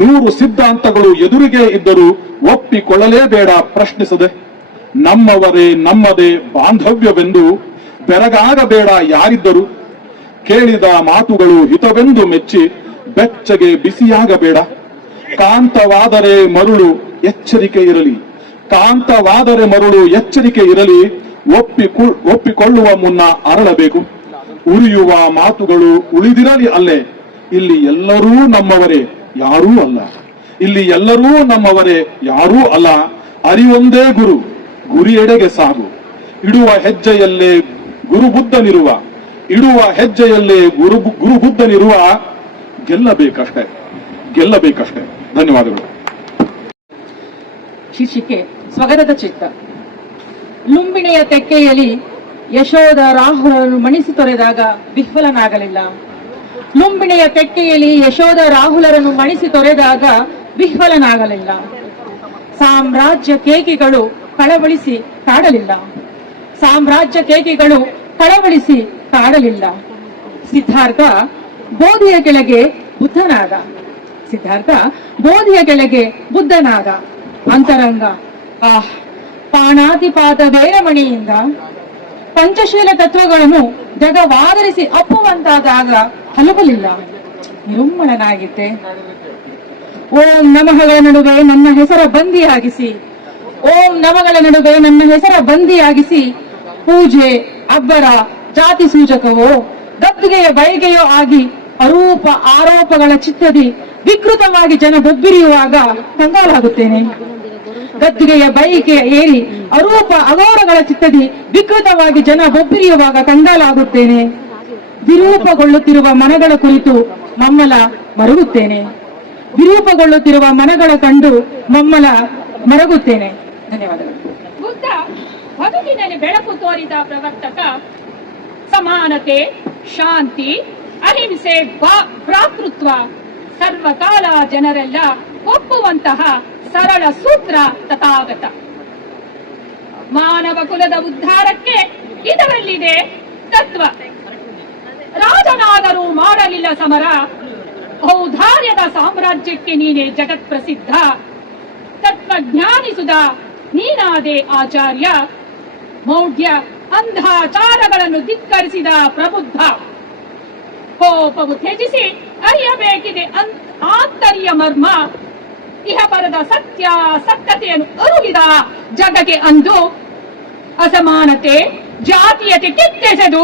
100 ಸಿದ್ಧಾಂತಗಳು ಎದುರಿಗೆ ಇದ್ದರೂ ಒಪ್ಪಿಕೊಳ್ಳಲೇಬೇಡ ಪ್ರಶ್ನಿಸದೆ. ನಮ್ಮವರೇ ನಮ್ಮದೇ ಬಾಂಧವ್ಯವೆಂದು ಬೆರಗಾಗಬೇಡ ಯಾರಿದ್ದರು. ಕೇಳಿದ ಮಾತುಗಳು ಹಿತವೆಂದು ಮೆಚ್ಚಿ ಬೆಚ್ಚಗೆ ಬಿಸಿಯಾಗಬೇಡ. ಕಾಂತವಾದರೆ ಮರುಳು ಎಚ್ಚರಿಕೆ ಇರಲಿ. ಕಾಂತವಾದರೆ ಮರುಳು ಎಚ್ಚರಿಕೆ ಇರಲಿ. ಒಪ್ಪಿಕೊಳ್ಳುವ ಮುನ್ನ ಅರಳಬೇಕು. ಉರಿಯುವ ಮಾತುಗಳು ಉಳಿದಿರಲಿ ಅಲ್ಲೇ. ಇಲ್ಲಿ ಎಲ್ಲರೂ ನಮ್ಮವರೇ ಯಾರೂ ಅಲ್ಲ. ಇಲ್ಲಿ ಎಲ್ಲರೂ ನಮ್ಮವರೇ ಯಾರೂ ಅಲ್ಲ. ಅರಿವೊಂದೇ ಗುರು, ಗುರಿಯೆಡೆಗೆ ಸಾಗು. ಇಡುವ ಹೆಜ್ಜೆಯಲ್ಲೇ ಗುರುಬುದ್ಧನಿರುವ, ಇಡುವ ಹೆಜ್ಜೆಯಲ್ಲೇ ಗುರುಬುದ್ಧನಿರುವ. ಗೆಲ್ಲಬೇಕಷ್ಟೇ, ಗೆಲ್ಲಬೇಕಷ್ಟೇ. ಧನ್ಯವಾದಗಳು. ಶೀರ್ಷಿಕೆ ಸ್ವಗತದ ಚಿತ್ತ. ಲುಂಬಿಣಿಯ ತೆಕ್ಕೆಯಲ್ಲಿ ಯಶೋಧ ರಾಹುಲನ್ನು ಮಣಿಸಿ ತೊರೆದಾಗ ವಿಹ್ವಲನಾಗಲಿಲ್ಲ. ಲುಂಬಿಣಿಯ ತೆಕ್ಕೆಯಲ್ಲಿ ಯಶೋಧ ರಾಹುಲರನ್ನು ಮಣಿಸಿ ತೊರೆದಾಗ ವಿಹ್ವಲನಾಗಲಿಲ್ಲ. ಸಾಮ್ರಾಜ್ಯ ಕೇಕಿಗಳು ಕಳವಳಿಸಿ ಕಾಡಲಿಲ್ಲ. ಸಾಮ್ರಾಜ್ಯ ಕೇಕಿಗಳು ಕಳವಳಿಸಿ ಕಾಡಲಿಲ್ಲ. ಸಿದ್ಧಾರ್ಥ ಬೋಧಿಯ ಕೆಳಗೆ ಬುದ್ಧನಾದ. ಸಿದ್ಧಾರ್ಥ ಬೋಧಿಯ ಕೆಳಗೆ ಬುದ್ಧನಾದ. ಅಂತರಂಗ ಪಾಣಾತಿಪಾತ ವೈರಮಣಿಯಿಂದ ಪಂಚಶೀಲ ತತ್ವಗಳನ್ನು ಜಗವಾದರಿಸಿ ಅಪ್ಪುವಂತಾದಾಗ ಹಲಬಲಿಲ್ಲ. ನಿರುಮ್ಮಳನಾಗಿದ್ದೆ. ಓಂ ನಮಃಗಳ ನಡುವೆ ನನ್ನ ಹೆಸರ ಬಂದಿಯಾಗಿಸಿ, ಓಂ ನಮಗಳ ನಡುವೆ ನನ್ನ ಹೆಸರ ಬಂದಿಯಾಗಿಸಿ, ಪೂಜೆ ಅಬ್ಬರ ಜಾತಿ ಸೂಚಕವೋ ಗದ್ದುಗೆಯ ಬೈಗೆಯೋ ಆಗಿ ಅರೂಪ ಆರೋಪಗಳ ಚಿತ್ತದಿ ವಿಕೃತವಾಗಿ ಜನ ಬೊಬ್ಬಿರಿಯುವಾಗ ಕಂಗಾಲಾಗುತ್ತೇನೆ. ಗದ್ದುಗೆಯ ಬೈಕೆ ಏರಿ ಅರೂಪ ಅಗೌರಗಳ ಚಿತ್ತದಿ ವಿಕೃತವಾಗಿ ಜನ ಬೊಬ್ಬಿರಿಯುವಾಗ ಕಂಗಾಲಾಗುತ್ತೇನೆ. ವಿರೂಪಗೊಳ್ಳುತ್ತಿರುವ ಮನಗಳ ಕುರಿತು ಮಮ್ಮಲ ಮರುಗುತ್ತೇನೆ. ವಿರೂಪಗೊಳ್ಳುತ್ತಿರುವ ಮನಗಳ ಕಂಡು ಮಮ್ಮಲ ಮರಗುತ್ತೇನೆ. ಧನ್ಯವಾದಗಳು. ಬುದ್ಧ ಬದುಕಿನಲ್ಲಿ ಬೆಳಕು ತೋರಿದ ಪ್ರವರ್ತಕ. ಸಮಾನತೆ, ಶಾಂತಿ, ಅಹಿಂಸೆ, ಭ್ರಾತೃತ್ವ ಸರ್ವಕಾಲ ಜನರೆಲ್ಲ ಒಪ್ಪುವಂತಹ ಸರಳ ಸೂತ್ರ ತಥಾಗತ. ಮಾನವ ಕುಲದ ಉದ್ಧಾರಕ್ಕೆ ಇದರಲ್ಲಿದೆ ತತ್ವ. ರಾಜನಾದರೂ ಮಾಡಲಿಲ್ಲ ಸಮರ, ಔದಾರ್ಯದ ಸಾಮ್ರಾಜ್ಯಕ್ಕೆ ನೀನೇ ಜಗತ್ ಪ್ರಸಿದ್ಧ. ತತ್ವಜ್ಞಾನಿಸುದ ನೀನಾದೆ ಆಚಾರ್ಯ, ಮೌಢ್ಯ ಅಂಧಾಚಾರಗಳನ್ನು ಧಿಕ್ಕರಿಸಿದ ಪ್ರಬುದ್ಧ. ಕೋಪವು ತ್ಯಜಿಸಿ ಅರಿಯಬೇಕಿದೆ ಆಂತರ್ಯ ಮರ್ಮ. ಇಹ ಬರದ ಸತ್ಯ ಸತ್ಯತೆಯನ್ನು ಅರುಗಿದ ಜಗಕ್ಕೆ ಅಂದು ಅಸಮಾನತೆ ಜಾತೀಯತೆ ಕಿತ್ತೆಸೆದು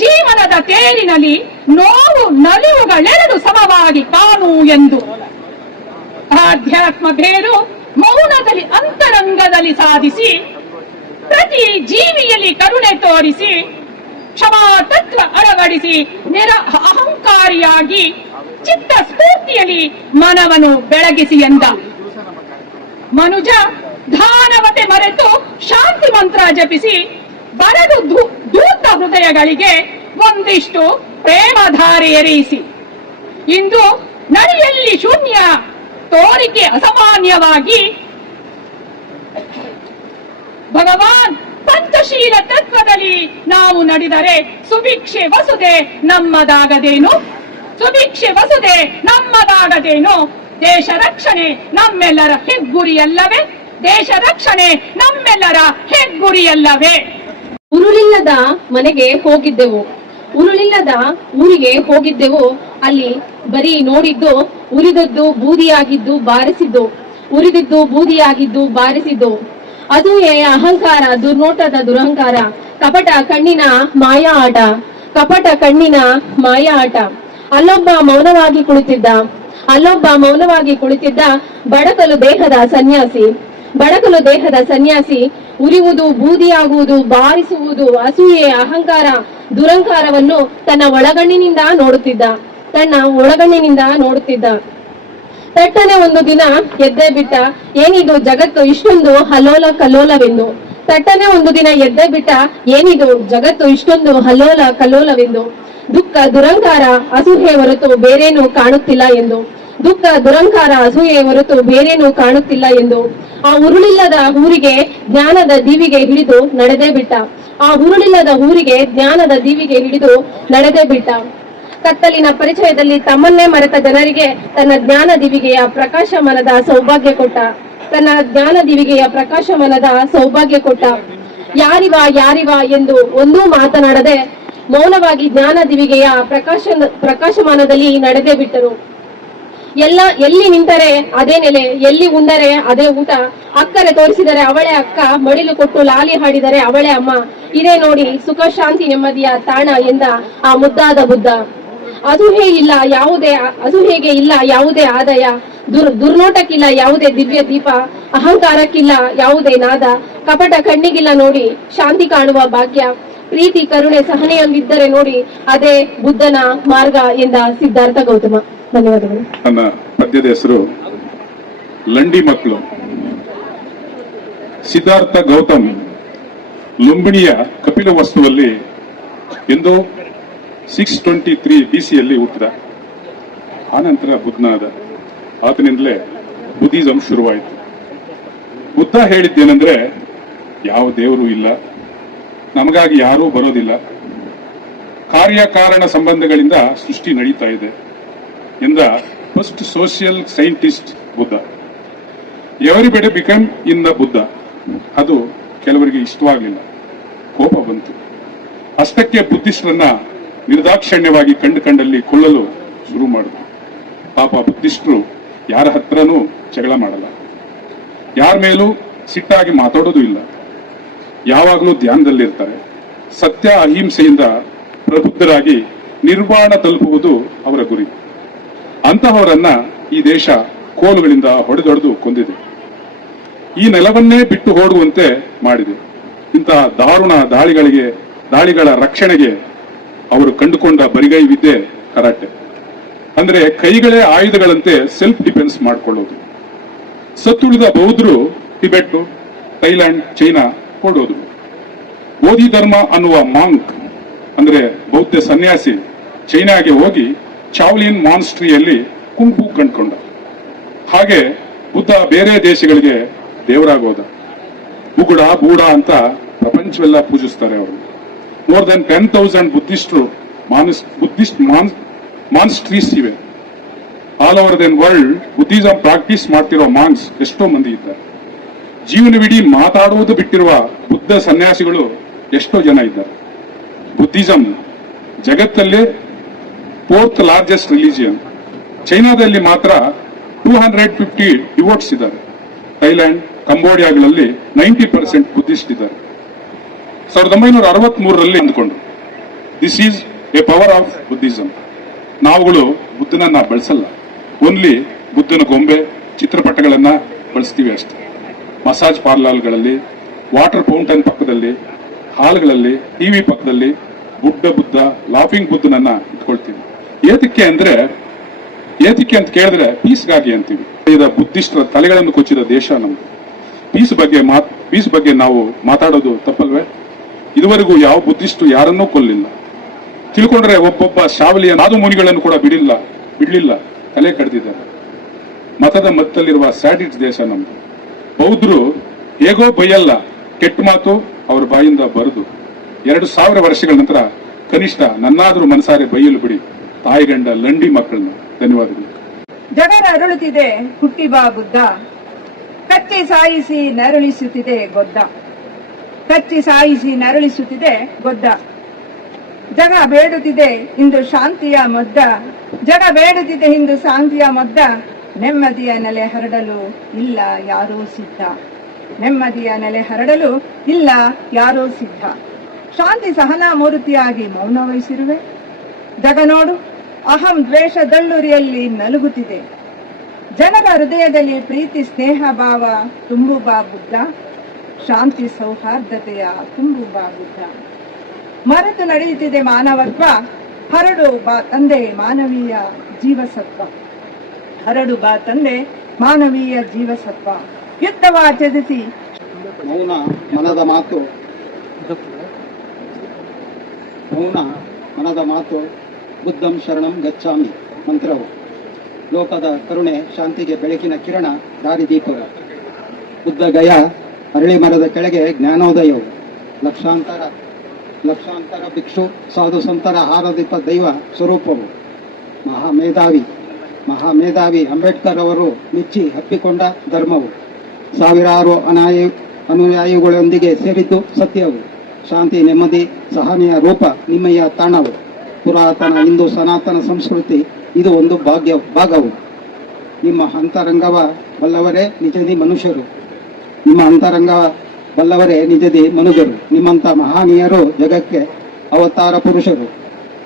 ಜೀವನದ ತೇರಿನಲ್ಲಿ ನೋವು ನಲಿವುಗಳೆರಡು ಸಮವಾಗಿ ಕಾಣು ಎಂದು. ಆಧ್ಯಾತ್ಮ ಬೇರು ಮೌನದಲ್ಲಿ ಅಂತರಂಗದಲ್ಲಿ ಸಾಧಿಸಿ ಪ್ರತಿ ಜೀವಿಯಲ್ಲಿ ಕರುಣೆ ತೋರಿಸಿ ಕ್ಷಮಾ ತತ್ವ ಅಳವಡಿಸಿ ಅಹಂಕಾರಿಯಾಗಿ ಚಿತ್ತ ಸ್ಫೂರ್ತಿಯಲ್ಲಿ ಮನವನ್ನು ಬೆಳಗಿಸಿ ಎಂದ. ಮನುಜ ಧಾನವತೆ ಮರೆತು ಶಾಂತಿ ಮಂತ್ರ ಜಪಿಸಿ ಬರಡು ದೂತ ಹೃದಯಗಳಿಗೆ ಒಂದಿಷ್ಟು ಪ್ರೇಮಧಾರೆ ಎರೆಯಿಸಿ. ಇಂದು ನಡೆಯಲ್ಲಿ ಶೂನ್ಯ ತೋರಿಕೆ ಅಸಾಮಾನ್ಯವಾಗಿ ಭಗವಾನ್ ಪಂಚಶೀಲ ತತ್ವದಲ್ಲಿ ನಾವು ನಡೆದರೆ ಸುಭಿಕ್ಷೆ ವಸುದೆ ನಮ್ಮದಾಗದೇನು? ಸುಭಿಕ್ಷೆ ವಸುದೆ ನಮ್ಮದಾಗದೇನು? ದೇಶ ರಕ್ಷಣೆ ನಮ್ಮೆಲ್ಲರ ಹೆಗ್ಗುರಿಯಲ್ಲವೇ? ದೇಶ ರಕ್ಷಣೆ ನಮ್ಮೆಲ್ಲರ ಹೆಗ್ಗುರಿಯಲ್ಲವೇ? ಉರುಳಿಲ್ಲದ ಮನೆಗೆ ಹೋಗಿದ್ದೆವು, ಉರುಳಿಲ್ಲದ ಊರಿಗೆ ಹೋಗಿದ್ದೆವು. ಅಲ್ಲಿ ಬರೀ ನೋಡಿದ್ದು ಉರಿದದ್ದು ಬೂದಿಯಾಗಿದ್ದು ಬಾರಿಸಿದ್ದು, ಉರಿದಿದ್ದು ಬೂದಿಯಾಗಿದ್ದು ಬಾರಿಸಿದ್ದು. ಅಸೂಯೆ, ಅಹಂಕಾರ, ದುರ್ನೋಟದ ದುರಹಂಕಾರ, ಕಪಟ ಕಣ್ಣಿನ ಮಾಯಾ ಆಟ, ಕಪಟ ಕಣ್ಣಿನ ಮಾಯಾ ಆಟ. ಅಲ್ಲೊಬ್ಬ ಮೌನವಾಗಿ ಕುಳಿತಿದ್ದ, ಅಲ್ಲೊಬ್ಬ ಮೌನವಾಗಿ ಕುಳಿತಿದ್ದ ಬಡಕಲು ದೇಹದ ಸನ್ಯಾಸಿ. ಬಡಕಲು ದೇಹದ ಸನ್ಯಾಸಿ ಉರಿಯುವುದು, ಬೂದಿಯಾಗುವುದು, ಬಾರಿಸುವುದು, ಅಸೂಯೆ, ಅಹಂಕಾರ, ದುರಂಕಾರವನ್ನು ತನ್ನ ಒಳಗಣ್ಣಿನಿಂದ ನೋಡುತ್ತಿದ್ದ, ತನ್ನ ಒಳಗಣ್ಣಿನಿಂದ ನೋಡುತ್ತಿದ್ದ. ತಟ್ಟನೆ ಒಂದು ದಿನ ಎದ್ದೇ ಬಿಟ್ಟ, ಏನಿದು ಜಗತ್ತು ಇಷ್ಟೊಂದು ಹಲೋಲ ಕಲ್ಲೋಲವೆಂದು. ತಟ್ಟನೆ ಒಂದು ದಿನ ಎದ್ದೇ ಬಿಟ್ಟ, ಏನಿದು ಜಗತ್ತು ಇಷ್ಟೊಂದು ಹಲೋಲ ಕಲ್ಲೋಲವೆಂದು. ದುಃಖ ದುರಂಕಾರ ಅಸೂಹೆ ಹೊರತು ಬೇರೇನು ಕಾಣುತ್ತಿಲ್ಲ ಎಂದು. ದುಃಖ ದುರಂಕಾರ ಅಸೂಯೆ ಹೊರತು ಬೇರೇನು ಕಾಣುತ್ತಿಲ್ಲ ಎಂದು. ಆ ಉರುಳಿಲ್ಲದ ಊರಿಗೆ ಜ್ಞಾನದ ದೀವಿಗೆ ಹಿಡಿದು ನಡೆದೇ ಬಿಟ್ಟ. ಆ ಉರುಳಿಲ್ಲದ ಊರಿಗೆ ಜ್ಞಾನದ ದೀವಿಗೆ ಹಿಡಿದು ನಡೆದೇ ಬಿಟ್ಟ. ಕತ್ತಲಿನ ಪರಿಚಯದಲ್ಲಿ ತಮ್ಮನ್ನೇ ಮರೆತ ಜನರಿಗೆ ತನ್ನ ಜ್ಞಾನ ದಿವಿಗೆಯ ಪ್ರಕಾಶಮಾನದ ಸೌಭಾಗ್ಯ ಕೊಟ್ಟ. ತನ್ನ ಜ್ಞಾನ ದಿವಿಗೆಯ ಪ್ರಕಾಶಮಾನದ ಸೌಭಾಗ್ಯ ಕೊಟ್ಟ. ಯಾರಿವ ಎಂದು ಒಂದೂ ಮಾತನಾಡದೆ ಮೌನವಾಗಿ ಜ್ಞಾನ ದಿವಿಗೆಯ ಪ್ರಕಾಶಮಾನದಲ್ಲಿ ನಡೆದೇ ಬಿಟ್ಟರು. ಎಲ್ಲಿ ನಿಂತರೆ ಅದೇ ನೆಲೆ, ಎಲ್ಲಿ ಉಂಡರೆ ಅದೇ ಊಟ. ಅಕ್ಕರೆ ತೋರಿಸಿದರೆ ಅವಳೇ ಅಕ್ಕ, ಮಡಿಲು ಕೊಟ್ಟು ಲಾಲಿ ಹಾಡಿದರೆ ಅವಳೇ ಅಮ್ಮ. ಇದೇ ನೋಡಿ ಸುಖ ಶಾಂತಿ ನೆಮ್ಮದಿಯ ತಾಣ ಎಂದ ಆ ಮುದ್ದಾದ ಬುದ್ಧ. ಅಸೂಹೆಗೆ ಇಲ್ಲ ಯಾವುದೇ ಆದಾಯ, ದುರ್ನೋಟಕ್ಕಿಲ್ಲ ಯಾವುದೇ ದಿವ್ಯ ದೀಪ, ಅಹಂಕಾರಕ್ಕಿಲ್ಲ ಯಾವುದೇ ನಾದ, ಕಪಟ ಕಣ್ಣಿಗಿಲ್ಲ ನೋಡಿ ಶಾಂತಿ ಕಾಣುವ ಭಾಗ್ಯ, ಪ್ರೀತಿ ಕರುಣೆ ಸಹನೆಯೊಂದಿದ್ದರೆ ನೋಡಿ ಅದೇ ಬುದ್ಧನ ಮಾರ್ಗ ಎಂದ ಸಿದ್ಧಾರ್ಥ ಗೌತಮ. ಧನ್ಯವಾದಗಳು. ನನ್ನ ಪದ್ಯದ ಹೆಸರು ಲಂಡಿ ಮಕ್ಕಳು. ಸಿದ್ಧಾರ್ಥ ಗೌತಮ್ ಲುಂಬಿಣಿಯ ಕಪಿಲ ವಸ್ತುವಲ್ಲಿ ಎಂದು 623 BCಯಲ್ಲಿ ಹುಟ್ಟಿದ. ಆನಂತರ ಬುದ್ಧನಾದ. ಆತನಿಂದಲೇ ಬುದ್ಧಿಸಂ ಶುರುವಾಯಿತು. ಬುದ್ಧ ಹೇಳಿದ್ದೇನೆಂದ್ರೆ, ಯಾವ ದೇವರು ಇಲ್ಲ, ನಮಗಾಗಿ ಯಾರೂ ಬರೋದಿಲ್ಲ, ಕಾರ್ಯಕಾರಣ ಸಂಬಂಧಗಳಿಂದ ಸೃಷ್ಟಿ ನಡೀತಾ ಇದೆ ಎಂದ first social scientist Buddha. Everybody become in the Buddha. ಅದು ಕೆಲವರಿಗೆ ಇಷ್ಟವಾಗಲಿಲ್ಲ, ಕೋಪ ಬಂತು. ಅಷ್ಟಕ್ಕೆ ಬುದ್ಧಿಸ್ಟರನ್ನ ನಿರ್ದಾಕ್ಷಿಣ್ಯವಾಗಿ ಕಂಡಲ್ಲಿ ಕೊಲ್ಲಲು ಶುರು ಮಾಡಿದ್ರು. ಪಾಪ ಬುದ್ಧಿಸ್ಟರು ಯಾರ ಹತ್ರನೂ ಜಗಳ ಮಾಡಲ್ಲ, ಯಾರ ಮೇಲೂ ಸಿಟ್ಟಾಗಿ ಮಾತಾಡೋದು ಇಲ್ಲ, ಯಾವಾಗಲೂ ಧ್ಯಾನದಲ್ಲಿರ್ತಾರೆ. ಸತ್ಯ ಅಹಿಂಸೆಯಿಂದ ಪ್ರಬುದ್ಧರಾಗಿ ನಿರ್ವಾಣ ತಲುಪುವುದು ಅವರ ಗುರಿ. ಅಂತಹವರನ್ನ ಈ ದೇಶ ಕೋಲುಗಳಿಂದ ಹೊಡೆದೊಡೆದು ಕೊಂದಿದೆ. ಈ ನೆಲವನ್ನೇ ಬಿಟ್ಟು ಓಡುವಂತೆ ಮಾಡಿದೆ. ಇಂತಹ ದಾರುಣ ದಾಳಿಗಳ ರಕ್ಷಣೆಗೆ ಅವರು ಕಂಡುಕೊಂಡ ಬರಿಗೈ ವಿದ್ಯೆ ಕರಾಟೆ. ಅಂದ್ರೆ ಕೈಗಳೇ ಆಯುಧಗಳಂತೆ ಸೆಲ್ಫ್ ಡಿಫೆನ್ಸ್ ಮಾಡಿಕೊಳ್ಳೋದು. ಸತ್ತುಳಿದ ಬೌದ್ಧರು ಟಿಬೆಟ್, ಥೈಲ್ಯಾಂಡ್, ಚೈನಾ ಓಡೋದ್ರು. ಬೋಧಿ ಧರ್ಮ ಅನ್ನುವ ಮಾಂಕ್ ಅಂದ್ರೆ ಬೌದ್ಧ ಸನ್ಯಾಸಿ ಚೈನಾಗೆ ಹೋಗಿ ಚಾವ್ಲಿನ್ ಮಾನ್ಸ್ಟ್ರಿಯಲ್ಲಿ ಕುಂಫು ಕಂಡುಕೊಂಡ. ಹಾಗೆ ಬುದ್ಧ ಬೇರೆ ದೇಶಗಳಿಗೆ ದೇವರಾಗೋದ. ಬುಗುಡ ಬೂಡ ಅಂತ ಪ್ರಪಂಚವೆಲ್ಲ ಪೂಜಿಸ್ತಾರೆ ಅವರು. ಮೋರ್ ದನ್ 10,000 ಬುದ್ಧಿಸ್ಟ್ ಮಾನ್ಸ್ಟ್ರೀಸ್ ಇವೆ. All over the world Buddhism practice ಮಾಡ್ತಿರೋ ಮಾನ್ಸ್ ಎಷ್ಟೋ ಮಂದಿ ಇದ್ದಾರೆ. ಜೀವನವಿಡೀ ಮಾತಾಡುವುದು ಬಿಟ್ಟಿರುವ ಬುದ್ಧ ಸನ್ಯಾಸಿಗಳು ಎಷ್ಟೋ ಜನ ಇದ್ದಾರೆ. ಬುದ್ಧಿಸಂ ಜಗತ್ತಲ್ಲೇ 4th ಲಾರ್ಜೆಸ್ಟ್ ರಿಲಿಜಿಯನ್. ಚೈನಾದಲ್ಲಿ ಮಾತ್ರ 250 ಡಿವೋಟ್ಸ್ ಇದ್ದಾರೆ. ಥೈಲ್ಯಾಂಡ್, ಕಂಬೋಡಿಯಾಗಳಲ್ಲಿ 90% ಬುದ್ಧಿಸ್ಟ್ ಇದ್ದಾರೆ. 1963ರಲ್ಲಿ ಅಂದುಕೊಂಡ್ರು, this is a power of Buddhism. ನಾವುಗಳು ಬುದ್ಧನನ್ನ ಬಳಸಲ್ಲ, ಓನ್ಲಿ ಬುದ್ಧನ ಗೊಂಬೆ ಚಿತ್ರಪಟಗಳನ್ನ ಬಳಸ್ತೀವಿ ಅಷ್ಟೇ. ಮಸಾಜ್ ಪಾರ್ಲರ್ಗಳಲ್ಲಿ, ವಾಟರ್ ಫೌಂಟೈನ್ ಪಕ್ಕದಲ್ಲಿ, ಹಾಲ್ಗಳಲ್ಲಿ, ಟಿವಿ ಪಕ್ಕದಲ್ಲಿ ಬುದ್ಧ ಲಾಫಿಂಗ್ ಬುದ್ಧನನ್ನ ಇಟ್ಕೊಳ್ತೀವಿ. ಏತಕ್ಕೆ ಅಂತ ಕೇಳಿದ್ರೆ ಪೀಸ್ಗಾಗಿ ಅಂತೀವಿ. ಬುದ್ಧಿಸ್ಟರ ತಲೆಗಳನ್ನು ಕೊಚ್ಚಿದ ದೇಶ ನಮ್ದು. ಪೀಸ್ ಬಗ್ಗೆ ನಾವು ಮಾತಾಡೋದು ತಪ್ಪಲ್ವೇ? ಇದುವರೆಗೂ ಯಾವ ಬುದ್ಧಿಸ್ಟು ಯಾರನ್ನೂ ಕೊಲ್ಲಿಲ್ಲ. ತಿಳ್ಕೊಂಡ್ರೆ ಒಬ್ಬೊಬ್ಬ ಶಾವಲಿಯ ನಾದು ಮುನಿಗಳನ್ನು ಕೂಡ ಬಿಡ್ಲಿಲ್ಲ, ತಲೆ ಕಡ್ದಿದ್ದಾರೆ. ಮತದ ಮತ್ತಲ್ಲಿರುವ ಸ್ಯಾಡಿಸ್ಟ್ ದೇಶ ನಮ್ದು. ಬೌದ್ಧರು ಹೇಗೋ ಬೈಯಲ್ಲ, ಕೆಟ್ಟ ಮಾತು ಅವರ ಬಾಯಿಂದ ಬರುದು. 2000 ವರ್ಷಗಳ ನಂತರ ಕನಿಷ್ಠ ನನ್ನಾದರೂ ಮನಸಾರೆ ಬೈಯಲು ಬಿಡಿ ತಾಯಿಗಂಡ ಲಂಡಿ ಮಕ್ಕಳನ್ನ. ಧನ್ಯವಾದಗಳು. ಜಗರ ಅರಳುತ್ತಿದೆ ಹುಟ್ಟಿ ಬಾ ಬುದ್ಧ, ಕಚ್ಚಿ ಸಾಯಿಸಿ ನರಳಿಸುತ್ತಿದೆ ಗೊದ್ದ. ಕಚ್ಚಿ ಸಾಯಿಸಿ ನರಳಿಸುತ್ತಿದೆ ಗೊದ್ದ. ಜಗ ಬೇಡುತ್ತಿದೆ ಇಂದು ಶಾಂತಿಯ ಮೊದ್ದ. ಜಗ ಬೇಡುತ್ತಿದೆ ಇಂದು ಶಾಂತಿಯ ಮೊದ್ದ. ನೆಮ್ಮದಿಯ ನೆಲೆ ಹರಡಲು ಇಲ್ಲ ಯಾರೂ ಸಿದ್ಧ. ನೆಮ್ಮದಿಯ ನೆಲೆ ಹರಡಲು ಇಲ್ಲ ಯಾರೂ ಸಿದ್ಧ. ಶಾಂತಿ ಸಹನಾ ಮೂರ್ತಿಯಾಗಿ ಮೌನ ವಹಿಸಿರುವೆ. ಜಗ ನೋಡು ಅಹಂ ದ್ವೇಷ ದಳ್ಳುರಿಯಲ್ಲಿ ನಲುಗುತ್ತಿದೆ. ಜನರ ಹೃದಯದಲ್ಲಿ ಪ್ರೀತಿ ಸ್ನೇಹ ಭಾವ ತುಂಬು ಬಾ ಬುದ್ಧ. ಶಾಂತಿ ಸೌಹಾರ್ದತೆಯ ತುಂಬು ಬಾ ಬುದ್ಧ. ಮರೆತು ನಡೆಯುತ್ತಿದೆ ಮಾನವತ್ವ, ಹರಡು ಬಾ ತಂದೆ ಮಾನವೀಯ ಜೀವಸತ್ವ. ಹರಡು ಬಾ ತಂದೆ ಮಾನವೀಯ ಜೀವಸತ್ವ. ಯುದ್ಧವ ತ್ಯಜಿಸಿ ಮೌನ ಮನದ ಮಾತು, ಮೌನ ಮನದ ಮಾತು, ಬುದ್ಧಂ ಶರಣಂ ಗಚ್ಚಾಮಿ ಮಂತ್ರವು. ಲೋಕದ ಕರುಣೆ ಶಾಂತಿಗೆ ಬೆಳಕಿನ ಕಿರಣ ದಾರಿದೀಪವು. ಬುದ್ಧ ಗಯ ಅರಳಿ ಮರದ ಕೆಳಗೆ ಜ್ಞಾನೋದಯವು. ಲಕ್ಷಾಂತರ ಭಿಕ್ಷು ಸಾಧು ಸಂತರ ಆರಾಧಿತ ದೈವ ಸ್ವರೂಪವು. ಮಹಾಮೇಧಾವಿ ಅಂಬೇಡ್ಕರ್ ಅವರು ಮೆಚ್ಚಿ ಹಪ್ಪಿಕೊಂಡ ಧರ್ಮವು. ಸಾವಿರಾರು ಅನುಯಾಯಿಗಳೊಂದಿಗೆ ಸೇರಿದ್ದು ಸತ್ಯವು. ಶಾಂತಿ ನೆಮ್ಮದಿ ಸಹನೆಯ ರೂಪ ನಿಮ್ಮಯ್ಯ ತಾಣವು. ಪುರಾತನ ಹಿಂದೂ ಸನಾತನ ಸಂಸ್ಕೃತಿ ಇದು ಒಂದು ಭಾಗವು. ನಿಮ್ಮ ಅಂತರಂಗವ ಬಲ್ಲವರೇ ನಿಜದಿ ಮನುಷ್ಯರು. ನಿಮ್ಮ ಅಂತರಂಗ ಬಲ್ಲವರೇ ನಿಜದಿ ಮನುಜರು. ನಿಮ್ಮಂತ ಮಹಾನೀಯರು ಜಗಕ್ಕೆ ಅವತಾರ ಪುರುಷರು.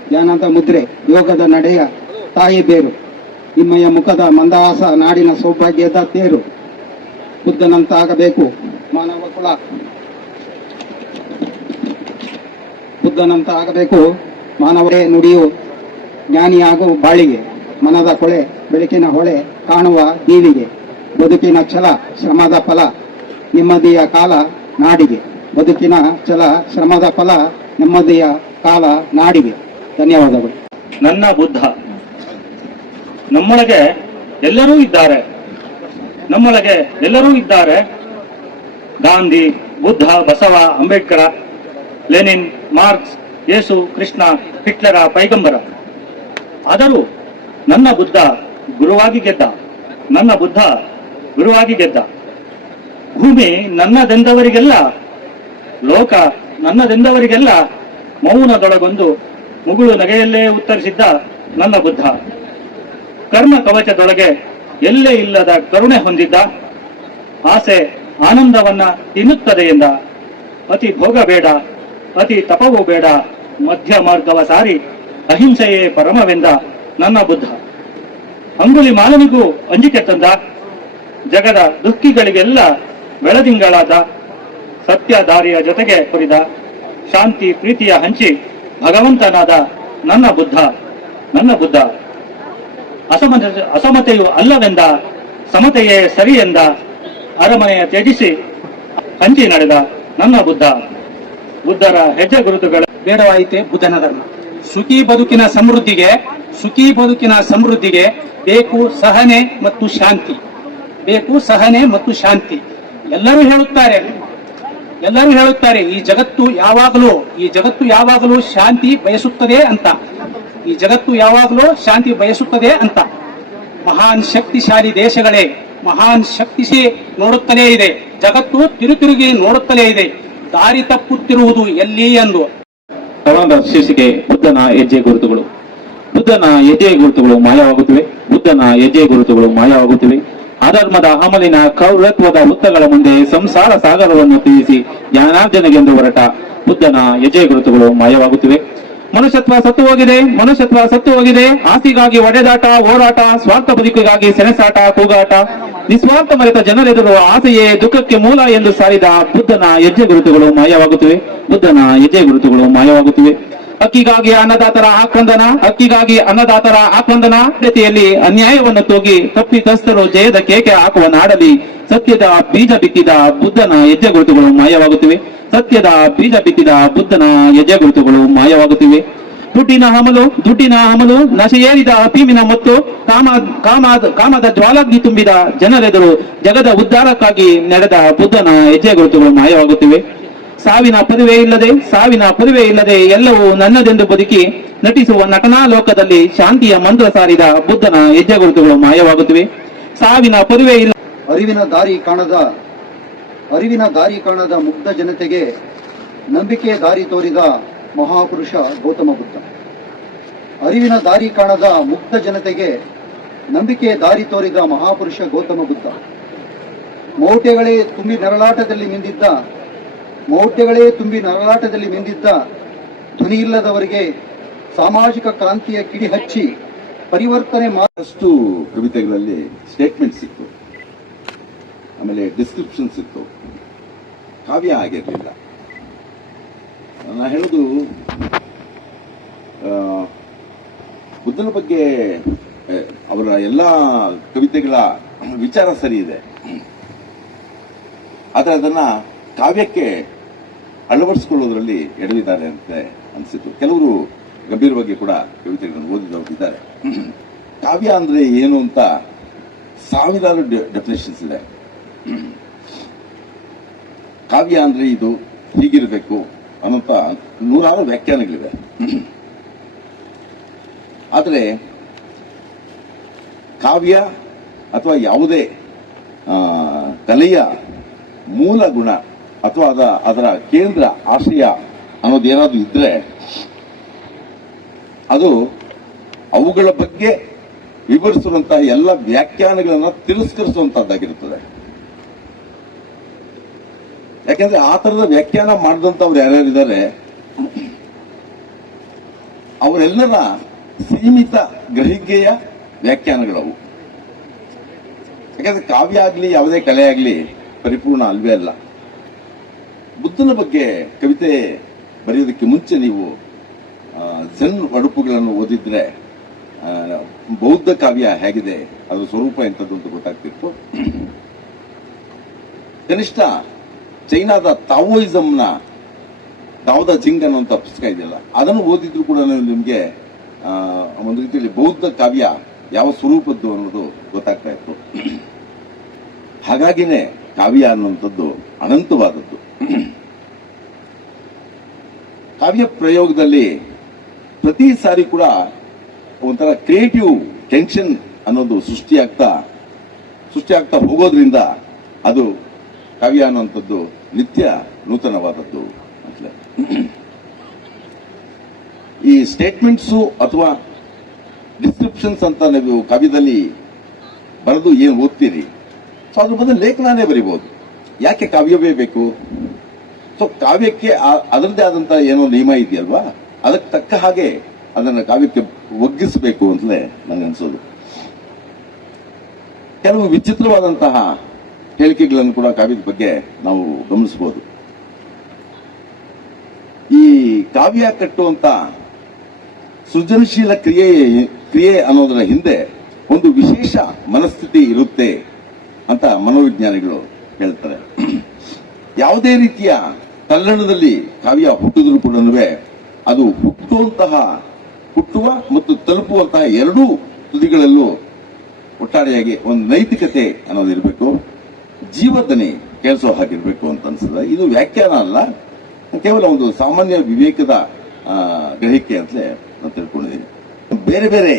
ಜ್ಞಾನದ ಮುದ್ರೆ, ಯೋಗದ ನಡೆಯ ತಾಯಿ ಬೇರು. ನಿಮ್ಮಯ್ಯ ಮುಖದ ಮಂದಹಾಸ ನಾಡಿನ ಸೌಭಾಗ್ಯದ ತೇರು. ಬುದ್ಧನಂತಾಗಬೇಕು ಮಾನವ ಕುಲ. ಬುದ್ಧನಂತಾಗಬೇಕು ಮಾನವರೇ ನುಡಿಯು ಜ್ಞಾನಿಯಾಗು ಬಾಳಿಗೆ. ಮನದ ಕೊಳೆ ಬೆಳಕಿನ ಹೊಳೆ ಕಾಣುವ ದೀವಿಗೆ. ಬದುಕಿನ ಛಲ ಶ್ರಮದ ಫಲ ನೆಮ್ಮದಿಯ ಕಾಲ ನಾಡಿಗೆ. ಬದುಕಿನ ಛಲ ಶ್ರಮದ ಫಲ ನೆಮ್ಮದಿಯ ಕಾಲ ನಾಡಿಗೆ. ಧನ್ಯವಾದಗಳು. ನನ್ನ ಬುದ್ಧ. ನಮ್ಮೊಳಗೆ ಎಲ್ಲರೂ ಇದ್ದಾರೆ. ನಮ್ಮೊಳಗೆ ಎಲ್ಲರೂ ಇದ್ದಾರೆ. ಗಾಂಧಿ, ಬುದ್ಧ, ಬಸವ, ಅಂಬೇಡ್ಕರ, ಲೆನಿನ್, ಮಾರ್ಕ್ಸ್, ಯೇಸು, ಕೃಷ್ಣ, ಹಿಟ್ಲರ, ಪೈಗಂಬರ. ಆದರೂ ನನ್ನ ಬುದ್ಧ ಗುರುವಾಗಿ ಗೆದ್ದ. ನನ್ನ ಬುದ್ಧ ಗುರುವಾಗಿ ಗೆದ್ದ. ಭೂಮಿ ನನ್ನದೆಂದವರಿಗೆಲ್ಲ, ಲೋಕ ನನ್ನದೆಂದವರಿಗೆಲ್ಲ ಮೌನದೊಳಗೊಂದು ಮುಗುಳು ನಗೆಯಲ್ಲೇ ಉತ್ತರಿಸಿದ್ದ ನನ್ನ ಬುದ್ಧ. ಕರ್ಮ ಕವಚದೊಳಗೆ ಎಲ್ಲೇ ಇಲ್ಲದ ಕರುಣೆ ಹೊಂದಿದ್ದ. ಆಸೆ ಆನಂದವನ್ನ ತಿನ್ನುತ್ತದೆ ಎಂದ. ಅತಿ ಭೋಗ ಬೇಡ, ಅತಿ ತಪವೂ ಬೇಡ, ಮಧ್ಯ ಮಾರ್ಗವ ಸಾರಿ ಅಹಿಂಸೆಯೇ ಪರಮವೆಂದ ನನ್ನ ಬುದ್ಧ. ಅಂಗುಲಿ ಮಾಲನಿಗೂ ಅಂಜಿಕೆ ತಂದ. ಜಗದ ದುಃಖಿಗಳಿಗೆಲ್ಲ ಬೆಳದಿಂಗಳಾದ. ಸತ್ಯ ದಾರಿಯ ಜೊತೆಗೆ ಹೊರಿದ. ಶಾಂತಿ ಪ್ರೀತಿಯ ಹಂಚಿ ಭಗವಂತನಾದ ನನ್ನ ಬುದ್ಧ. ನನ್ನ ಬುದ್ಧ ಅಸಮತೆಯು ಅಲ್ಲವೆಂದ. ಸಮತೆಯೇ ಸರಿ ಎಂದ. ಅರಮನೆಯ ತ್ಯಜಿಸಿ ಹಂಚಿ ನಡೆದ ನನ್ನ ಬುದ್ಧ. ಬುದ್ಧರ ಹೆಜ್ಜೆ ಗುರುತುಗಳ ಬೇಡವಾಯಿತೆ ಬುದ್ಧನ ಧರ್ಮ. ಸುಖಿ ಬದುಕಿನ ಸಮೃದ್ಧಿಗೆ ಬೇಕು ಸಹನೆ ಮತ್ತು ಶಾಂತಿ. ಬೇಕು ಸಹನೆ ಮತ್ತು ಶಾಂತಿ. ಎಲ್ಲರೂ ಹೇಳುತ್ತಾರೆ ಈ ಜಗತ್ತು ಯಾವಾಗಲೂ ಶಾಂತಿ ಬಯಸುತ್ತದೆ ಅಂತ. ಈ ಜಗತ್ತು ಯಾವಾಗಲೂ ಶಾಂತಿ ಬಯಸುತ್ತದೆ ಅಂತ. ಮಹಾನ್ ಶಕ್ತಿಶಾಲಿ ದೇಶಗಳೇ ಮಹಾನ್ ಶಕ್ತಿಸಿ ನೋಡುತ್ತಲೇ ಇದೆ. ಜಗತ್ತು ತಿರುಗಿ ನೋಡುತ್ತಲೇ ಇದೆ. ದಾರಿ ತಪ್ಪುತ್ತಿರುವುದು ಎಲ್ಲಿ ಎಂದು. ಶೀರ್ಷಿಕೆ ಬುದ್ಧನ ಹೆಜ್ಜೆ ಗುರುತುಗಳು. ಬುದ್ಧನ ಹೆಜ್ಜೆ ಗುರುತುಗಳು ಮಾಯವಾಗುತ್ತಿವೆ. ಬುದ್ಧನ ಹೆಜ್ಜೆ ಗುರುತುಗಳು ಮಾಯವಾಗುತ್ತಿವೆ. ಅಧರ್ಮದ ಅಮಲಿನ ಕೌರತ್ವದ ವೃತ್ತಗಳ ಮುಂದೆ ಸಂಸಾರ ಸಾಗರವನ್ನು ತೀರಿಸಿ ಜ್ಞಾನಾರ್ಜನೆಗೆಂದು ಹೊರಟ ಬುದ್ಧನ ಹೆಜ್ಜೆ ಗುರುತುಗಳು ಮಾಯವಾಗುತ್ತಿವೆ. ಮನುಷ್ಯತ್ವ ಸತ್ತು ಹೋಗಿದೆ. ಆಸ್ತಿಗಾಗಿ ಒಡೆದಾಟ, ಹೋರಾಟ, ಸ್ವಾರ್ಥ ಬದುಕಿಗಾಗಿ ಸೆಣಸಾಟ, ಕೂಗಾಟ, ನಿಸ್ವಾರ್ಥ ಮರೆತ ಜನರೆದುರು ಆಸೆಯೇ ದುಃಖಕ್ಕೆ ಮೂಲ ಎಂದು ಸಾರಿದ ಬುದ್ಧನ ಹೆಜ್ಜೆ ಗುರುತುಗಳು ಮಾಯವಾಗುತ್ತಿವೆ. ಬುದ್ಧನ ಹೆಜ್ಜೆ ಗುರುತುಗಳು ಮಾಯವಾಗುತ್ತಿವೆ. ಹಕ್ಕಿಗಾಗಿ ಅನ್ನದಾತರ ಆಕ್ರಂದನ ಜೊತೆಯಲ್ಲಿ ಅನ್ಯಾಯವನ್ನು ತೋಗಿ ತಪ್ಪಿತಸ್ಥರು ಜಯದ ಕೇಕೆ ಹಾಕುವ ನಾಡಲಿ ಸತ್ಯದ ಬೀಜ ಬಿತ್ತಿದ ಬುದ್ಧನ ಹೆಜ್ಜೆ ಗುರುತುಗಳು ಮಾಯವಾಗುತ್ತಿವೆ. ಸತ್ಯದ ಬೀಜ ಬಿತ್ತಿದ ಬುದ್ಧನ ಹೆಜ್ಜೆ ಗುರುತುಗಳು ಮಾಯವಾಗುತ್ತಿವೆ. ದುಡ್ಡಿನ ಹಮಲು, ನಶೆಯೇರಿದ ಅಫೀಮಿನ ಮತ್ತು ಕಾಮದ ಜ್ವಾಲಾಗ್ನಿ ತುಂಬಿದ ಜನರೆದುರು ಜಗದ ಉದ್ಧಾರಕ್ಕಾಗಿ ನಡೆದ ಬುದ್ಧನ ಹೆಜ್ಜೆ ಗುರುತುಗಳು ಮಾಯವಾಗುತ್ತಿವೆ. ಸಾವಿನ ಪದವೇ ಇಲ್ಲದೆ ಎಲ್ಲವೂ ನನ್ನದೆಂದು ಬದುಕಿ ನಟಿಸುವ ನಟನಾ ಲೋಕದಲ್ಲಿ ಶಾಂತಿಯ ಮಂತ್ರ ಸಾರಿದ ಬುದ್ಧನ ಹೆಜ್ಜೆ ಗುರುತುಗಳು ಮಾಯವಾಗುತ್ತಿವೆ. ಸಾವಿನ ಪದವೇ ಇಲ್ಲ. ಅರಿವಿನ ದಾರಿ ಕಾಣದ ಮುಗ್ಧ ಜನತೆಗೆ ನಂಬಿಕೆ ದಾರಿ ತೋರಿದ ಮಹಾಪುರುಷ ಗೌತಮ ಬುದ್ಧ. ಅರಿವಿನ ದಾರಿ ಕಾಣದ ಮುಗ್ಧ ಜನತೆಗೆ ನಂಬಿಕೆ ದಾರಿ ತೋರಿದ ಮಹಾಪುರುಷ ಗೌತಮ ಬುದ್ಧ. ಮೌಢ್ಯಗಳೇ ತುಂಬಿ ನರಳಾಟದಲ್ಲಿ ಮಿಂದಿದ್ದ ಧ್ವನಿಯಿಲ್ಲದವರಿಗೆ ಸಾಮಾಜಿಕ ಕ್ರಾಂತಿಯ ಕಿಡಿ ಹಚ್ಚಿ ಪರಿವರ್ತನೆ ಅಷ್ಟು ಕವಿತೆಗಳಲ್ಲಿ ಸ್ಟೇಟ್ಮೆಂಟ್ ಸಿಕ್ತು, ಆಮೇಲೆ ಡಿಸ್ಕ್ರಿಪ್ಷನ್ ಸಿಕ್ತು. ಕಾವ್ಯ ಆಗಿರಲಿಲ್ಲ. ನಾನು ಹೇಳೋದು ಬುದ್ಧನ ಬಗ್ಗೆ ಅವರ ಎಲ್ಲ ಕವಿತೆಗಳ ವಿಚಾರ ಸರಿ ಇದೆ, ಆದರೆ ಅದನ್ನ ಕಾವ್ಯಕ್ಕೆ ಅಳವಡಿಸಿಕೊಳ್ಳೋದ್ರಲ್ಲಿ ಎಡವಿದ್ದಾರೆ ಅಂತ ಅನಿಸಿತು. ಕೆಲವರು ಗಂಭೀರವಾಗಿ ಕೂಡ ಕವಿತೆಗಳನ್ನು ಓದಿದವರು ಇದ್ದಾರೆ. ಕಾವ್ಯ ಅಂದ್ರೆ ಏನು ಅಂತ ಸಾವಿರಾರು ಡೆಫಿನೇಷನ್ಸ್ ಇದೆ. ಕಾವ್ಯ ಅಂದ್ರೆ ಇದು ಹೀಗಿರಬೇಕು ಅನ್ನೋಂಥ ನೂರಾರು ವ್ಯಾಖ್ಯಾನಗಳಿವೆ. ಆದರೆ ಕಾವ್ಯ ಅಥವಾ ಯಾವುದೇ ಕಲೆಯ ಮೂಲ ಗುಣ ಅಥವಾ ಅದರ ಕೇಂದ್ರ ಆಶಯ ಅನ್ನೋದೇನಾದ್ರೂ ಇದ್ರೆ ಅದು ಅವುಗಳ ಬಗ್ಗೆ ವಿವರಿಸುವಂತಹ ಎಲ್ಲ ವ್ಯಾಖ್ಯಾನಗಳನ್ನ ತಿರಸ್ಕರಿಸುವಂತಹದ್ದಾಗಿರುತ್ತದೆ. ಯಾಕಂದ್ರೆ ಆ ತರದ ವ್ಯಾಖ್ಯಾನ ಮಾಡಿದಂತವ್ರು ಯಾರ್ಯಾರಿದ್ದಾರೆ ಅವರೆಲ್ಲರ ಸೀಮಿತ ಗ್ರಹಿಕೆಯ ವ್ಯಾಖ್ಯಾನಗಳವು. ಯಾಕಂದ್ರೆ ಕಾವ್ಯ ಆಗ್ಲಿ ಯಾವುದೇ ಕಲೆ ಆಗ್ಲಿ ಪರಿಪೂರ್ಣ ಅಲ್ವೇ ಅಲ್ಲ. ಬುದ್ಧನ ಬಗ್ಗೆ ಕವಿತೆ ಬರೆಯೋದಕ್ಕೆ ಮುಂಚೆ ನೀವು ಜನ್ ಒಡಪುಗಳನ್ನು ಓದಿದ್ರೆ ಬೌದ್ಧ ಕಾವ್ಯ ಹೇಗಿದೆ, ಅದರ ಸ್ವರೂಪ ಎಂಥದ್ದು ಅಂತ ಗೊತ್ತಾಗ್ತಿತ್ತು. ಕನಿಷ್ಠ ಚೈನಾದ ತಾವೋಯಿಸಂನ ದಾವದ ಜಿಂಗ್ ಅನ್ನುವಂಥ ಪುಸ್ತಕ ಇದೆಯಲ್ಲ, ಅದನ್ನು ಓದಿದ್ರು ಕೂಡ ನಿಮಗೆ ಒಂದು ರೀತಿಯಲ್ಲಿ ಬೌದ್ಧ ಕಾವ್ಯ ಯಾವ ಸ್ವರೂಪದ್ದು ಅನ್ನೋದು ಗೊತ್ತಾಗ್ತಾ ಇತ್ತು. ಹಾಗಾಗಿನೇ ಕಾವ್ಯ ಅನ್ನುವಂಥದ್ದು ಅನಂತವಾದದ್ದು. ಕಾವ್ಯ ಪ್ರಯೋಗದಲ್ಲಿ ಪ್ರತಿ ಸಾರಿ ಕೂಡ ಒಂಥರ ಕ್ರಿಯೇಟಿವ್ ಟೆನ್ಷನ್ ಅನ್ನೋದು ಸೃಷ್ಟಿಯಾಗ್ತಾ ಹೋಗೋದ್ರಿಂದ ಅದು ಕಾವ್ಯ ಅನ್ನುವಂಥದ್ದು ನಿತ್ಯ ನೂತನವಾದದ್ದು ಅಂತ. ಈ ಸ್ಟೇಟ್ಮೆಂಟ್ಸು ಅಥವಾ ಡಿಸ್ಕ್ರಿಪ್ಷನ್ಸ್ ಅಂತ ನೀವು ಕಾವ್ಯದಲ್ಲಿ ಬರೆದು ಏನು ಓದ್ತೀರಿ, ಸೊ ಅದ್ರ ಬದಲು ಲೇಖನನೇ ಬರಿಬಹುದು. ಯಾಕೆ ಕಾವ್ಯವೇ ಬೇಕು? ಸೊ ಕಾವ್ಯಕ್ಕೆ ಅದರದ್ದೇ ಆದಂತಹ ಏನೋ ನಿಯಮ ಇದೆಯಲ್ವಾ, ಅದಕ್ಕೆ ತಕ್ಕ ಹಾಗೆ ಅದನ್ನು ಕಾವ್ಯಕ್ಕೆ ಒಗ್ಗಿಸಬೇಕು ಅಂತಲೇ ನನಗನ್ಸೋದು. ಕೆಲವು ವಿಚಿತ್ರವಾದಂತಹ ಹೇಳಿಕೆಗಳನ್ನು ಕೂಡ ಕಾವ್ಯದ ಬಗ್ಗೆ ನಾವು ಗಮನಿಸಬಹುದು. ಈ ಕಾವ್ಯ ಕಟ್ಟುವಂತ ಸೃಜನಶೀಲ ಕ್ರಿಯೆ ಅನ್ನೋದರ ಹಿಂದೆ ಒಂದು ವಿಶೇಷ ಮನಸ್ಥಿತಿ ಇರುತ್ತೆ ಅಂತ ಮನೋವಿಜ್ಞಾನಿಗಳು ಹೇಳ್ತಾರೆ. ಯಾವುದೇ ರೀತಿಯ ತಲ್ಲಣದಲ್ಲಿ ಕಾವ್ಯ ಹುಟ್ಟಿದ್ರು ಕೂಡ ಅದು ಹುಟ್ಟುವ ಮತ್ತು ತಲುಪುವಂತಹ ಎರಡೂ ತುದಿಗಳಲ್ಲೂ ಒಟ್ಟಾರೆಯಾಗಿ ಒಂದು ನೈತಿಕತೆ ಅನ್ನೋದಿರಬೇಕು, ಜೀವದನಿ ಕೇಳಿಸೋ ಹಾಗಿರ್ಬೇಕು ಅಂತ ಅನ್ಸುತ್ತೆ. ಇದು ವ್ಯಾಖ್ಯಾನ ಅಲ್ಲ, ಕೇವಲ ಒಂದು ಸಾಮಾನ್ಯ ವಿವೇಕದ ಗ್ರಹಿಕೆ ಅಂತಲೇ ನಾನು ತಿಳ್ಕೊಂಡಿದ್ದೀನಿ. ಬೇರೆ ಬೇರೆ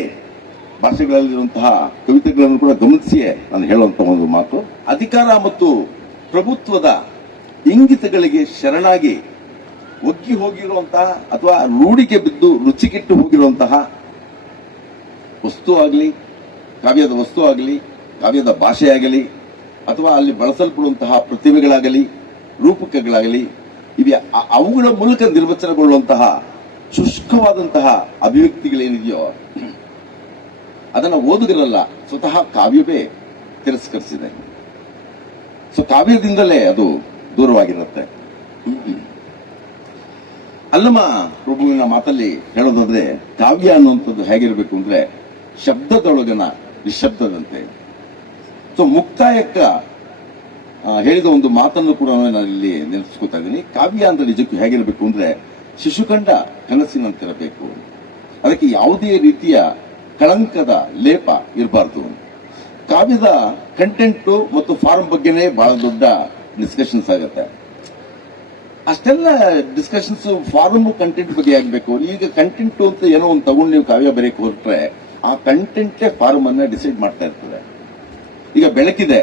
ಭಾಷೆಗಳಲ್ಲಿರುವಂತಹ ಕವಿತೆಗಳನ್ನು ಕೂಡ ಗಮನಿಸಿಯೇ ನಾನು ಹೇಳುವಂತಹ ಒಂದು ಮಾತು, ಅಧಿಕಾರ ಮತ್ತು ಪ್ರಭುತ್ವದ ಇಂಗಿತಗಳಿಗೆ ಶರಣಾಗಿ ಒಗ್ಗಿ ಹೋಗಿರುವಂತಹ ಅಥವಾ ರೂಢಿಗೆ ಬಿದ್ದು ರುಚಿಗೆಟ್ಟು ಹೋಗಿರುವಂತಹ ವಸ್ತು ಆಗಲಿ, ಕಾವ್ಯದ ವಸ್ತು ಆಗಲಿ, ಕಾವ್ಯದ ಭಾಷೆ ಆಗಲಿ, ಅಥವಾ ಅಲ್ಲಿ ಬಳಸಲ್ಪಡುವಂತಹ ಪ್ರತಿಭೆಗಳಾಗಲಿ, ರೂಪಕಗಳಾಗಲಿ, ಇವೆ ಅವುಗಳ ಮೂಲಕ ನಿರ್ವಚನಗೊಳ್ಳುವಂತಹ ಶುಷ್ಕವಾದಂತಹ ಅಭಿವ್ಯಕ್ತಿಗಳೇನಿದೆಯೋ ಅದನ್ನು ಓದುಗರಲ್ಲ, ಸ್ವತಃ ಕಾವ್ಯವೇ ತಿರಸ್ಕರಿಸಿದೆ. ಸೊ ಕಾವ್ಯದಿಂದಲೇ ಅದು ದೂರವಾಗಿರುತ್ತೆ. ಅಲ್ಲಮ ಪ್ರಭುವಿನ ಮಾತಲ್ಲಿ ಹೇಳೋದಾದ್ರೆ ಕಾವ್ಯ ಅನ್ನುವಂಥದ್ದು ಹೇಗಿರಬೇಕು ಅಂದ್ರೆ ಶಬ್ದದೊಳಗನ ನಿಶಬ್ದದಂತೆ. ಸೊ ಮುಕ್ತಾಯಕ್ಕ ಹೇಳಿದ ಒಂದು ಮಾತನ್ನು ಕೂಡ ನಾನು ಇಲ್ಲಿ ನೆನಪಿಸ್ಕೊತಾ ಇದ್ದೀನಿ. ಕಾವ್ಯ ಅಂದ್ರೆ ನಿಜಕ್ಕೂ ಹೇಗಿರಬೇಕು ಅಂದ್ರೆ ಶಿಶುಕಂಡ ಕನಸಿನಂತಿರಬೇಕು. ಅದಕ್ಕೆ ಯಾವುದೇ ರೀತಿಯ ಕಳಂಕದ ಲೇಪ ಇರಬಾರ್ದು. ಕಾವ್ಯದ ಕಂಟೆಂಟ್ ಮತ್ತು ಫಾರ್ಮ್ ಬಗ್ಗೆನೇ ಬಹಳ ದೊಡ್ಡ ಡಿಸ್ಕಷನ್ಸ್ ಆಗುತ್ತೆ. ಅಷ್ಟೆಲ್ಲ ಡಿಸ್ಕಷನ್ಸ್ ಫಾರ್ಮ್ ಕಂಟೆಂಟ್ ಬಗ್ಗೆ ಆಗ್ಬೇಕು. ಈಗ ಕಂಟೆಂಟ್ ಅಂತ ಏನೋ ಒಂದು ತಗೊಂಡು ನೀವು ಕಾವ್ಯ ಬರೆಯಕ್ಕೆ ಹೊರಟ್ರೆ ಆ ಕಂಟೆಂಟೇ ಫಾರ್ಮ್ ಅನ್ನ ಡಿಸೈಡ್ ಮಾಡ್ತಾ ಇರ್ತದೆ. ಈಗ ಬೆಳಕಿದೆ,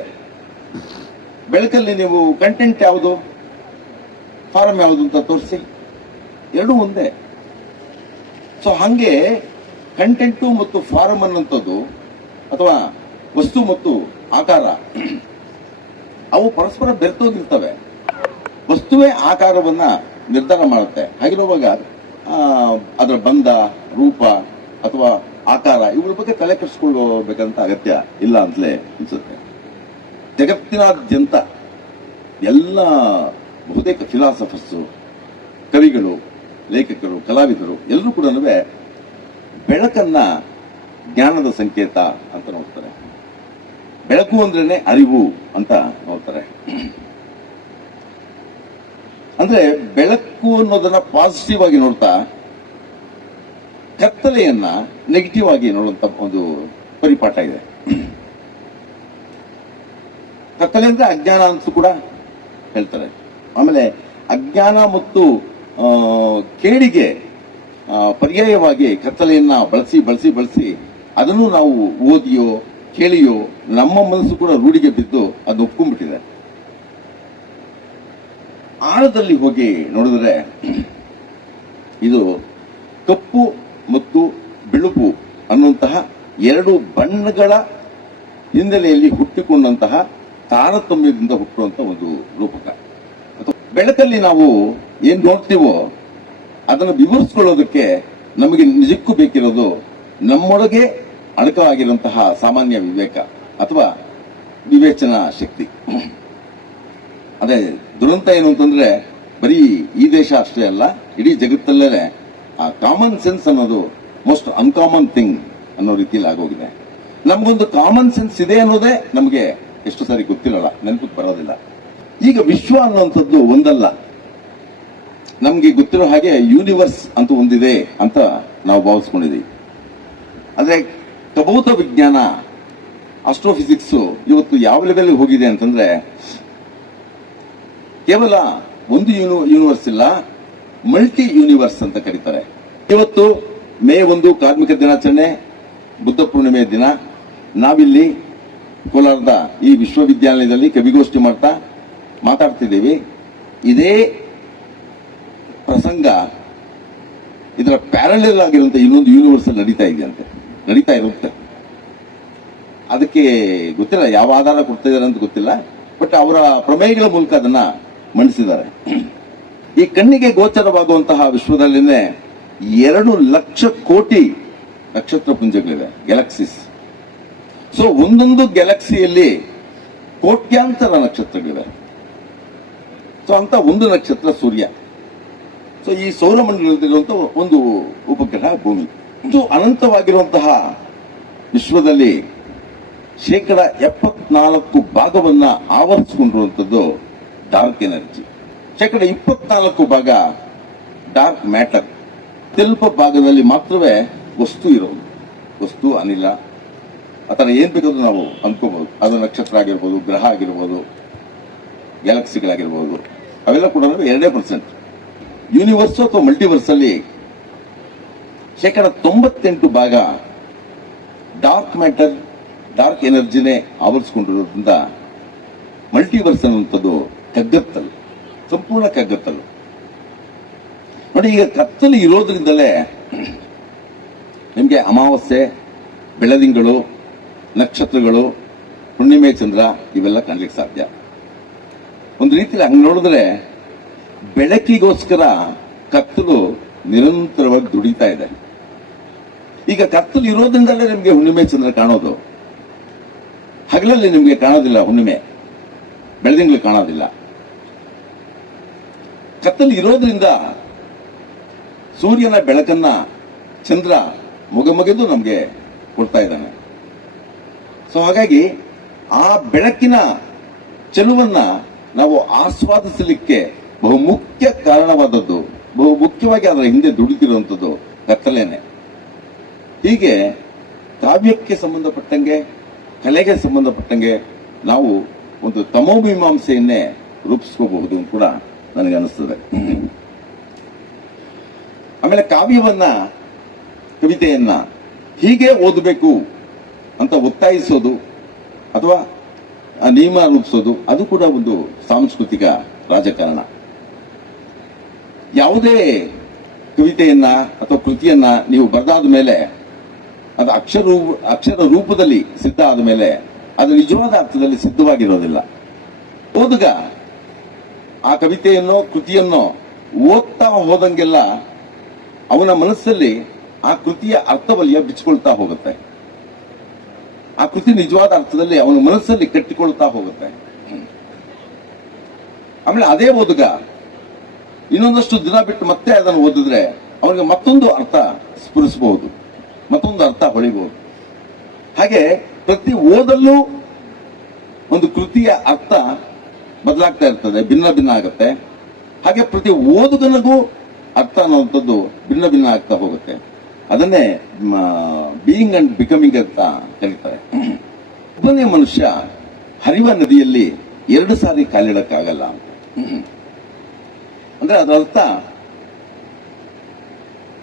ಬೆಳಕಲ್ಲಿ ನೀವು ಕಂಟೆಂಟ್ ಯಾವುದು, ಫಾರಂ ಯಾವುದು ಅಂತ ತೋರಿಸಿ, ಎರಡೂ ಒಂದೇ. ಸೊ ಹಂಗೆ ಕಂಟೆಂಟು ಮತ್ತು ಫಾರಂ ಅನ್ನುವಂಥದ್ದು ಅಥವಾ ವಸ್ತು ಮತ್ತು ಆಕಾರ ಅವು ಪರಸ್ಪರ ಬೆರೆತೋಗಿರ್ತವೆ. ವಸ್ತುವೇ ಆಕಾರವನ್ನ ನಿರ್ಧಾರ ಮಾಡುತ್ತೆ. ಹಾಗಿರುವಾಗ ಅದರ ಬಂಧ, ರೂಪ ಅಥವಾ ಆಕಾರ ಇವುಗಳ ಬಗ್ಗೆ ತಲೆ ಕೆಡಿಸ್ಕೊಳ್ಬೇಕಂತ ಅಗತ್ಯ ಇಲ್ಲ ಅಂತಲೇ ಅನ್ಸುತ್ತೆ. ಜಗತ್ತಿನಾದ್ಯಂತ ಎಲ್ಲ ಬಹುತೇಕ ಫಿಲಾಸಫರ್ಸು, ಕವಿಗಳು, ಲೇಖಕರು, ಕಲಾವಿದರು ಎಲ್ಲರೂ ಕೂಡ ಬೆಳಕನ್ನ ಜ್ಞಾನದ ಸಂಕೇತ ಅಂತ ನೋಡ್ತಾರೆ. ಬೆಳಕು ಅಂದ್ರೇನೆ ಅರಿವು ಅಂತ ನೋಡ್ತಾರೆ. ಅಂದ್ರೆ ಬೆಳಕು ಅನ್ನೋದನ್ನ ಪಾಸಿಟಿವ್ ಆಗಿ ನೋಡ್ತಾ ಕತ್ತಲೆಯನ್ನ ನೆಗೆಟಿವ್ ಆಗಿ ನೋಡುವಂತ ಒಂದು ಪರಿಪಾಠ ಇದೆ. ಕತ್ತಲೆ ಅಂದ್ರೆ ಅಜ್ಞಾನ ಅಂತ ಕೂಡ ಹೇಳ್ತಾರೆ. ಆಮೇಲೆ ಅಜ್ಞಾನ ಮತ್ತು ಕೇಡಿಗೆ ಪರ್ಯಾಯವಾಗಿ ಕತ್ತಲೆಯನ್ನ ಬಳಸಿ ಅದನ್ನು ನಾವು ಓದಿಯೋ ಕೇಳಿಯೋ ನಮ್ಮ ಮನಸ್ಸು ಕೂಡ ರೂಢಿಗೆ ಬಿದ್ದು ಅದು ಒಪ್ಕೊಂಡ್ಬಿಟ್ಟಿದೆ. ಆಳದಲ್ಲಿ ಹೋಗಿ ನೋಡಿದ್ರೆ ಇದು ಕಪ್ಪು ಮತ್ತು ಬಿಳುಪು ಅನ್ನುವಂತಹ ಎರಡು ಬಣ್ಣಗಳ ಹಿನ್ನೆಲೆಯಲ್ಲಿ ಹುಟ್ಟಿಕೊಂಡಂತಹ ತಾರತಮ್ಯದಿಂದ ಹುಟ್ಟುವಂತ ಒಂದು ರೂಪಕ. ಬೆಳಕಲ್ಲಿ ನಾವು ಏನ್ ನೋಡ್ತೀವೋ ಅದನ್ನು ವಿವರಿಸಿಕೊಳ್ಳೋದಕ್ಕೆ ನಮಗೆ ನಿಜಕ್ಕೂ ಬೇಕಿರೋದು ನಮ್ಮೊಳಗೆ ಅಡಕವಾಗಿರುವಂತಹ ಸಾಮಾನ್ಯ ವಿವೇಕ ಅಥವಾ ವಿವೇಚನಾ ಶಕ್ತಿ. ಅದೇ ದುರಂತ ಏನು ಅಂತಂದ್ರೆ ಬರೀ ಈ ದೇಶ ಅಷ್ಟೇ ಅಲ್ಲ, ಇಡೀ ಜಗತ್ತಲ್ಲೇ ಆ ಕಾಮನ್ ಸೆನ್ಸ್ ಅನ್ನೋದು ಮೋಸ್ಟ್ ಅನ್ಕಾಮನ್ ಥಿಂಗ್ ಅನ್ನೋ ರೀತಿಯಲ್ಲಿ ಆಗೋಗಿದೆ. ನಮಗೊಂದು ಕಾಮನ್ ಸೆನ್ಸ್ ಇದೆ ಅನ್ನೋದೇ ನಮಗೆ ಎಷ್ಟು ಸಾರಿ ಗೊತ್ತಿರಲ್ಲ, ನೆನಪಿಗೆ ಬರೋದಿಲ್ಲ. ಈಗ ವಿಶ್ವ ಅನ್ನುವಂಥದ್ದು ಒಂದಲ್ಲ, ನಮ್ಗೆ ಗೊತ್ತಿರೋ ಹಾಗೆ ಯೂನಿವರ್ಸ್ ಅಂತ ಒಂದಿದೆ ಅಂತ ನಾವು ಭಾವಿಸ್ಕೊಂಡಿದ್ದೀವಿ. ಆದ್ರೆ ಖಭೌತ ವಿಜ್ಞಾನ, ಆಸ್ಟ್ರೋಫಿಸಿಕ್ಸ್ ಇವತ್ತು ಯಾವ ಲೆವೆಲ್ ಹೋಗಿದೆ ಅಂತಂದ್ರೆ ಕೇವಲ ಒಂದು ಯೂನಿವರ್ಸ್ ಇಲ್ಲ, ಮಲ್ಟಿ ಯೂನಿವರ್ಸ್ ಅಂತ ಕರೀತಾರೆ. ಇವತ್ತು ಮೇ 1 ಕಾರ್ಮಿಕ ದಿನಾಚರಣೆ, ಬುದ್ಧ ಪೂರ್ಣಿಮೆಯ ದಿನ. ನಾವಿಲ್ಲಿ ಕೋಲಾರದ ಈ ವಿಶ್ವವಿದ್ಯಾಲಯದಲ್ಲಿ ಕವಿಗೋಷ್ಠಿ ಮಾತಾಡ್ತಿದ್ದೀವಿ. ಇದೇ ಪ್ರಸಂಗ ಇದರ ಪ್ಯಾರಲಲ್ ಆಗಿರುವಂತ ಇನ್ನೊಂದು ಯೂನಿವರ್ಸ್ ಅಲ್ಲಿ ನಡೀತಾ ಇರುತ್ತೆ. ಅದಕ್ಕೆ ಗೊತ್ತಿಲ್ಲ, ಯಾವ ಆಧಾರ ಕೊಡ್ತಾ ಇದ್ದಾರೆ ಅಂತ ಗೊತ್ತಿಲ್ಲ, ಬಟ್ ಅವರ ಪ್ರಮೇಯಗಳ ಮೂಲಕ ಅದನ್ನ ಮಂಡಿಸಿದ್ದಾರೆ. ಈ ಕಣ್ಣಿಗೆ ಗೋಚರವಾಗುವಂತಹ ವಿಶ್ವದಲ್ಲಿನೇ 2 ಲಕ್ಷ ಕೋಟಿ ನಕ್ಷತ್ರ ಪುಂಜಗಳಿವೆ, ಗ್ಯಾಲಕ್ಸೀಸ್. ಸೊ ಒಂದೊಂದು ಗ್ಯಾಲಕ್ಸಿಯಲ್ಲಿ ಕೋಟ್ಯಾಂತರ ನಕ್ಷತ್ರಗಳಿವೆ. ಸೊ ಅಂತ ಒಂದು ನಕ್ಷತ್ರ ಸೂರ್ಯ. ಸೊ ಈ ಸೌರಮಂಡಲದಲ್ಲಿರುವಂತಹ ಒಂದು ಉಪಗ್ರಹ ಭೂಮಿ. ಇದು ಅನಂತವಾಗಿರುವಂತಹ ವಿಶ್ವದಲ್ಲಿ 74% ಭಾಗವನ್ನ ಆವರಿಸಿಕೊಂಡಿರುವಂತದ್ದು ಡಾರ್ಕ್ ಎನರ್ಜಿ. 24% ಭಾಗ ಡಾರ್ಕ್ ಮ್ಯಾಟರ್. ಸ್ವಲ್ಪ ಭಾಗದಲ್ಲಿ ಮಾತ್ರವೇ ವಸ್ತು ಇರೋದು. ವಸ್ತು, ಅನಿಲ, ಆತರ ಏನ್ ಬೇಕಾದ್ರೂ ನಾವು ಅನ್ಕೋಬಹುದು. ಅದು ನಕ್ಷತ್ರ ಆಗಿರ್ಬೋದು, ಗ್ರಹ ಆಗಿರ್ಬೋದು, ಗ್ಯಾಲಕ್ಸಿಗಳಾಗಿರ್ಬೋದು, ಅವೆಲ್ಲ ಕೂಡ 2%. ಯೂನಿವರ್ಸ್ ಅಥವಾ ಮಲ್ಟಿವರ್ಸ್ ಅಲ್ಲಿ 98% ಭಾಗ ಡಾರ್ಕ್ ಮ್ಯಾಟರ್, ಡಾರ್ಕ್ ಎನರ್ಜಿನೇ ಆವರಿಸಿಕೊಂಡಿರೋದ್ರಿಂದ ಮಲ್ಟಿವರ್ಸ್ ಅನ್ನುವಂಥದ್ದು ಕಗ್ಗತ್ತಲು, ಸಂಪೂರ್ಣ ಕಗ್ಗತ್ತಲು. ನೋಡಿ, ಈಗ ಕತ್ತಲು ಇರೋದ್ರಿಂದಲೇ ನಿಮಗೆ ಅಮಾವಾಸ್ಯೆ, ಬೆಳದಿಂಗಳು, ನಕ್ಷತ್ರಗಳು, ಹುಣ್ಣಿಮೆ, ಚಂದ್ರ ಇವೆಲ್ಲ ಕಾಣ್ಲಿಕ್ಕೆ ಸಾಧ್ಯ. ಒಂದು ರೀತಿಯಲ್ಲಿ ಹಂಗೆ ನೋಡಿದ್ರೆ ಬೆಳಕಿಗೋಸ್ಕರ ಕತ್ತಲು ನಿರಂತರವಾಗಿ ದುಡಿತಾ ಇದೆ. ಈಗ ಕತ್ತಲು ಇರೋದ್ರಿಂದಲೇ ನಿಮಗೆ ಹುಣ್ಣಿಮೆ, ಚಂದ್ರ ಕಾಣೋದು. ಹಗಲಲ್ಲಿ ನಿಮಗೆ ಕಾಣೋದಿಲ್ಲ ಹುಣ್ಣಿಮೆ, ಬೆಳದಿಂಗಳು ಕಾಣೋದಿಲ್ಲ. ಕತ್ತಲು ಇರೋದ್ರಿಂದ ಸೂರ್ಯನ ಬೆಳಕನ್ನ ಚಂದ್ರ ಮೊಗೆದು ನಮಗೆ ಕೊಡ್ತಾ ಇದ್ದಾನೆ. ಸೊ ಹಾಗಾಗಿ ಆ ಬೆಳಕಿನ ಚೆಲುವನ್ನ ನಾವು ಆಸ್ವಾದಿಸಲಿಕ್ಕೆ ಬಹುಮುಖ್ಯ ಕಾರಣವಾದದ್ದು, ಬಹುಮುಖ್ಯವಾಗಿ ಅದರ ಹಿಂದೆ ದುಡಿತಿರುವಂಥದ್ದು ಕತ್ತಲೇನೆ. ಹೀಗೆ ಕಾವ್ಯಕ್ಕೆ ಸಂಬಂಧಪಟ್ಟಂಗೆ, ಕಲೆಗೆ ಸಂಬಂಧಪಟ್ಟಂಗೆ ನಾವು ಒಂದು ತಮೋಮೀಮಾಂಸೆಯನ್ನೇ ರೂಪಿಸ್ಕೋಬಹುದು ಅಂತ ಕೂಡ ನನಗೆ ಅನಿಸ್ತದೆ. ಆಮೇಲೆ ಕಾವ್ಯವನ್ನ, ಕವಿತೆಯನ್ನ ಹೀಗೆ ಓದಬೇಕು ಅಂತ ಒತ್ತಾಯಿಸೋದು ಅಥವಾ ನಿಯಮ ರೂಪಿಸೋದು ಅದು ಕೂಡ ಒಂದು ಸಾಂಸ್ಕೃತಿಕ ರಾಜಕಾರಣ. ಯಾವುದೇ ಕವಿತೆಯನ್ನ ಅಥವಾ ಕೃತಿಯನ್ನ ನೀವು ಬರೆದಾದ ಮೇಲೆ ಅದು ಅಕ್ಷರ ರೂಪದಲ್ಲಿ ಸಿದ್ಧ ಆದ ಮೇಲೆ ಅದು ನಿಜವಾದ ಅರ್ಥದಲ್ಲಿ ಸಿದ್ಧವಾಗಿರೋದಿಲ್ಲ. ಓದುಗ ಆ ಕವಿತೆಯನ್ನೋ ಕೃತಿಯನ್ನೋ ಓದ್ತಾ ಹೋದಂಗೆಲ್ಲ ಅವನ ಮನಸ್ಸಲ್ಲಿ ಆ ಕೃತಿಯ ಅರ್ಥವಲಯ ಬಿಚ್ಚಿಕೊಳ್ತಾ ಹೋಗುತ್ತೆ. ಆ ಕೃತಿ ನಿಜವಾದ ಅರ್ಥದಲ್ಲಿ ಅವನ ಮನಸ್ಸಲ್ಲಿ ಕಟ್ಟಿಕೊಳ್ತಾ ಹೋಗುತ್ತೆ. ಆಮೇಲೆ ಅದೇ ಓದುಗ ಇನ್ನೊಂದಷ್ಟು ದಿನ ಬಿಟ್ಟು ಮತ್ತೆ ಅದನ್ನು ಓದಿದ್ರೆ ಅವನಿಗೆ ಮತ್ತೊಂದು ಅರ್ಥ ಸ್ಫುರಿಸಬಹುದು, ಮತ್ತೊಂದು ಅರ್ಥ ಹೊಳಿಬಹುದು. ಹಾಗೆ ಪ್ರತಿ ಓದಲ್ಲೂ ಒಂದು ಕೃತಿಯ ಅರ್ಥ ಬದಲಾಗ್ತಾ ಇರ್ತದೆ, ಭಿನ್ನ ಭಿನ್ನ ಆಗುತ್ತೆ. ಹಾಗೆ ಪ್ರತಿ ಓದುಗನಿಗೂ ಅರ್ಥ ಅನ್ನುವಂಥದ್ದು ಭಿನ್ನ ಭಿನ್ನ ಆಗ್ತಾ ಹೋಗುತ್ತೆ. ಅದನ್ನೇ ಬೀಯಿಂಗ್ ಅಂಡ್ ಬಿಕಮಿಂಗ್ ಅಂತ ಕರೀತಾರೆ. ಒಬ್ಬನೇ ಮನುಷ್ಯ ಹರಿವ ನದಿಯಲ್ಲಿ 2 ಸಾರಿ ಕಾಲಿಡಕ್ಕಾಗಲ್ಲ ಅಂದ್ರೆ ಅದರ ಅರ್ಥ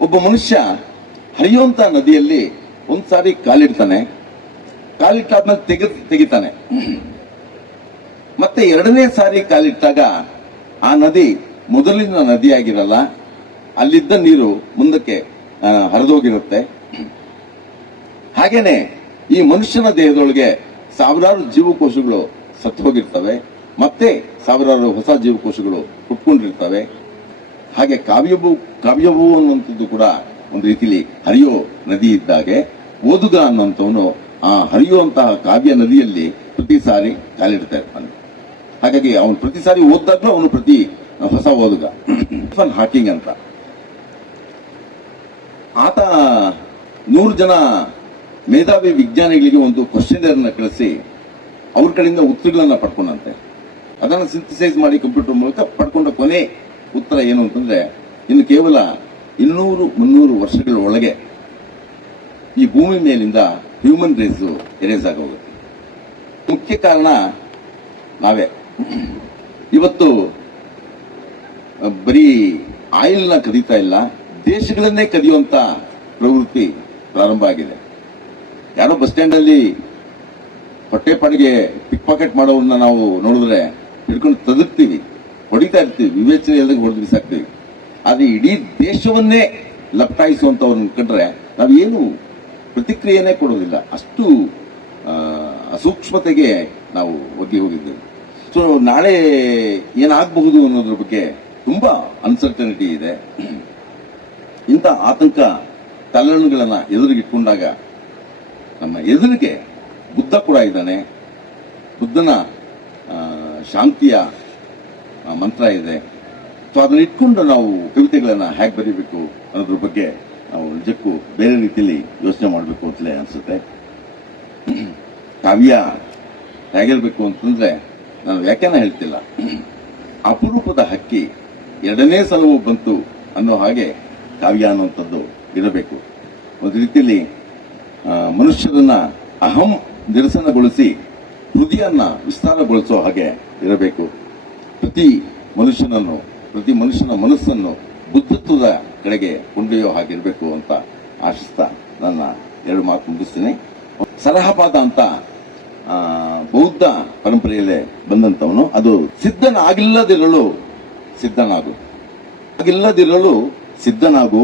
ಒಬ್ಬ ಮನುಷ್ಯ ಹರಿಯುವಂತ ನದಿಯಲ್ಲಿ 1 ಸಾರಿ ಕಾಲಿಡ್ತಾನೆ, ಕಾಲಿಟ್ಟಾದ್ಮೇಲೆ ತೆಗಿತಾನೆ. ಮತ್ತೆ 2ನೇ ಸಾರಿ ಕಾಲಿಟ್ಟಾಗ ಆ ನದಿ ಮೊದಲಿನ ನದಿಯಾಗಿರಲ್ಲ, ಅಲ್ಲಿದ್ದ ನೀರು ಮುಂದಕ್ಕೆ ಹರಿದೋಗಿರುತ್ತೆ. ಹಾಗೇನೆ ಈ ಮನುಷ್ಯನ ದೇಹದೊಳಗೆ ಸಾವಿರಾರು ಜೀವಕೋಶಗಳು ಸತ್ತು ಹೋಗಿರ್ತವೆ, ಮತ್ತೆ ಸಾವಿರಾರು ಹೊಸ ಜೀವಕೋಶಗಳು ಹುಟ್ಕೊಂಡಿರ್ತವೆ. ಹಾಗೆ ಕಾವ್ಯವು ಅನ್ನುವಂಥದ್ದು ಕೂಡ ಒಂದು ರೀತಿಯಲ್ಲಿ ಹರಿಯೋ ನದಿ ಇದ್ದಾಗೆ ಓದುಗ ಅನ್ನುವಂಥವನು ಆ ಹರಿಯುವಂತಹ ಕಾವ್ಯ ನದಿಯಲ್ಲಿ ಪ್ರತಿ ಸಾರಿ ಕಾಲಿಡ್ತಾ ಇರ್ತಾನೆ. ಹಾಗಾಗಿ ಅವನು ಪ್ರತಿ ಸಾರಿ ಓದಿದಾಗ್ಲೂ ಅವನು ಪ್ರತಿ ಹೊಸ ಓದುಗ. ಸ್ಟೀಫನ್ ಹಾಕಿಂಗ್ ಅಂತ ಆತ 100 ಜನ ಮೇಧಾವಿ ವಿಜ್ಞಾನಿಗಳಿಗೆ ಒಂದು ಕ್ವಶನ್ ಕಳಿಸಿ ಅವ್ರ ಕಡೆಯಿಂದ ಉತ್ತರಗಳನ್ನ ಪಡ್ಕೊಂಡಂತೆ. ಅದನ್ನು ಸಿಂಥಸೈಸ್ ಮಾಡಿ ಕಂಪ್ಯೂಟರ್ ಮೂಲಕ ಪಡ್ಕೊಂಡ ಕೊನೆ ಉತ್ತರ ಏನು ಅಂತಂದ್ರೆ, ಇನ್ನು ಕೇವಲ 200-300 ವರ್ಷಗಳ ಒಳಗೆ ಈ ಭೂಮಿ ಮೇಲಿಂದ ಹ್ಯೂಮನ್ ರೇಸ್ ಎರೇಸ್ ಆಗೋಗುತ್ತೆ. ಮುಖ್ಯ ಕಾರಣ ನಾವೇ. ಇವತ್ತು ಬರೀ ಆಯಿಲ್ನ ಕದೀತಾ ಇಲ್ಲ, ದೇಶಗಳನ್ನೇ ಕದಿಯುವಂತ ಪ್ರವೃತ್ತಿ ಪ್ರಾರಂಭ ಆಗಿದೆ. ಯಾರೋ ಬಸ್ ಸ್ಟ್ಯಾಂಡ್ ಅಲ್ಲಿ ಹೊಟ್ಟೆಪಾಡಿಗೆ ಪಿಕ್ ಪಾಕೆಟ್ ಮಾಡೋರನ್ನ ನಾವು ನೋಡಿದ್ರೆ ಹಿಡ್ಕೊಂಡು ತದಕ್ತೀವಿ, ಹೊಡಿತಾ ಇರ್ತೀವಿ, ವಿವೇಚನೆ ಇಲ್ಲದೆ ಹೊಡೆದು ಬಿಸಾಕ್ತೀವಿ. ಆದ್ರೆ ಇಡೀ ದೇಶವನ್ನೇ ಲಪ್ಟಾಯಿಸುವಂತವ್ರನ್ನ ಕಂಡ್ರೆ ನಾವೇನು ಪ್ರತಿಕ್ರಿಯೆನೇ ಕೊಡೋದಿಲ್ಲ. ಅಷ್ಟು ಅಸೂಕ್ಷ್ಮತೆಗೆ ನಾವು ಒಗ್ಗಿ ಹೋಗಿದ್ದೇವೆ. ಸೊ ನಾಳೆ ಏನಾಗಬಹುದು ಅನ್ನೋದ್ರ ಬಗ್ಗೆ ತುಂಬಾ ಅನ್ಸರ್ಟನಿಟಿ ಇದೆ. ಇಂಥ ಆತಂಕ ತಲ್ಲಣಗಳನ್ನ ಎದುರಿಗಿಟ್ಕೊಂಡಾಗ ನಮ್ಮ ಎದುರಿಗೆ ಬುದ್ಧ ಕೂಡ ಇದ್ದಾನೆ. ಬುದ್ಧನ ಶಾಂತಿಯ ಮಂತ್ರ ಇದೆ. ಸೊ ಅದನ್ನ ಇಟ್ಕೊಂಡು ನಾವು ಕವಿತೆಗಳನ್ನ ಹೇಗೆ ಬರೀಬೇಕು ಅನ್ನೋದ್ರ ಬಗ್ಗೆ ನಾವು ನಿಜಕ್ಕೂ ಬೇರೆ ರೀತಿಯಲ್ಲಿ ಯೋಚನೆ ಮಾಡಬೇಕು ಅಂತಲೇ ಅನ್ಸುತ್ತೆ. ಕಾವ್ಯ ಹೇಗಿರ್ಬೇಕು ಅಂತಂದ್ರೆ ನಾನು ವ್ಯಾಖ್ಯಾನ ಹೇಳ್ತಿಲ್ಲ. ಅಪರೂಪದ ಹಕ್ಕಿ 2ನೇ ಸಲವೂ ಬಂತು ಅನ್ನೋ ಹಾಗೆ ಕಾವ್ಯ ಅನ್ನುವಂಥದ್ದು ಇರಬೇಕು. ಒಂದು ರೀತಿಯಲ್ಲಿ ಮನುಷ್ಯರನ್ನ ಅಹಂ ನಿರಸನಗೊಳಿಸಿ ಹೃದಯನ್ನ ವಿಸ್ತಾರಗೊಳಿಸೋ ಹಾಗೆ ಇರಬೇಕು. ಪ್ರತಿ ಮನುಷ್ಯನ ಮನಸ್ಸನ್ನು ಬುದ್ಧತ್ವದ ಕಡೆಗೆ ಕೊಂಡೊಯ್ಯೋ ಹಾಗಿರಬೇಕು ಅಂತ ಆಶಿಸ್ತಾ ನನ್ನ 2 ಮಾತು ಮುಗಿಸ್ತೀನಿ. ಸರಹಪಾದ ಅಂತ ಬೌದ್ಧ ಪರಂಪರೆಯಲ್ಲೇ ಬಂದಂತವನು. ಅದು ಸಿದ್ಧನಾಗಿಲ್ಲದಿರಲು ಸಿದ್ಧನಾಗು,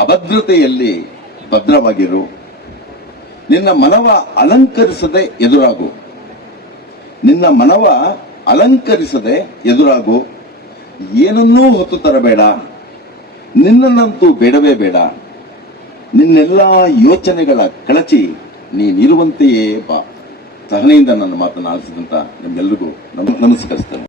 ಅಭದ್ರತೆಯಲ್ಲಿ ಭದ್ರವಾಗಿರು, ನಿನ್ನ ಮನವ ಅಲಂಕರಿಸದೆ ಎದುರಾಗು, ಏನನ್ನೂ ಹೊತ್ತು ತರಬೇಡ, ನಿನ್ನನ್ನಂತೂ ಬೇಡವೇ ಬೇಡ, ನಿನ್ನೆಲ್ಲಾ ಯೋಚನೆಗಳ ಕಳಚಿ ನೀನಿರುವಂತೆಯೇ ಬಾ. ಸಹನೆಯಿಂದ ನನ್ನ ಮಾತನ್ನು ಆಲಿಸಿದಂತ ನಿಮ್ಗೆಲ್ಲರಿಗೂ ನಮಸ್ಕರಿಸ್ತೇನೆ.